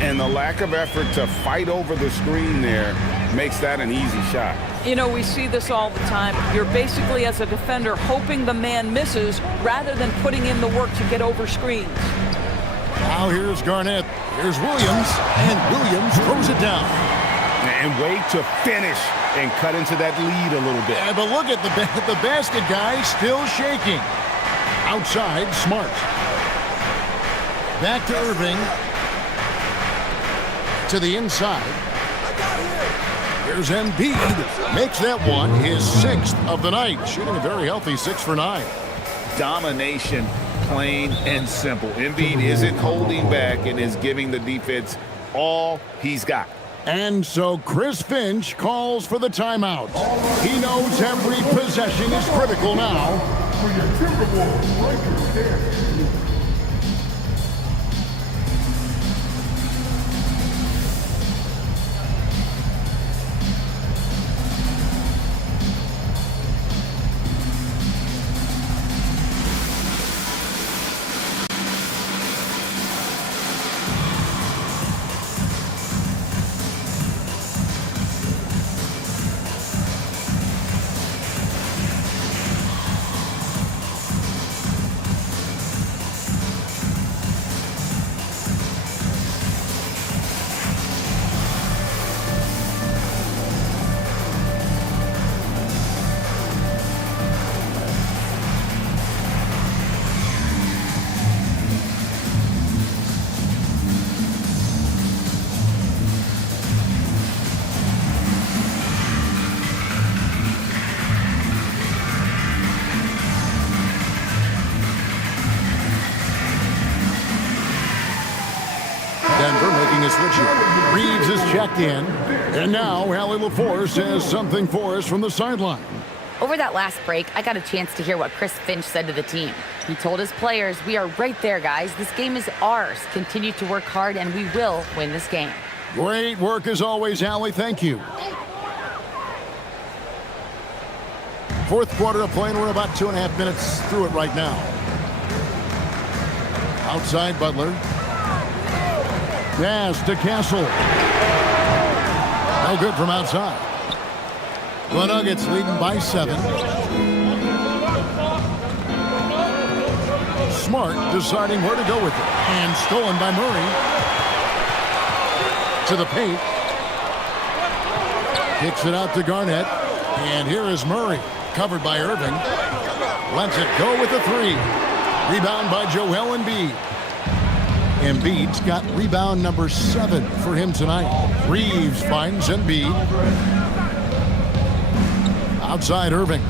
And the lack of effort to fight over the screen there makes that an easy shot. You know, we see this all the time. You're basically, as a defender, hoping the man misses rather than putting in the work to get over screens. Now here's Garnett. Here's Williams. And Williams throws it down. And way to finish and cut into that lead a little bit. Yeah, but look at the basket guy still shaking. Outside, Smart. Back to Irving. To the inside. Here's Embiid. Makes that one his 6th of the night. Shooting a very healthy 6 for 9. Domination, plain and simple. Embiid isn't holding back and is giving the defense all he's got. And so Chris Finch calls for the timeout. He knows every possession is critical now. For your Timberwolves, Lakers stand. Denver making a switch here. Reeves is checked in. And now Allie LaForce has something for us from the sideline. Over that last break, I got a chance to hear what Chris Finch said to the team. He told his players, "We are right there, guys. This game is ours. Continue to work hard, and we will win this game." Great work as always, Allie. Thank you. Fourth quarter of play, and we're about 2.5 minutes through it right now. Outside Butler. Pass to Castle. No good from outside. The Nuggets leading by 7. Smart deciding where to go with it. And stolen by Murray. To the paint. Kicks it out to Garnett. And here is Murray. Covered by Irving. Lets it go with the 3. Rebound by Joel Embiid. Embiid's got rebound number 7 for him tonight. Reeves finds Embiid. Outside Irving.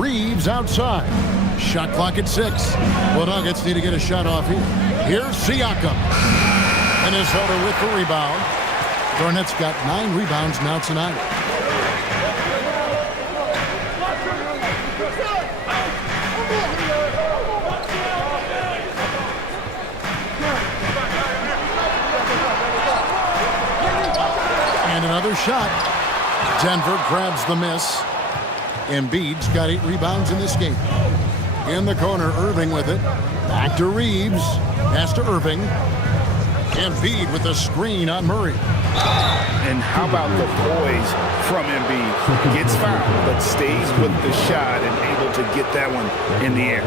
Reeves outside. Shot clock at 6. The Nuggets need to get a shot off here. Here's Siakam. Minnesota with the rebound. Garnett's got 9 rebounds now tonight. And another shot. Denver grabs the miss. Embiid's got 8 rebounds in this game. In the corner, Irving with it. Back to Reeves. Pass to Irving. Embiid with the screen on Murray. And how about the poise from Embiid? Gets fouled, but stays with the shot and able to get that one in the air.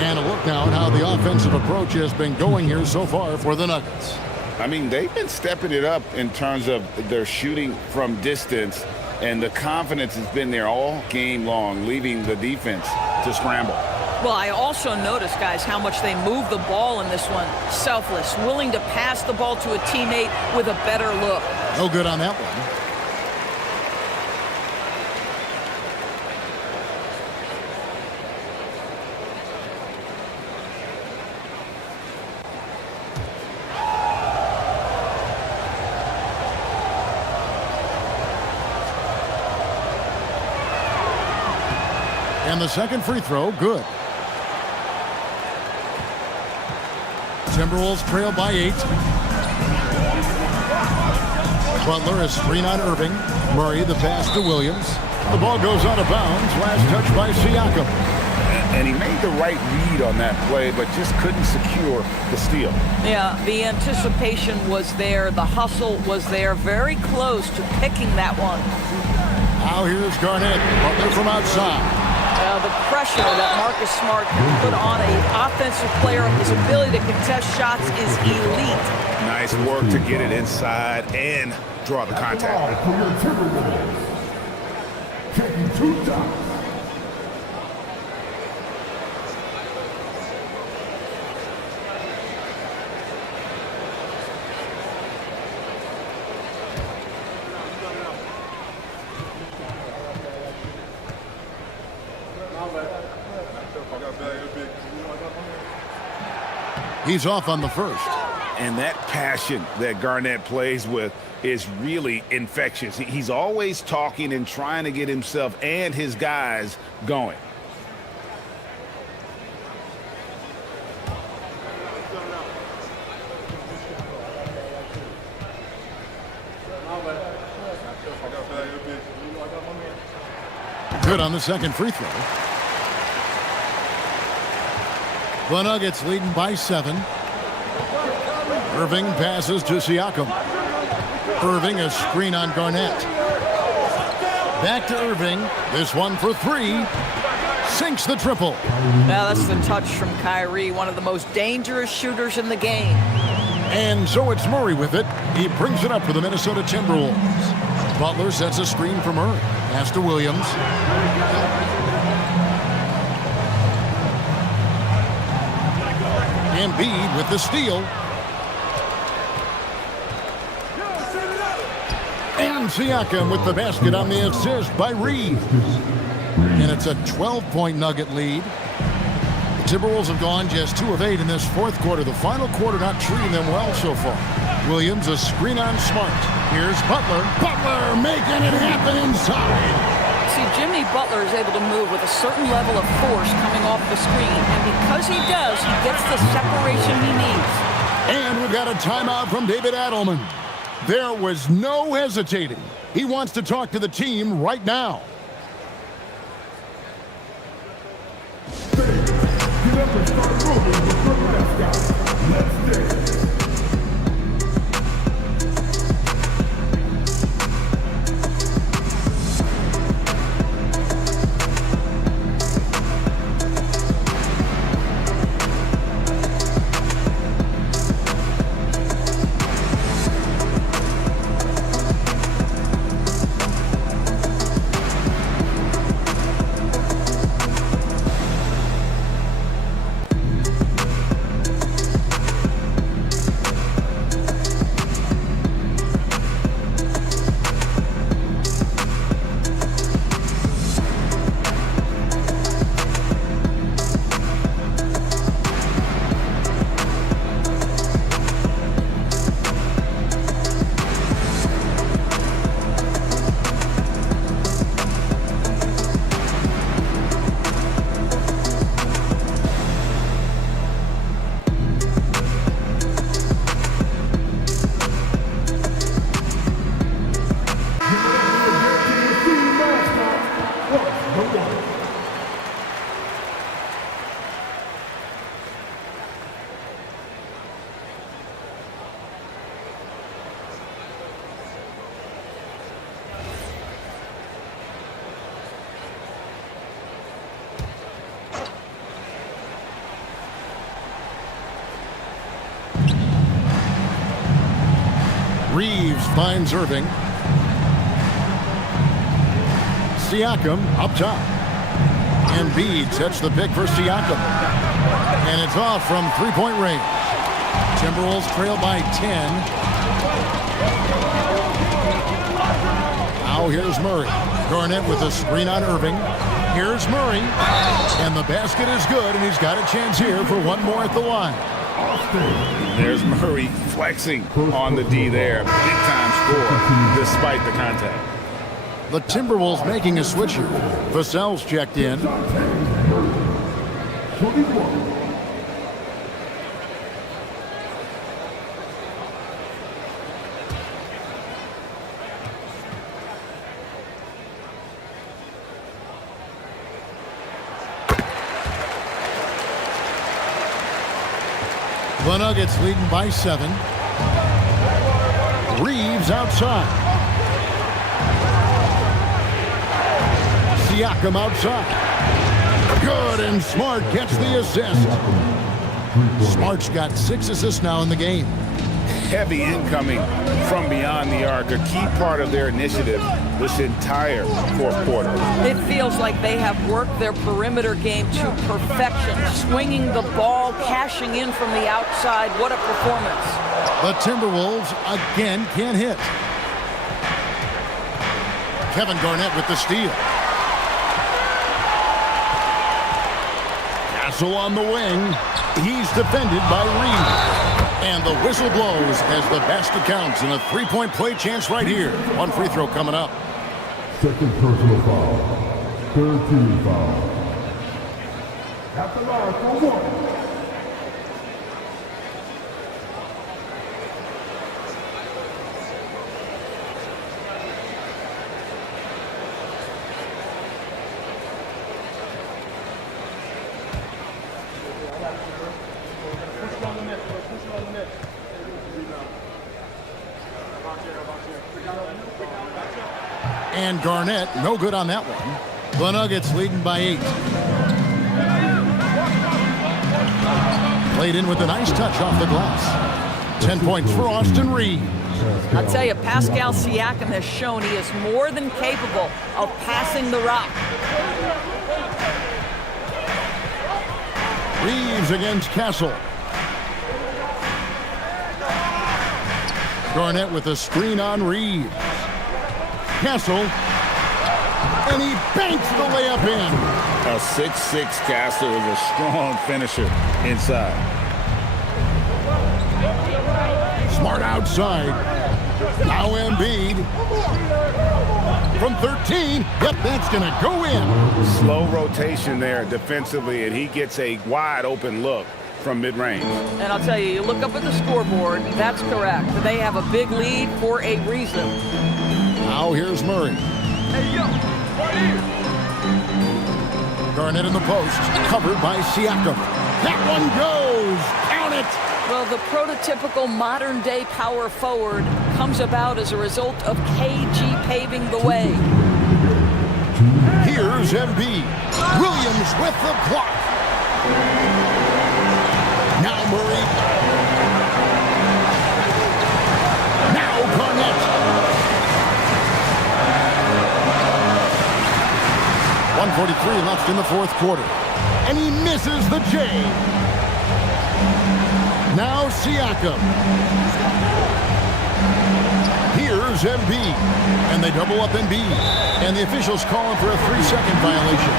And a look now at how the offensive approach has been going here so far for the Nuggets. I mean, they've been stepping it up in terms of their shooting from distance, and the confidence has been there all game long, leaving the defense to scramble. Well, I also noticed, guys, how much they move the ball in this one. Selfless, willing to pass the ball to a teammate with a better look. No good on that one. And the second free throw, good. Timberwolves trail by 8. Butler is screen on Irving. Murray the pass to Williams. The ball goes out of bounds. Last touch by Siakam. And he made the right read on that play, but just couldn't secure the steal. Yeah, the anticipation was there. The hustle was there. Very close to picking that one. Now here's Garnett. Butler from outside. The pressure that Marcus Smart can put on an offensive player, his ability to contest shots is elite. Nice work to get it inside and draw the contact. For your Timberwolves, taking 2 shots. He's off on the first. And that passion that Garnett plays with is really infectious. He's always talking and trying to get himself and his guys going. Good on the second free throw. The Nuggets leading by 7. Irving passes to Siakam. Irving, a screen on Garnett. Back to Irving. This one for 3. Sinks the triple. Now that's the touch from Kyrie, one of the most dangerous shooters in the game. And so it's Murray with it. He brings it up for the Minnesota Timberwolves. Butler sets a screen for Murray. Pass to Williams. Embiid with the steal. And Siakam with the basket on the assist by Reeves. And it's a 12-point Nugget lead. The Timberwolves have gone just 2 of 8 in this fourth quarter. The final quarter not treating them well so far. Williams, a screen on Smart. Here's Butler. Butler making it happen inside. See, Jimmy Butler is able to move with a certain level of force coming off the screen. And because he does, he gets the separation he needs. And we've got a timeout from David Adelman. There was no hesitating. He wants to talk to the team right now. Get up and start moving with your mascot. Let's dance. Reeves finds Irving. Siakam up top. Embiid sets the pick for Siakam. And it's off from three-point range. Timberwolves trail by 10. Now here's Murray. Garnett with a screen on Irving. Here's Murray. And the basket is good, and he's got a chance here for one more at the line. There's Murray flexing on the D there. Big-time score despite the contact. The Timberwolves making a switch here. Vassell's checked in. The Nuggets leading by 7. Reeves outside. Siakam outside. Good, and Smart gets the assist. Smart's got 6 assists now in the game. Heavy incoming from beyond the arc, a key part of their initiative this entire fourth quarter. It feels like they have worked their perimeter game to perfection, swinging the ball, cashing in from the outside. What a performance. The Timberwolves again can't hit. Kevin Garnett with the steal. Castle on the wing. He's defended by Reed. And the whistle blows as the basket counts, and a three-point play chance right here. One free throw coming up. Second personal foul. Third team foul. At the line for 1. And Garnett, no good on that one. The Nuggets leading by 8. Played in with a nice touch off the glass. 10 points for Austin Reed. I'll tell you, Pascal Siakam has shown he is more than capable of passing the rock. Reeves against Castle. Garnett with a screen on Reeves. Castle, and he banks the layup in. A 6'6" Castle is a strong finisher inside. Smart outside. Now Embiid. From 13. Yep, that's going to go in. Slow rotation there defensively, and he gets a wide open look from mid-range. And I'll tell you, you look up at the scoreboard, that's correct. They have a big lead for a reason. Now here's Murray. Hey, yo, right here. Garnett in the post, covered by Siakam. That one goes. Count it. Well, the prototypical modern-day power forward comes about as a result of KG paving the way. Here's Embiid. Williams with the block. Now Murray. Now Garnett. 1:43 left in the fourth quarter. And he misses the J. Now Siakam. Here's Embiid. And they double up Embiid. And the officials call him for a 3-second violation.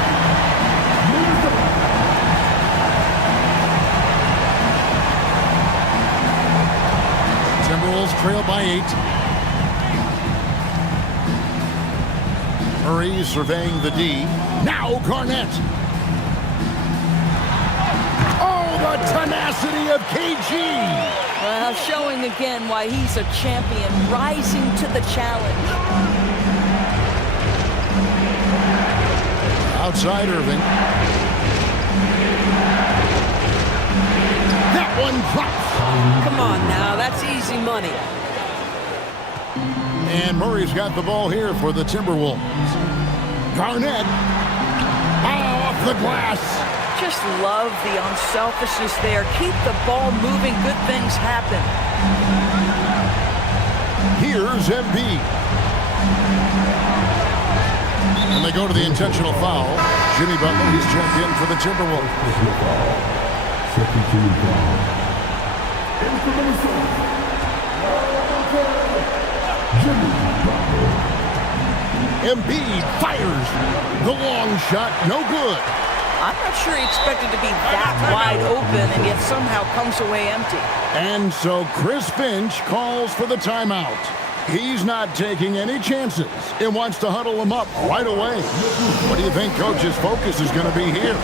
Timberwolves trail by 8. Murray surveying the D. Now Garnett. Oh, the tenacity of KG. Well, showing again why he's a champion, rising to the challenge. Outside Irving. That one drops. Come on now, that's easy money. And Murray's got the ball here for the Timberwolves. Garnett. Off the glass. Just love the unselfishness there. Keep the ball moving. Good things happen. Here's Embiid. And they go to the intentional foul. Jimmy Butler, he's checked in for the Timberwolves. Second team foul. In for Minnesota. Jimmy Butler. Embiid fires. The long shot, no good. I'm not sure he expected to be that wide open and yet somehow comes away empty. And so Chris Finch calls for the timeout. He's not taking any chances and wants to huddle him up right away. What do you think Coach's focus is going to be here?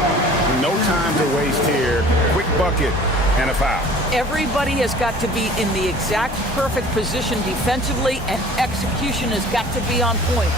No time to waste here. Quick bucket and a foul. Everybody has got to be in the exact perfect position defensively, and execution has got to be on point.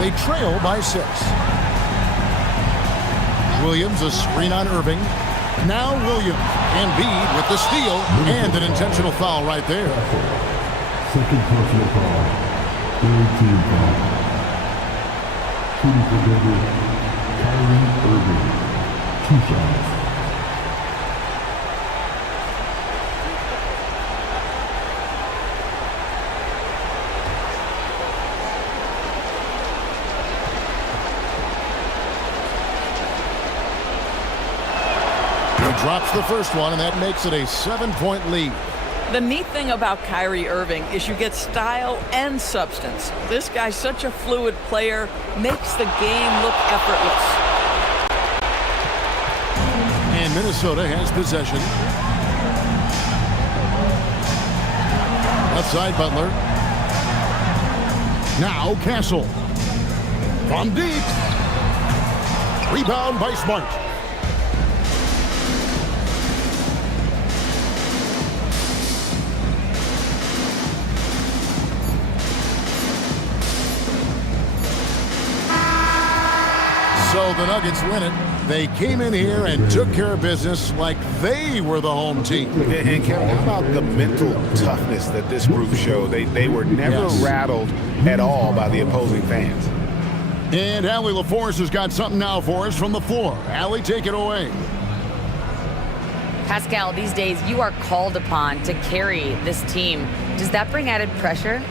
They trail by 6. Williams, a screen on Irving. Now Williams. Embiid with the steal and an intentional foul right there. Second personal foul. Third team foul. Shooting for Denver, Kyrie Irving. 2 shots. Drops the first one, and that makes it a 7-point lead. The neat thing about Kyrie Irving is you get style and substance. This guy's such a fluid player, makes the game look effortless. And Minnesota has possession. Left side, Butler. Now Castle. From deep. Rebound by Smart. So the Nuggets win it. They came in here and took care of business like they were the home team. And Kevin, how about the mental toughness that this group showed? They were never rattled at all by the opposing fans. And Allie LaForce has got something now for us from the floor. Allie, take it away. Pascal, these days you are called upon to carry this team. Does that bring added pressure?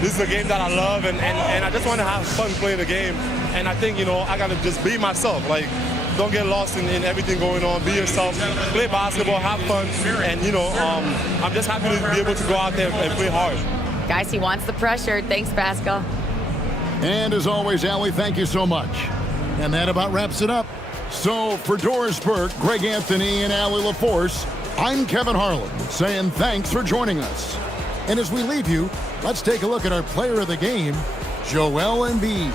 This is a game that I love, and I just want to have fun playing the game. And I think, I got to just be myself. Like, don't get lost in everything going on. Be yourself. Play basketball, have fun. And, I'm just happy to be able to go out there and play hard. Guys, he wants the pressure. Thanks, Pascal. And as always, Allie, thank you so much. And that about wraps it up. So for Doris Burke, Greg Anthony, and Allie LaForce, I'm Kevin Harlan saying thanks for joining us. And as we leave you, let's take a look at our player of the game, Joel Embiid.